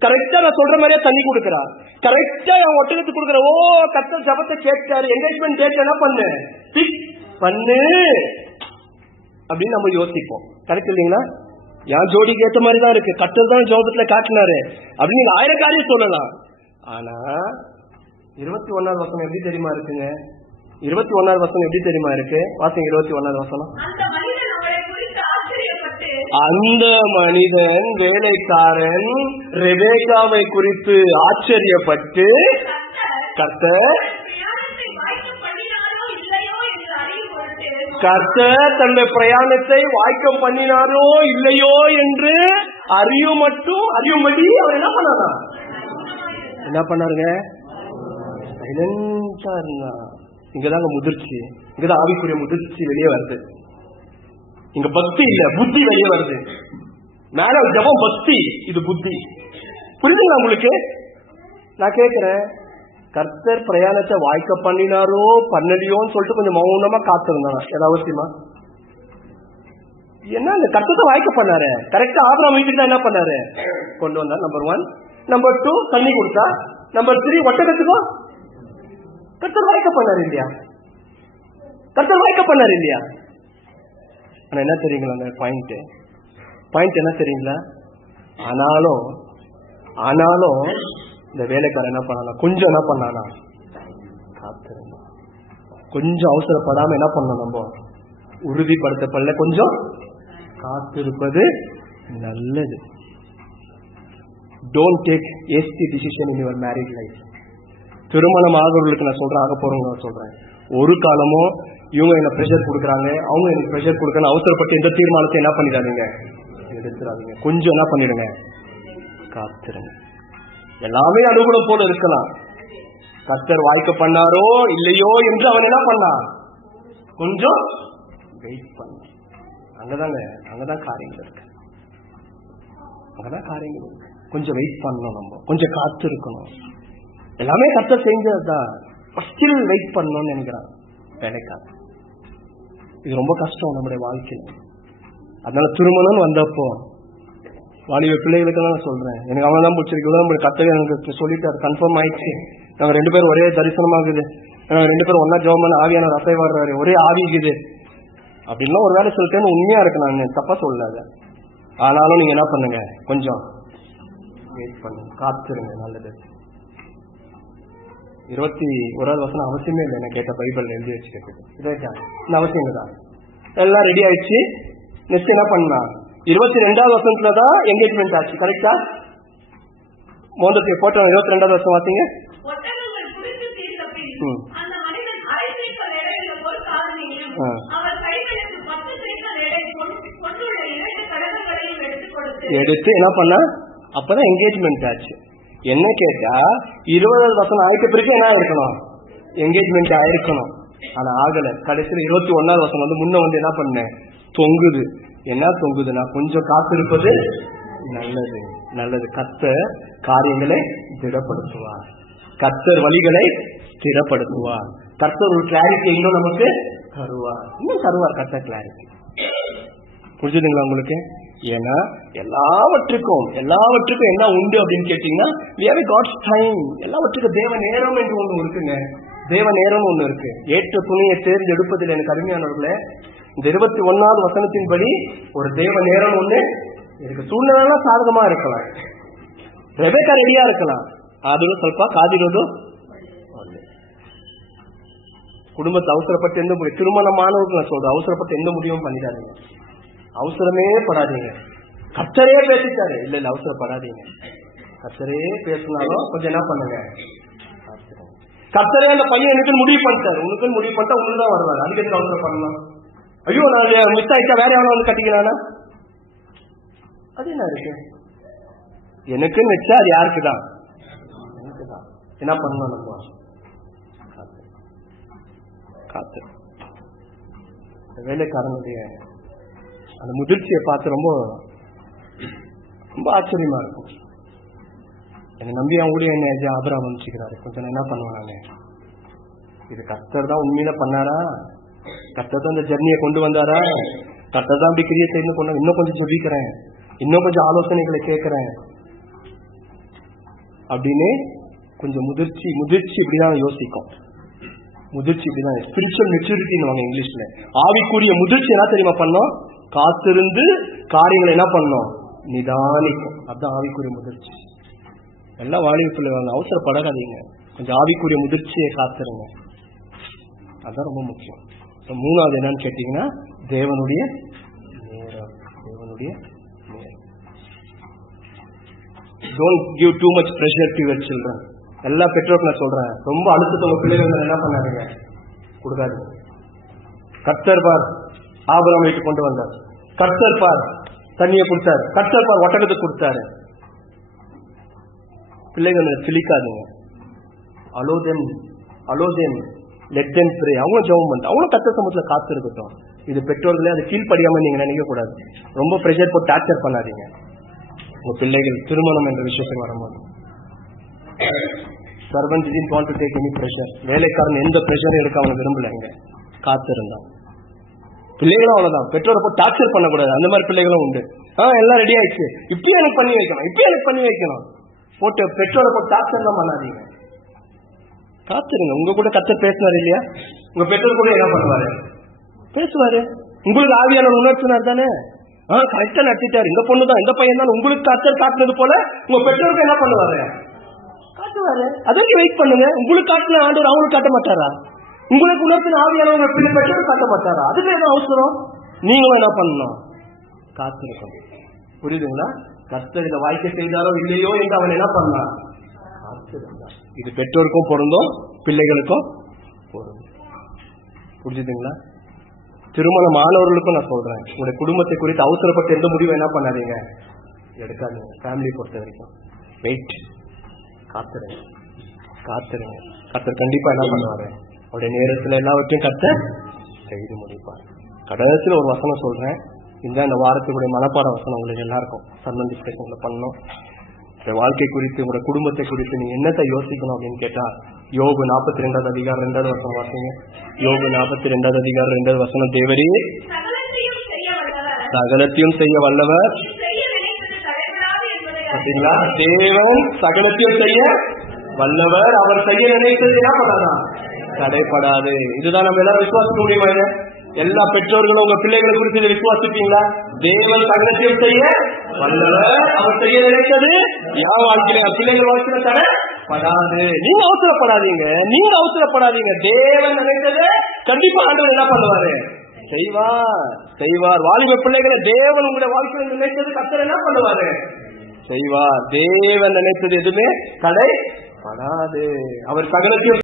கரெக்டா நான் சொல்ற மாதிரியே தண்ணி கொடுக்குறா. கரெக்டா என் ஒட்டகத்து கொடுக்குற. ஓ கர்த்தர் ஜபத்தை கேட்டாரு. என்கேஜ்மெண்ட் டேட் என்ன பண்ணு? பண்ணு அப்படின்னு நம்ம யோசிப்போம். கரெக்ட் இல்லைங்களா? என் ஜோடிக்கு ஏற்ற மாதிரி தான் இருக்கு. கர்த்தர் தான் ஜோபத்துல காட்டினாரு அப்படின்னு நீங்க 1000 காரியம் சொல்லலாம். ஆனா 21வது வசனம் எப்படி தெரியுமா இருக்குங்க? 21வது வசனம் எப்படி தெரியுமா இருக்கு? வாசிங்க 21வது வசனம். அந்த மனிதன் வேலைக்காரன் ரெபேக்காவை குறித்து ஆச்சரியப்பட்டு கர்த்தர் தன்னுடைய பிரயாணத்தை வாய்க்கம் பண்ணினாரோ இல்லையோ என்று அறியும்படி அவர் என்ன பண்ணாருங்க? சைலண்டா இருந்தா. இங்கதாங்க முதிர்ச்சி. இங்கதான் ஆவிக்குரிய முதிர்ச்சி வெளியே வருது. இங்க பக்தி இல்ல, புத்தி வெளியே வருது. மேல ஜபம் பக்தி, இது புத்தி. புரியுதுங்களா உங்களுக்கு? நான் கேட்கிறேன், கர்த்தர் பிரயாணத்தை வாய்க்க பண்ணினாரோ பண்ணலையோன்னு சொல்லிட்டு கொஞ்சம் மௌனமா காத்திருந்தானா? ஏதாவது அவசியமா? என்ன இந்த கர்த்தத்தை வாய்க்க பண்ணாரு. கரெக்டா ஆபிரகாம் வீட்டுக்கு தான் என்ன பண்ணாரு? கொண்டு வந்தார். நம்பர் 1. நம்பர் 2 தண்ணி கொடுத்தா. நம்பர் 3 ஒட்டகத்துக்கும் கர்த்தர் வாய்க்க பண்ணாரு இல்லையா? கர்த்தர் வாய்க்க பண்ணாரு இல்லையா? ஆனா என்ன தெரியுங்களா அந்த பாயிண்ட் என்ன தெரியுங்களா? ஆனாலும் இந்த வேலைக்காரன் என்ன பண்ணானா? கொஞ்சம் என்ன பண்ணானா? காத்திருந்தான். கொஞ்சம் அவசரப்படாம என்ன பண்ணணும்? நம்ம உறுதிப்படுத்தப்படல, கொஞ்சம் காத்திருப்பது நல்லது. Don't take hasty decision in your married life. திருமணம் ஆகிறவர்களுக்கு நான் சொல்றேன், ஆக போறவங்க நான் சொல்றேன், ஒரு காலமும் இவங்க என்ன பிரஷர் கொடுக்குறாங்க, அவங்க எனக்கு பிரஷர் கொடுக்கணும் அவசரப்பட்டு எந்த தீர்மானத்தை என்ன பண்ணிடாதீங்க, எடுத்துடாதீங்க. கொஞ்சம் என்ன பண்ணிடுங்க, காத்திருங்க. எல்லாமே அனுகூலம் போல இருக்கலாம். கர்த்தர் வாய்க்க பண்ணாரோ இல்லையோ என்று அவன் என்ன பண்ணான், கொஞ்சம் வெயிட் பண்ண. அங்கதான் காரியங்கள் இருக்கு. கொஞ்சம் வெயிட் பண்ணணும், நம்ம கொஞ்சம் காத்து இருக்கணும். எல்லாமே கர்த்தர் செஞ்சதுதான், ஸ்டில் வெயிட் பண்ணணும்னு நினைக்கிறான் வேலைக்காக. இது ரொம்ப கஷ்டம் நம்முடைய வாழ்க்கையில. அதனால திருமணம் வந்தப்போ வாலிப பிள்ளைகளுக்கெல்லாம் நான் சொல்றேன், எனக்கு அவன் தான் பிடிச்சிருக்கு, இவ்வளவு கர்த்தர் எனக்கு சொல்லிட்டு அது கன்ஃபார்ம் ஆயிடுச்சு. நாங்க 2 பேரும் ஒரே தரிசனமாகுது, நாங்க 2 பேரும் ஒன்னா ஜெபமான ஆவியான ரசை வர்றாரு, ஒரே ஆவிக்குது அப்படின்லாம் ஒரு வேலை சொல்லிட்டேன்னு உண்மையா இருக்கு, நான் தப்பா சொல்லாத. ஆனாலும் நீங்க என்ன பண்ணுங்க, கொஞ்சம் வெயிட் பண்ணுங்க, காத்துருங்க. நல்லது. 21வது வசனம் அவசியமே இல்லை, என்ன கேட்ட பைபிள் எழுதி வச்சுக்கிறது. இந்த அவசியம் தான். எல்லாம் ரெடி ஆயிடுச்சு. நெக்ஸ்ட் என்ன பண்ணா, 22வது வசனத்துலதான் என்கேஜ்மெண்ட் ஆச்சு. கரெக்டா? மோந்தத்தை போட்டோ 22வது வருஷம் வாசிங்க. எடுத்து என்ன பண்ணா, அப்பதான் என்கேஜ்மெண்ட் ஆச்சு. என்ன கேட்டா 20வது வசனம் ஆயிட்ட பிறகு என்ன இருக்கணும், என்கேஜ்மெண்ட் ஆயிருக்கணும். ஆனா ஆகல. கடைசியில் 21வது வசனம் முன்ன என்ன பண்ண, தொங்குது. என்ன தொங்குதுன்னா, கொஞ்சம் காத்திருப்பது நல்லது நல்லது. கர்த்தர் காரியங்களை திடப்படுத்துவார். கர்த்தர் வழிகளை திடப்படுத்துவார். கர்த்தர் ஒரு கிளாரிட்டி இன்னும் நமக்கு தருவார். இன்னும் தருவார் கர்த்தர் கிளாரிட்டி. புரிஞ்சுதுங்களா உங்களுக்கு? ஏன்னா எல்லாவற்றுக்கும் என்ன உண்டு அப்படின்னு கேட்டீங்கன்னா we have a God's time. எல்லாவற்றுக்கும் தேவ நேரம் என்று ஒண்ணு இருக்குங்க. தேவ நேரம் ஒண்ணு இருக்கு. ஏற்ற துணியை தேர்ந்தெடுப்பதில் எனக்கு அருமையானவர்களே, இந்த 21வது வசனத்தின்படி ஒரு தேவ நேரம் ஒண்ணு இருக்கு. சூழ்நிலை சாதகமா இருக்கலாம், ரெபெக்கா ரெடியா இருக்கலாம், ಆದರೂ ಸ್ವಲ್ಪ ಕಾದಿರೋದು குடும்பத்தை அவசரப்பட்டு எந்த முடியும், திருமணமானவர்கள் நான் சொல்றேன், அவசரப்பட்டு எந்த முடிவும் பண்ணிடாதீங்க. அவசரமே படாதீங்க. கர்த்தரே பேசிட்டாரு, இல்ல அவசரப்படாதீங்க. கர்த்தரே பேசினாலும் கொஞ்சம் என்ன பண்ணுங்க, கர்த்தரே அந்த பையன் எனக்கு முடிவு பண்ணிட்டாரு, உனக்கு முடிவு பண்ணிட்டா உங்களுக்கு தான் வருவாரு. அதுக்கு அவசரம் பண்ணலாம். ஐயோ நான் மிஸ் ஆயிட்டா வேற எவ்வளவு வந்து கட்டிக்கிறானா, அது என்ன இருக்கு? எனக்குன்னு வச்சா அது யாருக்குதான், என்ன பண்ணலாம் நம்ம காத்து. வேலைக்காரனுடைய அந்த முதிர்ச்சியை பார்த்து ரொம்ப ரொம்ப ஆச்சரியமா இருக்கும். என்னை நம்பி அவன் ஊழிய என்ன ஆபரா வந்துச்சுக்கிறாரு, கொஞ்சம் என்ன பண்ணுவாங்க, இது கர்த்தர் தான் உண்மையில பண்ணாரா, கர்த்தர் தான் இந்த ஜெர்னியை கொண்டு வந்தாரா, கர்த்தர் தான் அப்படி கிரியை செய்து கொண்டு, இன்னும் கொஞ்சம் சொல்லிக்கிறேன், இன்னும் கொஞ்சம் ஆலோசனைகளை கேட்கிறேன் அப்படின்னு கொஞ்சம் முதிர்ச்சி இப்படிதான் யோசிக்கும். முதிர்ச்சி இப்படிதான் ஸ்பிரிச்சுவல் மெச்சூரிட்டின்னு இங்கிலீஷ்ல. ஆவிக்குரிய முதிர்ச்சி என்ன தெரியுமா பண்ணோம், காத்திருந்து காரியங்களை என்ன பண்ணோம், நிதானிக்கும். அதுதான் ஆவிக்குரிய முதிர்ச்சி. எல்லாம் வாலிப பிள்ளைங்க அவசரப்படாதீங்க, கொஞ்சம் ஆவிக்குரிய முதிர்ச்சியை காத்துருங்க. அதுதான் ரொம்ப முக்கியம். மூணாவது என்னன்னு கேட்டீங்கன்னா தேவனுடைய நேரம். தேவனுடைய நேரம். Don't give too much pressure to your children. எல்லா பெற்றோருக்கு நான் சொல்றேன், ரொம்ப அழுத்தத்தை உங்க பிள்ளைகள் என்ன பண்ணாதீங்க, கொடுக்காதீங்க. கர்த்தர் பார் ஆபிரகாம் வீட்டு கொண்டு வந்தார், கர்த்தர் பார் தண்ணியை கொடுத்தாரு, கர்த்தர் பார் ஒட்டகத்தை கொடுத்தாரு. பிள்ளைகளை சிலிக்காதீங்க. அலோதேம் லெட் தெம் ப்ரே. அவங்க ஜெபம் பண்ணிட்டு அவங்களும் கர்த்தர் சமூகத்துல காத்து இருக்கட்டும். இது பெற்றோர்களே அது கீழ்படியாம நீங்க நினைக்க கூடாது. ரொம்ப பிரஷர் போட்டு டார்ச்சர் பண்ணாதீங்க உங்க பிள்ளைகள். திருமணம் என்ற விஷயத்துக்கு வரும்போது servant didn't want to take any pressure. வேலைக்காரன் எந்த பிரஷரும் எடுக்க அவங்க விரும்பலைங்க, காத்திருந்தான். பிள்ளைகளும் அவ்வளவுதான், பெற்றோரை போட்டு டார்ச்சர் பண்ணக்கூடாது. அந்த மாதிரி பிள்ளைகளும் உண்டு. எல்லாம் ரெடி ஆயிடுச்சு, இப்பயும் எனக்கு பண்ணி வைக்கணும் போட்டு பெற்றோரை போட்டு டார்ச்சர் தான் பண்ணாதீங்க. காத்திருங்க. உங்க கூட கர்த்தர் பேசினாரு இல்லையா, உங்க பெற்றோர் கூட என்ன பண்ணுவாரு, பேசுவாரு. உங்களுக்கு ஆவியான உணர்த்தினார் தானே, கரெக்டா நடத்திட்டாரு. இந்த பொண்ணுதான் இந்த பையன் தான் உங்களுக்கு கர்த்தர் காட்டுனது போல உங்க பெற்றோருக்கு என்ன பண்ணுவாரு, காட்டுவாரு. அதற்கு வெயிட் பண்ணுங்க. உங்களுக்கு காட்டின ஆண்டவர் அவங்களுக்கு காட்ட மாட்டாரா, உங்களுக்கு உணர்த்தின ஆவியானவங்க பிள்ளை பெற்றோர் காட்ட மாட்டாரா? அதுக்கு என்ன அவசரம், நீங்களும் என்ன பண்ணணும், காத்திருக்கணும். புரியுதுங்களா? கர்த்தர் இதை வாய்க்க செய்தாரோ இல்லையோ என்று அவன் என்ன பண்ணான், காத்திருந்தான். இது பெற்றோருக்கும் பொருந்தும், பிள்ளைகளுக்கும் பொருந்தும். புரிஞ்சுதுங்களா? திருமணம் ஆனவர்களுக்கும் நான் சொல்றேன், உங்களுடைய குடும்பத்தை குறித்து அவசரப்பட்டு எந்த முடிவும் என்ன பண்ணாதீங்க, எடுக்காதீங்க. ஃபேமிலி பொறுத்த வரைக்கும் வெயிட், காத்துருங்க. கர்த்தர் கண்டிப்பா என்ன பண்ணுவாரு, அவருடைய நேரத்துல எல்லாவற்றையும் கர்த்தர் செய்து முடிப்பார். கடைசியில் ஒரு வசனம் சொல்றேன், இந்த வாரத்துக்குடைய மனப்பாட வசனம் உங்களுக்கு எல்லாருக்கும் சர்மன் டிஸ்கஷன்ல பண்ணணும். வாழ்க்கை குறித்து உங்களோட குடும்பத்தை குறித்து நீங்க என்னத்தை யோசிக்கணும் அப்படின்னு கேட்டா, யோபு 42வது அதிகாரம் 2வது வசனம் வாசிங்க. யோபு 42வது அதிகாரம் 2வது வசனம், தேவரே சகலத்தையும் செய்ய வல்லவர். பார்த்தீங்களா, தேவன் சகலத்தையும் செய்ய வல்லவர், அவர் செய்ய நினைத்தது என்ன பண்ணாதா, தடைப்படாது. இதுதான் நம்ம எல்லாரும் விசுவாசிக்க முடியுமா? எல்லா பெற்றோர்களும் உங்க பிள்ளைகளை குறித்து இதை விசுவாசிப்பீங்களா? தேவன் சகலத்தையும் செய்ய வல்லவர், அவர் செய்ய நினைத்தது யார் வாழ்க்கையில பிள்ளைகள் வாழ்க்கையில தடைப்படாது. நீங்க அவசரப்படாதீங்க. தேவன் நினைத்தது கண்டிப்பா ஆண்டவர் என்ன பண்ணுவாரு, செய்வார். வாலிப பிள்ளைகளை தேவன் உங்களுடைய வாழ்க்கையில நினைத்தது கர்த்தர் என்ன பண்ணுவாரு, செய்வார். தேவன் நினைத்தது எதுவுமே தடைப்படாது. அவர் சகலத்தையும்